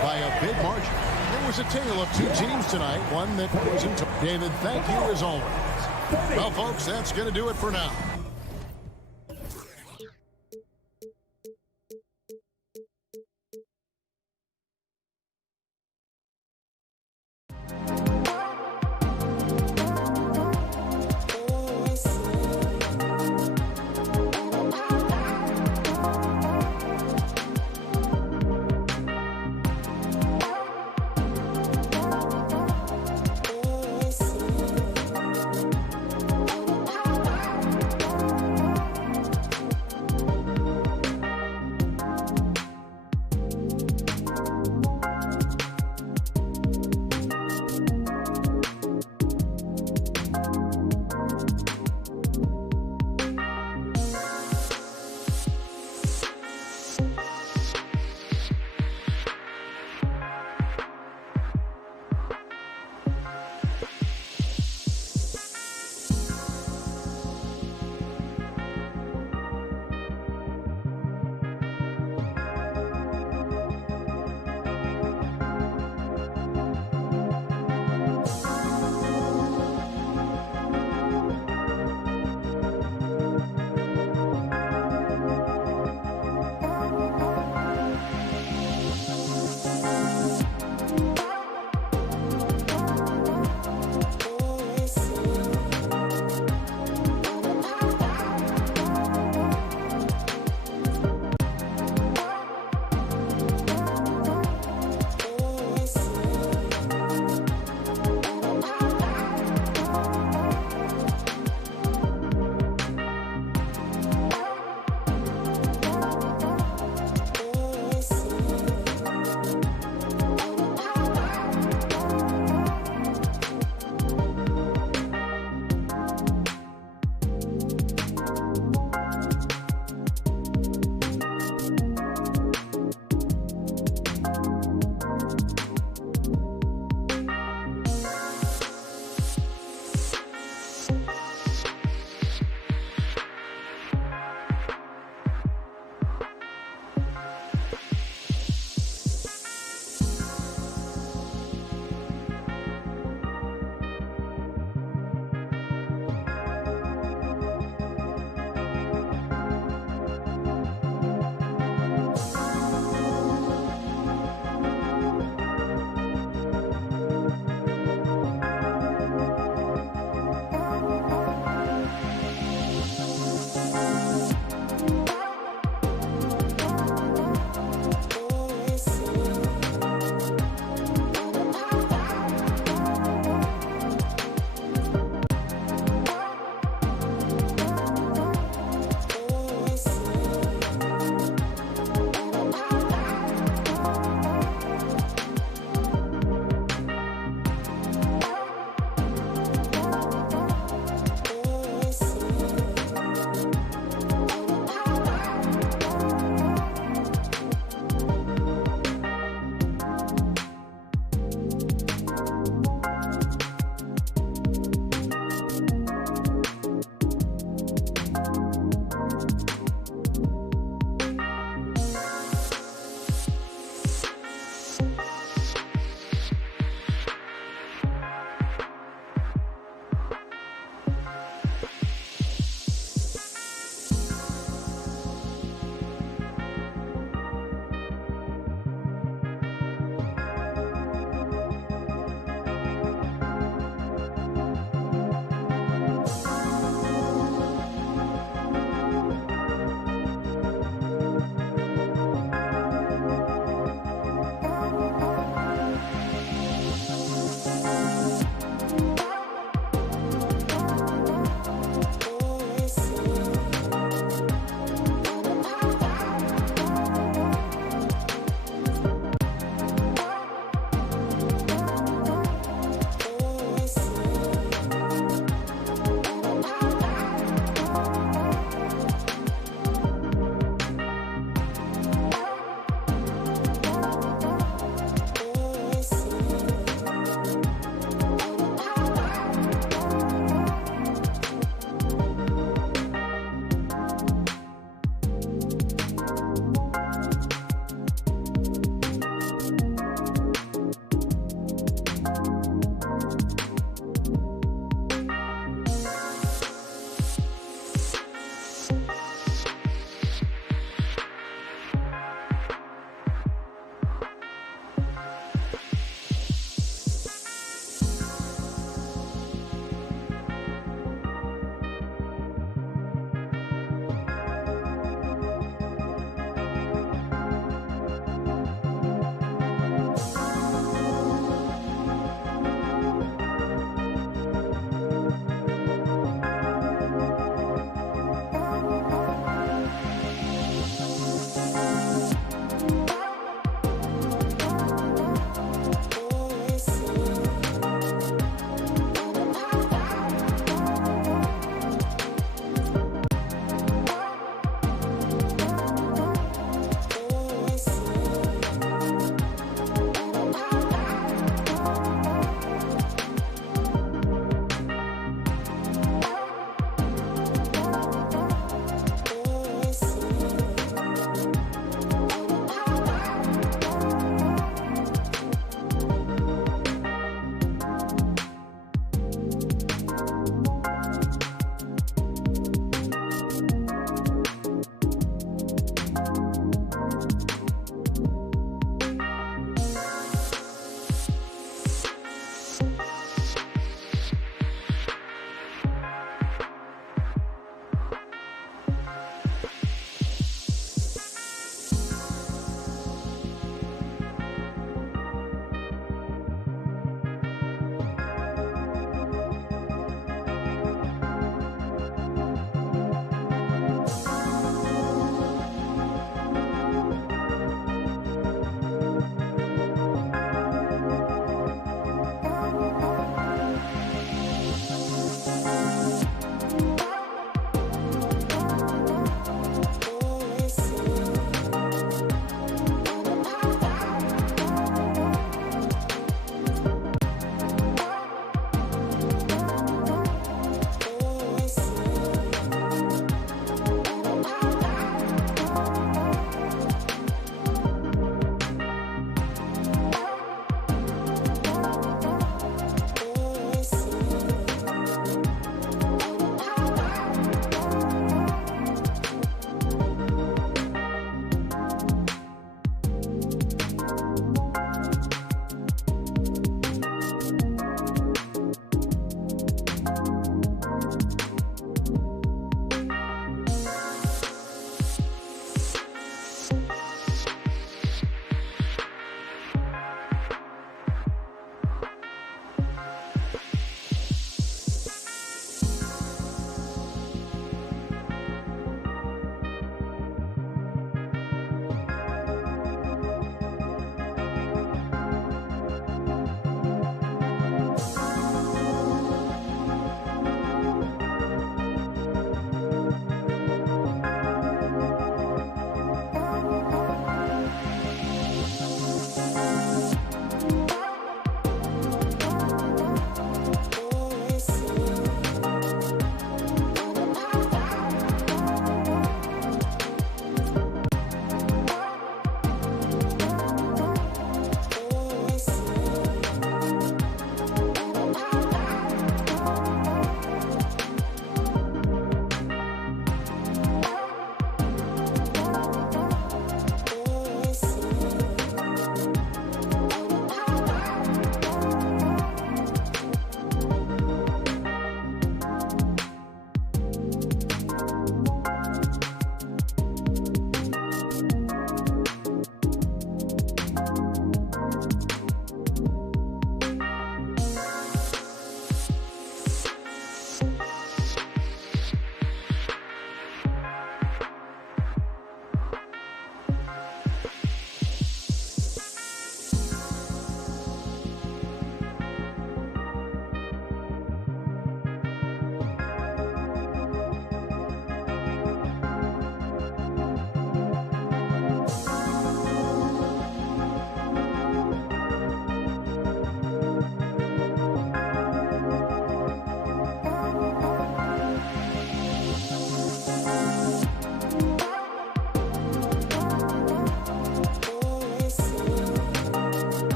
by a big margin. It was a tale of two teams tonight, one that wasn't. David, thank you as always. Well, folks, that's going to do it for now.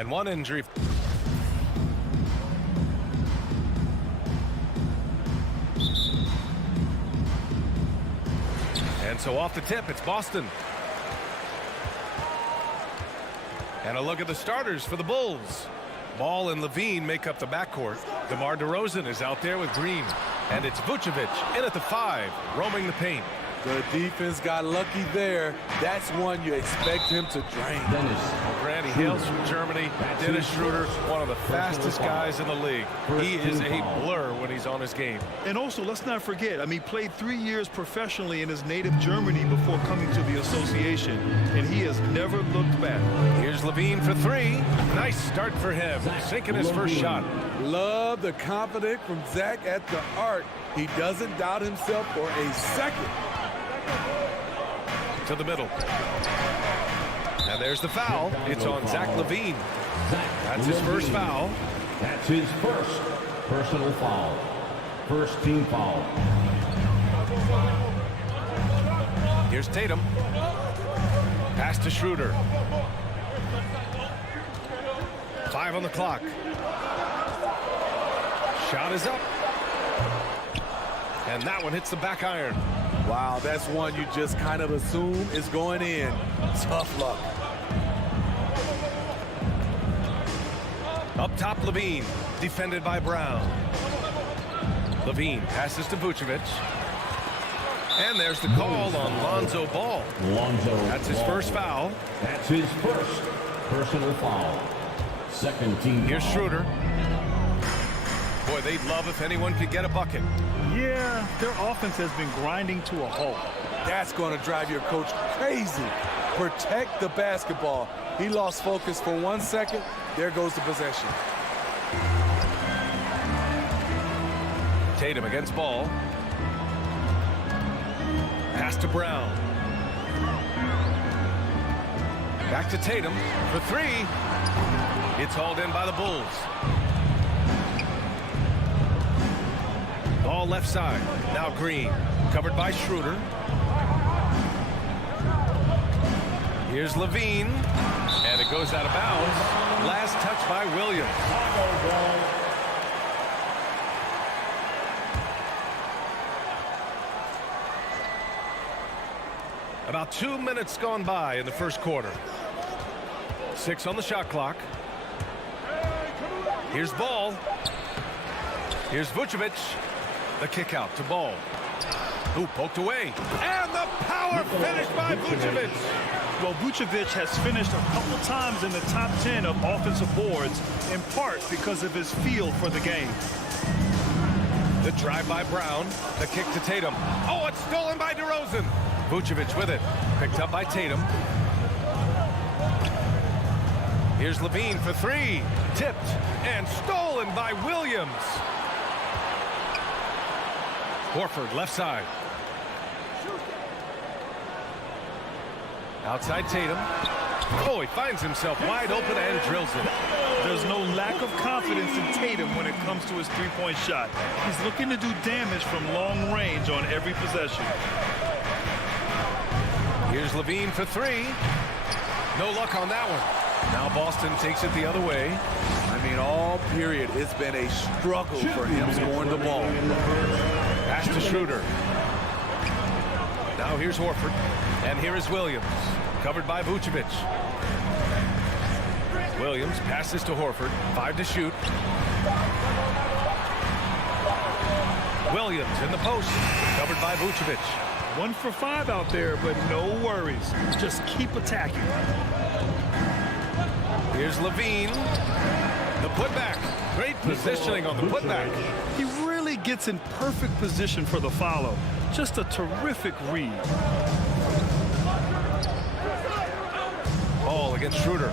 And one injury. And so off the tip, it's Boston. And a look at the starters for the Bulls. Ball and Levine make up the backcourt. DeMar DeRozan is out there with Green. And it's Vucevic in at the 5, roaming the paint. The defense got lucky there. That's one you expect him to drain. Grant, he hails from Germany. Dennis Schroeder, one of the fastest guys in the league. He is a blur when he's on his game. And also, let's not forget, I mean, played 3 years professionally in his native Germany before coming to the association, and he has never looked back. Here's Levine for 3. Nice start for him, sinking his first shot. Love the confidence from Zach at the arc. He doesn't doubt himself for a second. To the middle. And there's the foul. It's on Zach Levine. That's his first foul. That's his first personal foul. First team foul. Here's Tatum. Pass to Schroeder. 5 on the clock. Shot is up. And that one hits the back iron. Wow, that's one you just kind of assume is going in. Tough luck. Up top, Levine, defended by Brown. Levine passes to Vucevic. And there's the call on Lonzo Ball. That's his first foul. That's his first personal foul. Second team. Here's Schroeder. Boy, they'd love if anyone could get a bucket. Yeah, their offense has been grinding to a halt. That's going to drive your coach crazy. Protect the basketball. He lost focus for 1 second. There goes the possession. Tatum against Ball. Pass to Brown. Back to Tatum for 3. It's hauled in by the Bulls. Ball left side. Now Green. Covered by Schroeder. Here's Levine. And it goes out of bounds. Last touch by Williams. About 2 minutes gone by in the first quarter. 6 on the shot clock. Here's Ball. Here's Vucevic. The kick out to Ball. Who poked away. And the power finish by Vucevic. Well, Vucevic has finished a couple times in the top 10 of offensive boards, in part because of his feel for the game. The drive by Brown. The kick to Tatum. Oh, it's stolen by DeRozan. Vucevic with it. Picked up by Tatum. Here's Levine for 3. Tipped and stolen by Williams. Horford left side. Outside Tatum. Oh, he finds himself wide open and drills it. There's no lack of confidence in Tatum when it comes to his three-point shot. He's looking to do damage from long range on every possession. Here's Levine for 3. No luck on that one. Now Boston takes it the other way. I mean, all period, it's been a struggle for him scoring the ball. Pass to Schroeder. Now here's Horford. And here is Williams. Covered by Vucevic. Williams passes to Horford. 5 to shoot. Williams in the post. Covered by Vucevic. 1 for 5 out there, but no worries. Just keep attacking. Here's Levine. The putback. Great positioning on the putback. He really gets in perfect position for the follow. Just a terrific read. Ball against Schroeder.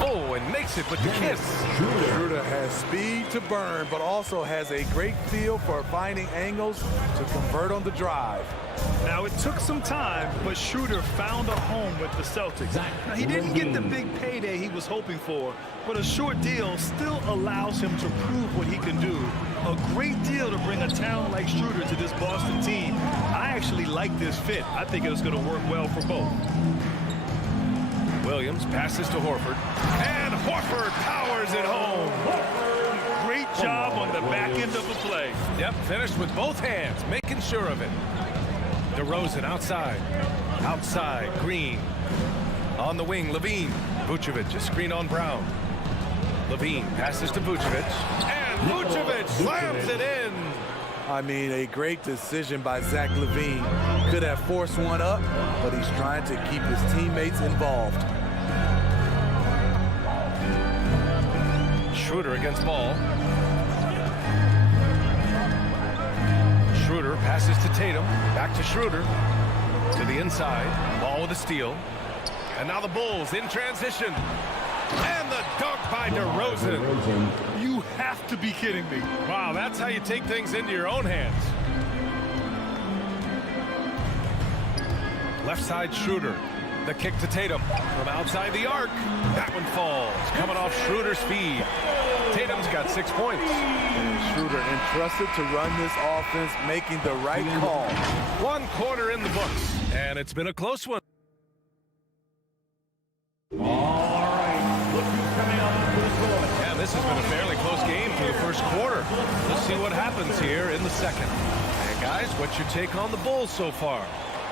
Oh, and makes it with the kiss. Schroeder has speed to burn, but also has a great feel for finding angles to convert on the drive. Now, it took some time, but Schroeder found a home with the Celtics. Now, he didn't get the big payday he was hoping for, but a short deal still allows him to prove what he can do. A great deal to bring a talent like Schroeder to this Boston team. I actually like this fit. I think it's going to work well for both. Williams passes to Horford. And Horford powers it home. Great job on the back end of the play. Yep, finished with both hands, making sure of it. DeRozan outside. Outside, Green. On the wing, Levine. Vucevic, a screen on Brown. Levine passes to Vucevic. And Vucevic slams it in. I mean, a great decision by Zach LaVine. Could have forced one up, but he's trying to keep his teammates involved. Schroeder against Ball. Schroeder passes to Tatum. Back to Schroeder. To the inside. Ball with a steal. And now the Bulls in transition. And the dunk by DeRozan. You have to be kidding me. Wow, that's how you take things into your own hands. Left side Schroeder. The kick to Tatum from outside the arc. That one falls. Coming off Schroeder's feed. Tatum's got 6 points. And Schroeder entrusted to run this offense, making the right call. 1 quarter in the books. And it's been a close one. And this has been a fairly close game for the first quarter. Let's see what happens here in the second. And guys, what's your take on the Bulls so far?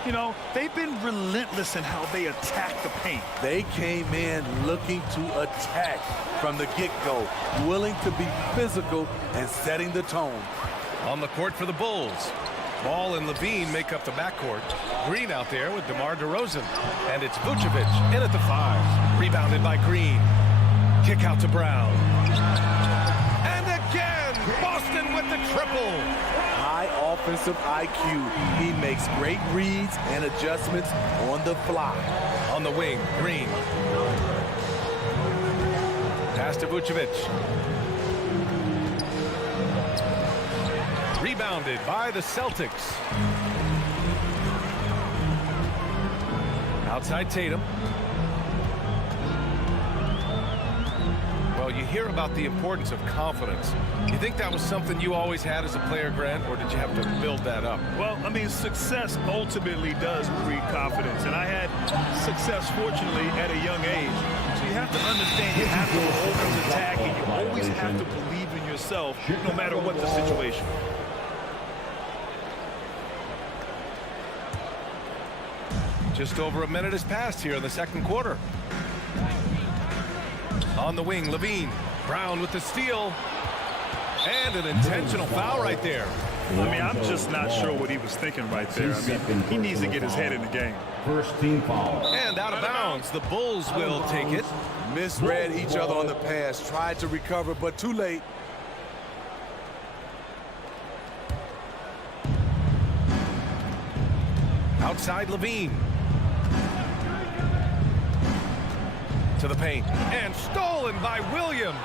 You know, they've been relentless in how they attack the paint. They came in looking to attack from the get-go, willing to be physical and setting the tone. On the court for the Bulls. Ball and Levine make up the backcourt. Green out there with DeMar DeRozan. And it's Vucevic in at the 5. Rebounded by Green. Kick out to Brown. And again, Boston with the triple. High offensive IQ. He makes great reads and adjustments on the fly. On the wing, Green. Pass to Vucevic. Rebounded by the Celtics. Outside Tatum. Well, you hear about the importance of confidence. You think that was something you always had as a player, Grant, or did you have to build that up? Well, I mean, success ultimately does breed confidence. And I had success, fortunately, at a young age. So you have to understand you have to always attack, and you always have to believe in yourself no matter what the situation. Just over a minute has passed here in the second quarter. On the wing, Levine. Brown with the steal. And an intentional foul right there. I mean, I'm just not sure what he was thinking right there. I mean, he needs to get his head in the game. First team foul. And out of bounds. The Bulls will take it. Misread each other on the pass. Tried to recover, but too late. Outside Levine. To the paint. And stolen by Williams.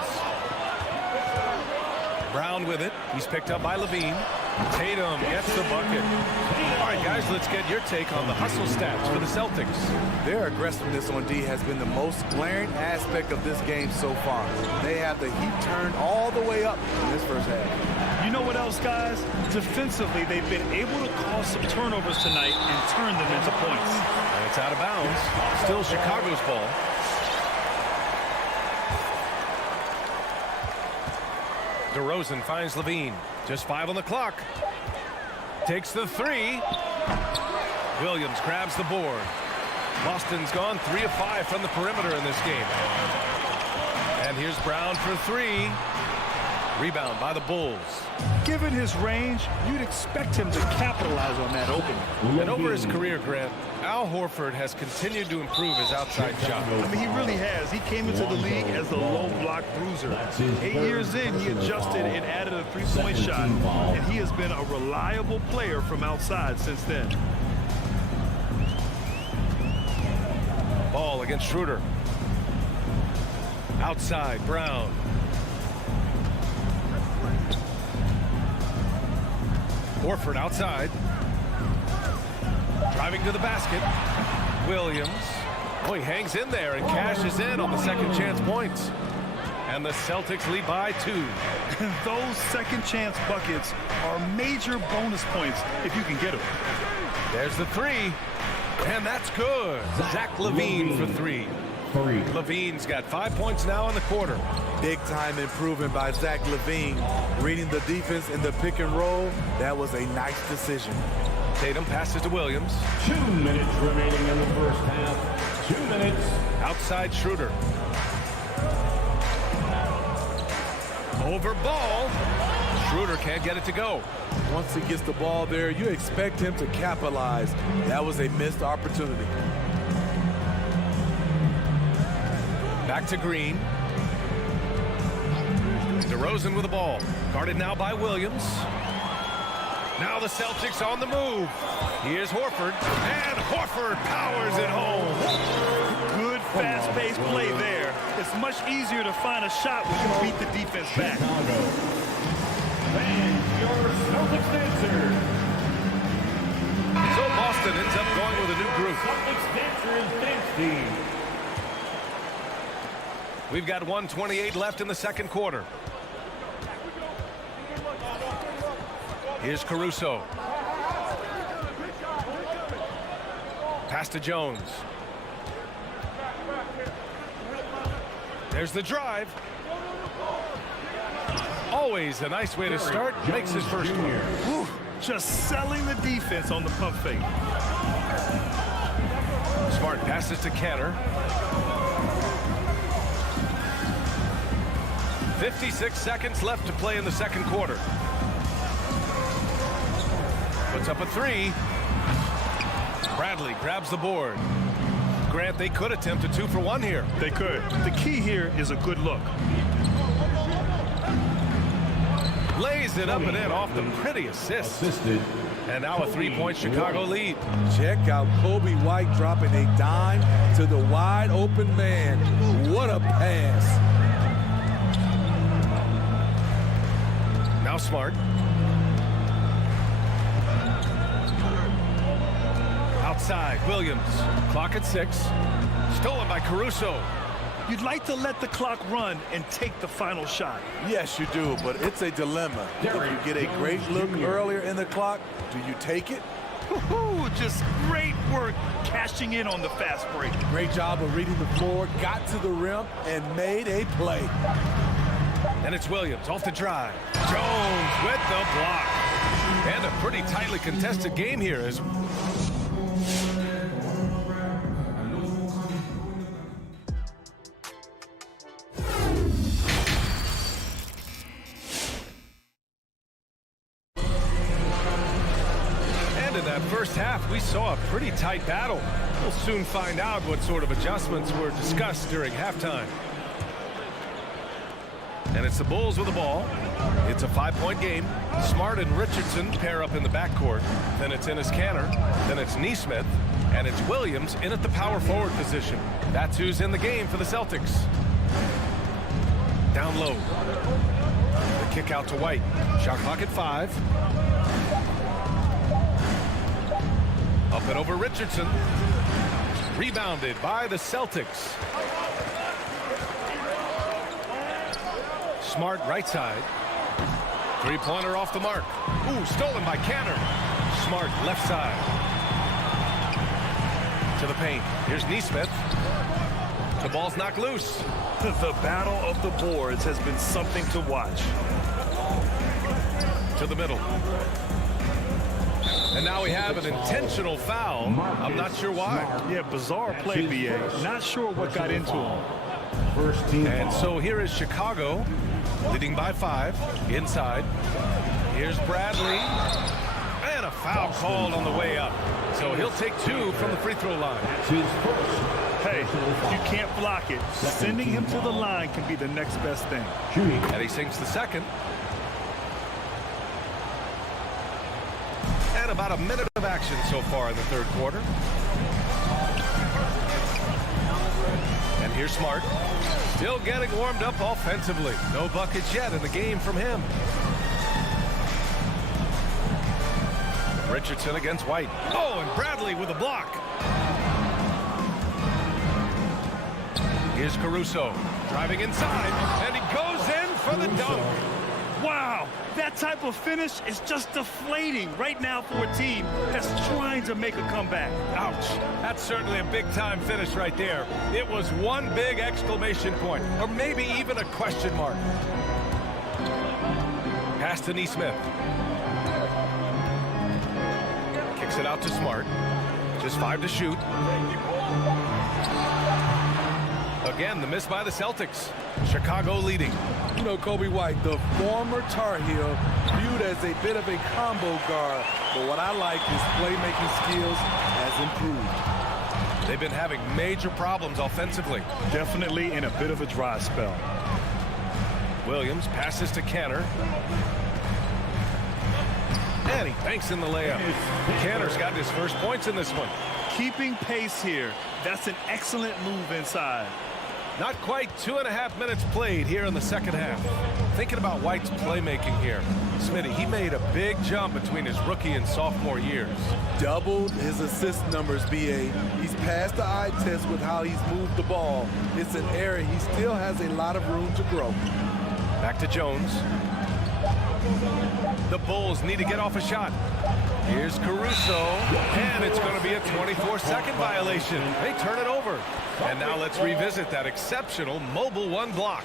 Brown with it. He's picked up by Levine. Tatum gets the bucket. All right, guys, let's get your take on the hustle stats for the Celtics. Their aggressiveness on D has been the most glaring aspect of this game so far. They have the heat turned all the way up in this first half. You know what else, guys? Defensively, they've been able to cause some turnovers tonight and turn them into points. And it's out of bounds. Still Chicago's ball. DeRozan finds Levine. Just 5 on the clock. Takes the 3. Williams grabs the board. Boston's gone 3 of 5 from the perimeter in this game. And here's Brown for 3. Rebound by the Bulls. Given his range, you'd expect him to capitalize on that opening. And over his career, Grant, Al Horford has continued to improve his outside shot. I mean, he really has. He came into the league as a low block bruiser. 8 years in, he adjusted and added a three-point shot, and he has been a reliable player from outside since then. Ball against Schroeder. Outside, Brown. Horford outside. Driving to the basket. Williams. Oh, he hangs in there and cashes in on the second chance points. And the Celtics lead by 2. Those second chance buckets are major bonus points if you can get them. There's the 3. And that's good. Zach LaVine for 3. 3. Levine's got 5 points now in the quarter. Big-time improvement by Zach LaVine. Reading the defense in the pick and roll, that was a nice decision. Tatum passes to Williams. 2 minutes remaining in the first half. 2 minutes. Outside Schroeder. Over ball. Schroeder can't get it to go. Once he gets the ball there, you expect him to capitalize. That was a missed opportunity. Back to Green. DeRozan with the ball. Guarded now by Williams. Now the Celtics on the move. Here's Horford. And Horford powers it home. Good fast-paced play there. It's much easier to find a shot when you beat the defense back. And your Celtics dancer. So Boston ends up going with a new group. Celtics dancers dance team. We've got 1:28 left in the second quarter. Here's Caruso. Pass to Jones. There's the drive. Always a nice way to start. Makes his first one. Whew, just selling the defense on the pump fake. Smart passes to Cantor. 56 seconds left to play in the second quarter. Puts up a three. Bradley grabs the board. Grant, they could attempt a 2 for 1 here. They could. The key here is a good look. Lays it up and in off the pretty assist. And now a 3-point Chicago lead. Check out Kobe White dropping a dime to the wide open man. What a pass. Now Smart. Outside, Williams. Clock at 6. Stolen by Caruso. You'd like to let the clock run and take the final shot. Yes, you do, but it's a dilemma. If you get a great look earlier in the clock, do you take it? Just great work cashing in on the fast break. Great job of reading the floor, got to the rim, and made a play. And it's Williams off the drive. Jones with the block. And a pretty tightly contested game here as first half, we saw a pretty tight battle. We'll soon find out what sort of adjustments were discussed during halftime. And it's the Bulls with the ball. It's a 5-point game. Smart and Richardson pair up in the backcourt. Then it's Enes Kanter. Then it's Nesmith. And it's Williams in at the power forward position. That's who's in the game for the Celtics. Down low. The kick out to White. Shot clock at 5. Up and over Richardson. Rebounded by the Celtics. Smart right side. Three-pointer off the mark. Ooh, stolen by Kanter. Smart left side. To the paint. Here's Nesmith. The ball's knocked loose. The battle of the boards has been something to watch. To the middle. And now we have an intentional foul. I'm not sure why. Yeah, bizarre play, BA. Not sure what got into him. First team. And so here is Chicago, leading by 5, inside. Here's Bradley. And a foul called on the way up. So he'll take 2 from the free throw line. Hey, you can't block it. Sending him to the line can be the next best thing. And he sinks the second. And about a minute of action so far in the third quarter. And here's Smart. Still getting warmed up offensively. No buckets yet in the game from him. Richardson against White. Oh, and Bradley with a block. Here's Caruso driving inside, and he goes in for the dunk. Wow, that type of finish is just deflating right now for a team that's trying to make a comeback. Ouch. That's certainly a big-time finish right there. It was one big exclamation point, or maybe even a question mark. Pass to Neesmith. Kicks it out to Smart. Just 5 to shoot. Again, the miss by the Celtics. Chicago leading. You know, Kobe White, the former Tar Heel, viewed as a bit of a combo guard. But what I like, his playmaking skills has improved. They've been having major problems offensively. Definitely in a bit of a dry spell. Williams passes to Canner. And he banks in the layup. Canner's got his first points in this one. Keeping pace here. That's an excellent move inside. Not quite 2.5 minutes played here in the second half. Thinking about White's playmaking here. Smitty, he made a big jump between his rookie and sophomore years. Doubled his assist numbers, BA. He's passed the eye test with how he's moved the ball. It's an area he still has a lot of room to grow. Back to Jones. The Bulls need to get off a shot. Here's Caruso, and it's going to be a 24-second violation. They turn it over. And now let's revisit that exceptional mobile one block.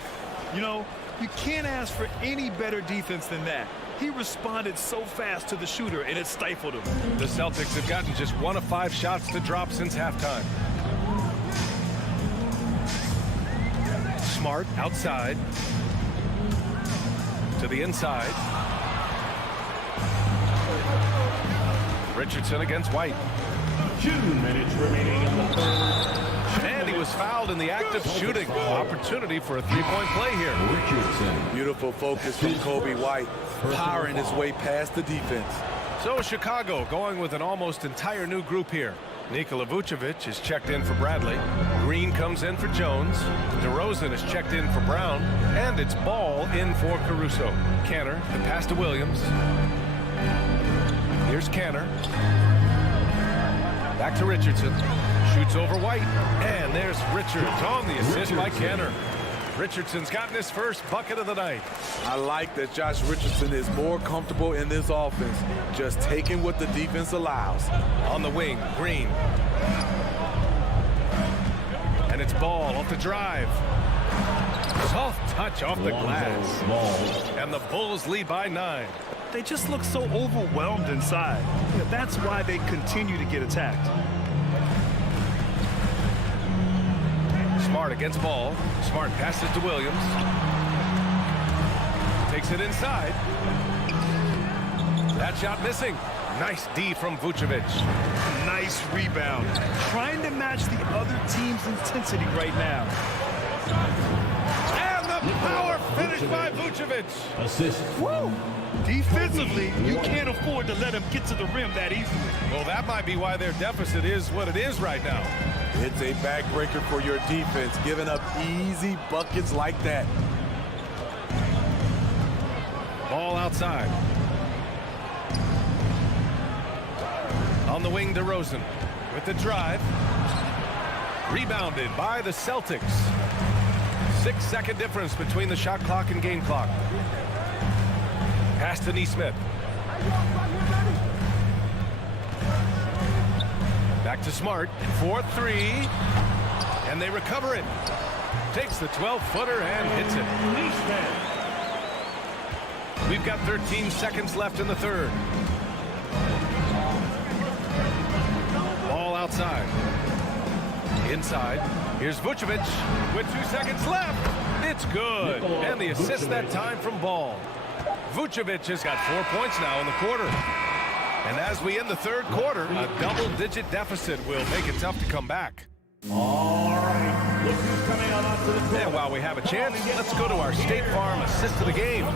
You know, you can't ask for any better defense than that. He responded so fast to the shooter, and it stifled him. The Celtics have gotten just 1 of 5 shots to drop since halftime. Smart outside. To the inside. Richardson against White. 2 minutes remaining in the third. And he was fouled in the act of shooting. Opportunity for a three-point play here. Richardson. Beautiful focus from Kobe White, powering his way past the defense. So Chicago going with an almost entire new group here. Nikola Vucevic is checked in for Bradley. Green comes in for Jones. DeRozan is checked in for Brown. And it's Ball in for Caruso. Canner, the pass to Williams. Here's Canner. Back to Richardson. Shoots over White. And there's Richards on the assist by Canner. Richardson's gotten his first bucket of the night. I like that Josh Richardson is more comfortable in this offense, just taking what the defense allows. On the wing, Green. And it's Ball off the drive. Soft touch off the glass. And the Bulls lead by 9. They just look so overwhelmed inside. Yeah, that's why they continue to get attacked. Smart against Ball. Smart passes to Williams. Takes it inside. That shot missing. Nice D from Vucevic. Nice rebound. Trying to match the other team's intensity right now. And the power finish by Vucevic. Assist. Woo! Defensively, you can't afford to let him get to the rim that easily. Well, that might be why their deficit is what it is right now. It's a backbreaker for your defense, giving up easy buckets like that. Ball outside. On the wing, DeRozan with the drive. Rebounded by the Celtics. 6-second difference between the shot clock and game clock. Pass to Neesmith. Back to Smart. 4-3. And they recover it. Takes the 12-footer and hits it. We've got 13 seconds left in the third. Ball outside. Inside. Here's Vucevic with 2 seconds left. It's good. And the assist that time from Ball. Vucevic has got 4 points now in the quarter. And as we end the third quarter, a double-digit deficit will make it tough to come back. All right, look who's coming on to the court. And while we have a chance, let's go to our State Farm assist of the game.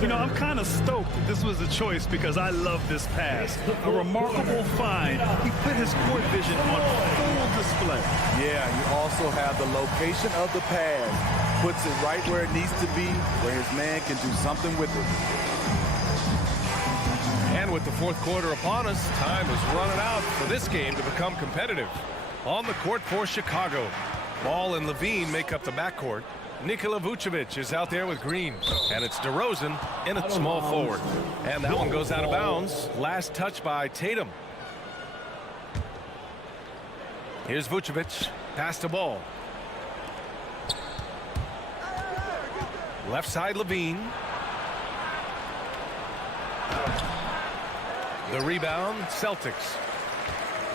You know, I'm kind of stoked that this was a choice because I love this pass. A remarkable find. He put his court vision on full display. Yeah, you also have the location of the pass. Puts it right where it needs to be, where his man can do something with it. And with the fourth quarter upon us, time is running out for this game to become competitive. On the court for Chicago, Ball and Levine make up the backcourt. Nikola Vucevic is out there with green, and it's DeRozan in at small forward. And that one goes out of bounds. Last touch by Tatum. Here's Vucevic. Pass the ball. Left side, Levine. The rebound, Celtics.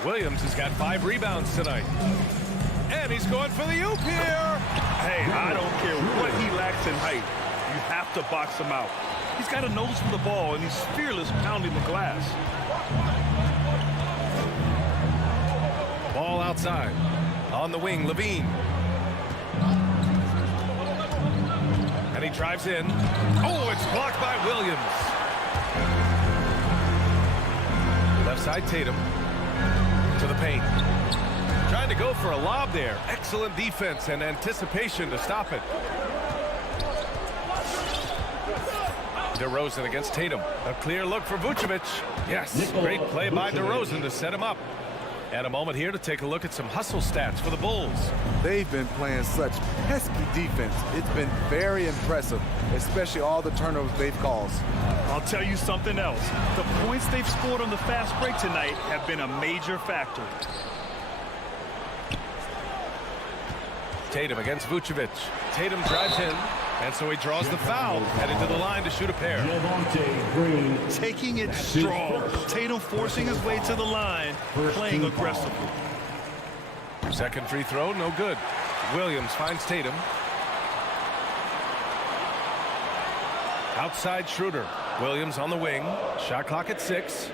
Williams has got 5 rebounds tonight. And he's going for the oop here. Hey, I don't care what he lacks in height. You have to box him out. He's got a nose for the ball, and he's fearless pounding the glass. Ball outside. On the wing, Levine. And he drives in. Oh, it's blocked by Williams. Left side, Tatum. To the paint. Trying to go for a lob there. Excellent defense and anticipation to stop it. DeRozan against Tatum. A clear look for Vucevic. Yes, great play by DeRozan to set him up. And a moment here to take a look at some hustle stats for the Bulls. They've been playing such pesky defense. It's been very impressive, especially all the turnovers they've caused. I'll tell you something else. The points they've scored on the fast break tonight have been a major factor. Tatum against Vucevic. Tatum drives in, and so he draws the foul, headed to the line to shoot a pair. Taking it strong. Tatum forcing his way to the line, playing aggressively. Second free throw, no good. Williams finds Tatum. Outside Schroeder. Williams on the wing. Shot clock at 6.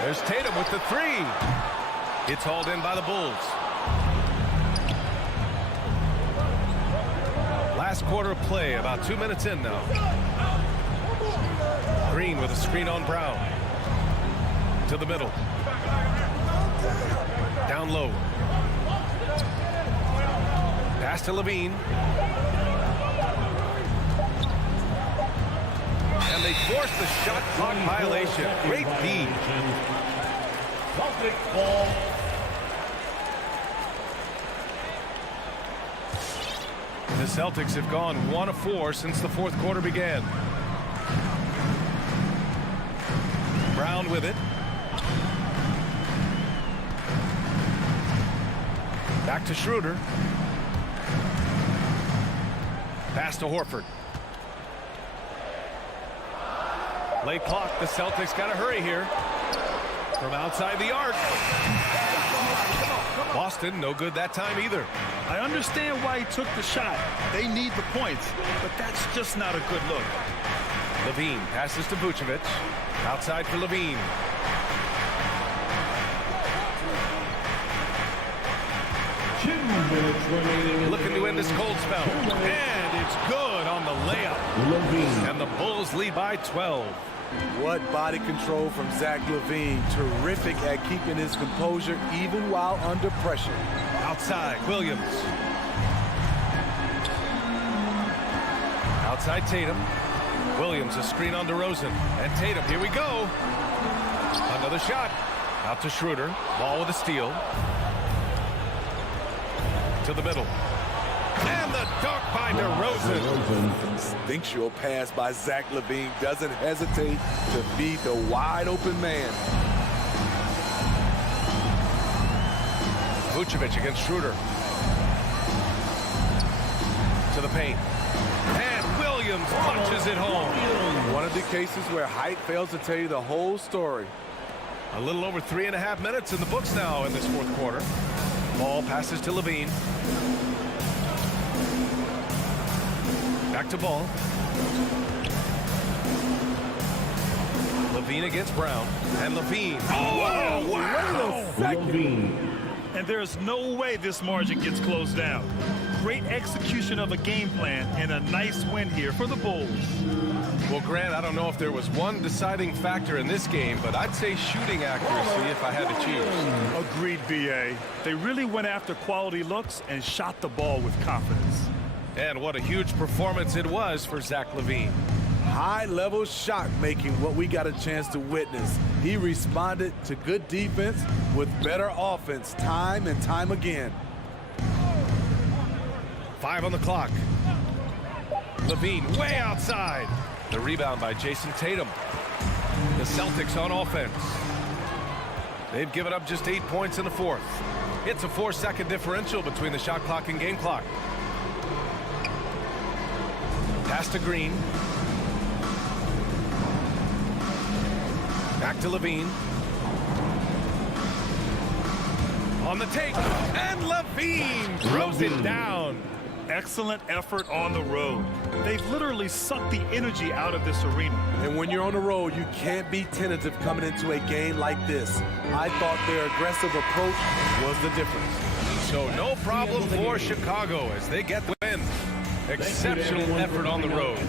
There's Tatum with the 3. It's hauled in by the Bulls. Last quarter of play, about 2 minutes in now. Green with a screen on Brown. To the middle. Down low. Pass to Levine. And they force the shot clock violation. Great feed. The Celtics have gone 1 of 4 since the fourth quarter began. Brown with it. Back to Schroeder. Pass to Horford. Late clock. The Celtics got to hurry here. From outside the arc. Boston, no good that time either. I understand why he took the shot. They need the points, but that's just not a good look. Levine passes to Vucevic. Outside for Levine. Looking to end this cold spell. And it's good on the layup. And the Bulls lead by 12. What body control from Zach LaVine. Terrific at keeping his composure even while under pressure. Outside, Williams. Outside Tatum. Williams, a screen on DeRozan. And Tatum, here we go. Another shot. Out to Schroeder. Ball with a steal. To the middle. And the dunk by DeRozan. Instinctual pass by Zach LaVine. Doesn't hesitate to feed the wide open man. Vucevic against Schroeder. To the paint. And Williams punches it home. One of the cases where height fails to tell you the whole story. A little over 3.5 minutes in the books now in this fourth quarter. Ball passes to Levine. Back to Ball. Levine against Brown. And Levine. Oh, wow! Levine. And there's no way this margin gets closed down. Great execution of a game plan and a nice win here for the Bulls. Well, Grant, I don't know if there was one deciding factor in this game, but I'd say shooting accuracy if I had to choose. Agreed, B.A. They really went after quality looks and shot the ball with confidence. And what a huge performance it was for Zach LaVine. High-level shot making, what we got a chance to witness. He responded to good defense with better offense time and time again. 5 on the clock. Levine way outside. The rebound by Jason Tatum. The Celtics on offense. They've given up just 8 points in the fourth. It's a 4-second differential between the shot clock and game clock. Pass to Green. Back to Levine. On the take, and Levine throws it down. Excellent effort on the road. They've literally sucked the energy out of this arena. And when you're on the road, you can't be tentative coming into a game like this. I thought their aggressive approach was the difference. So no problem for Chicago as they get the win. Exceptional effort on the road.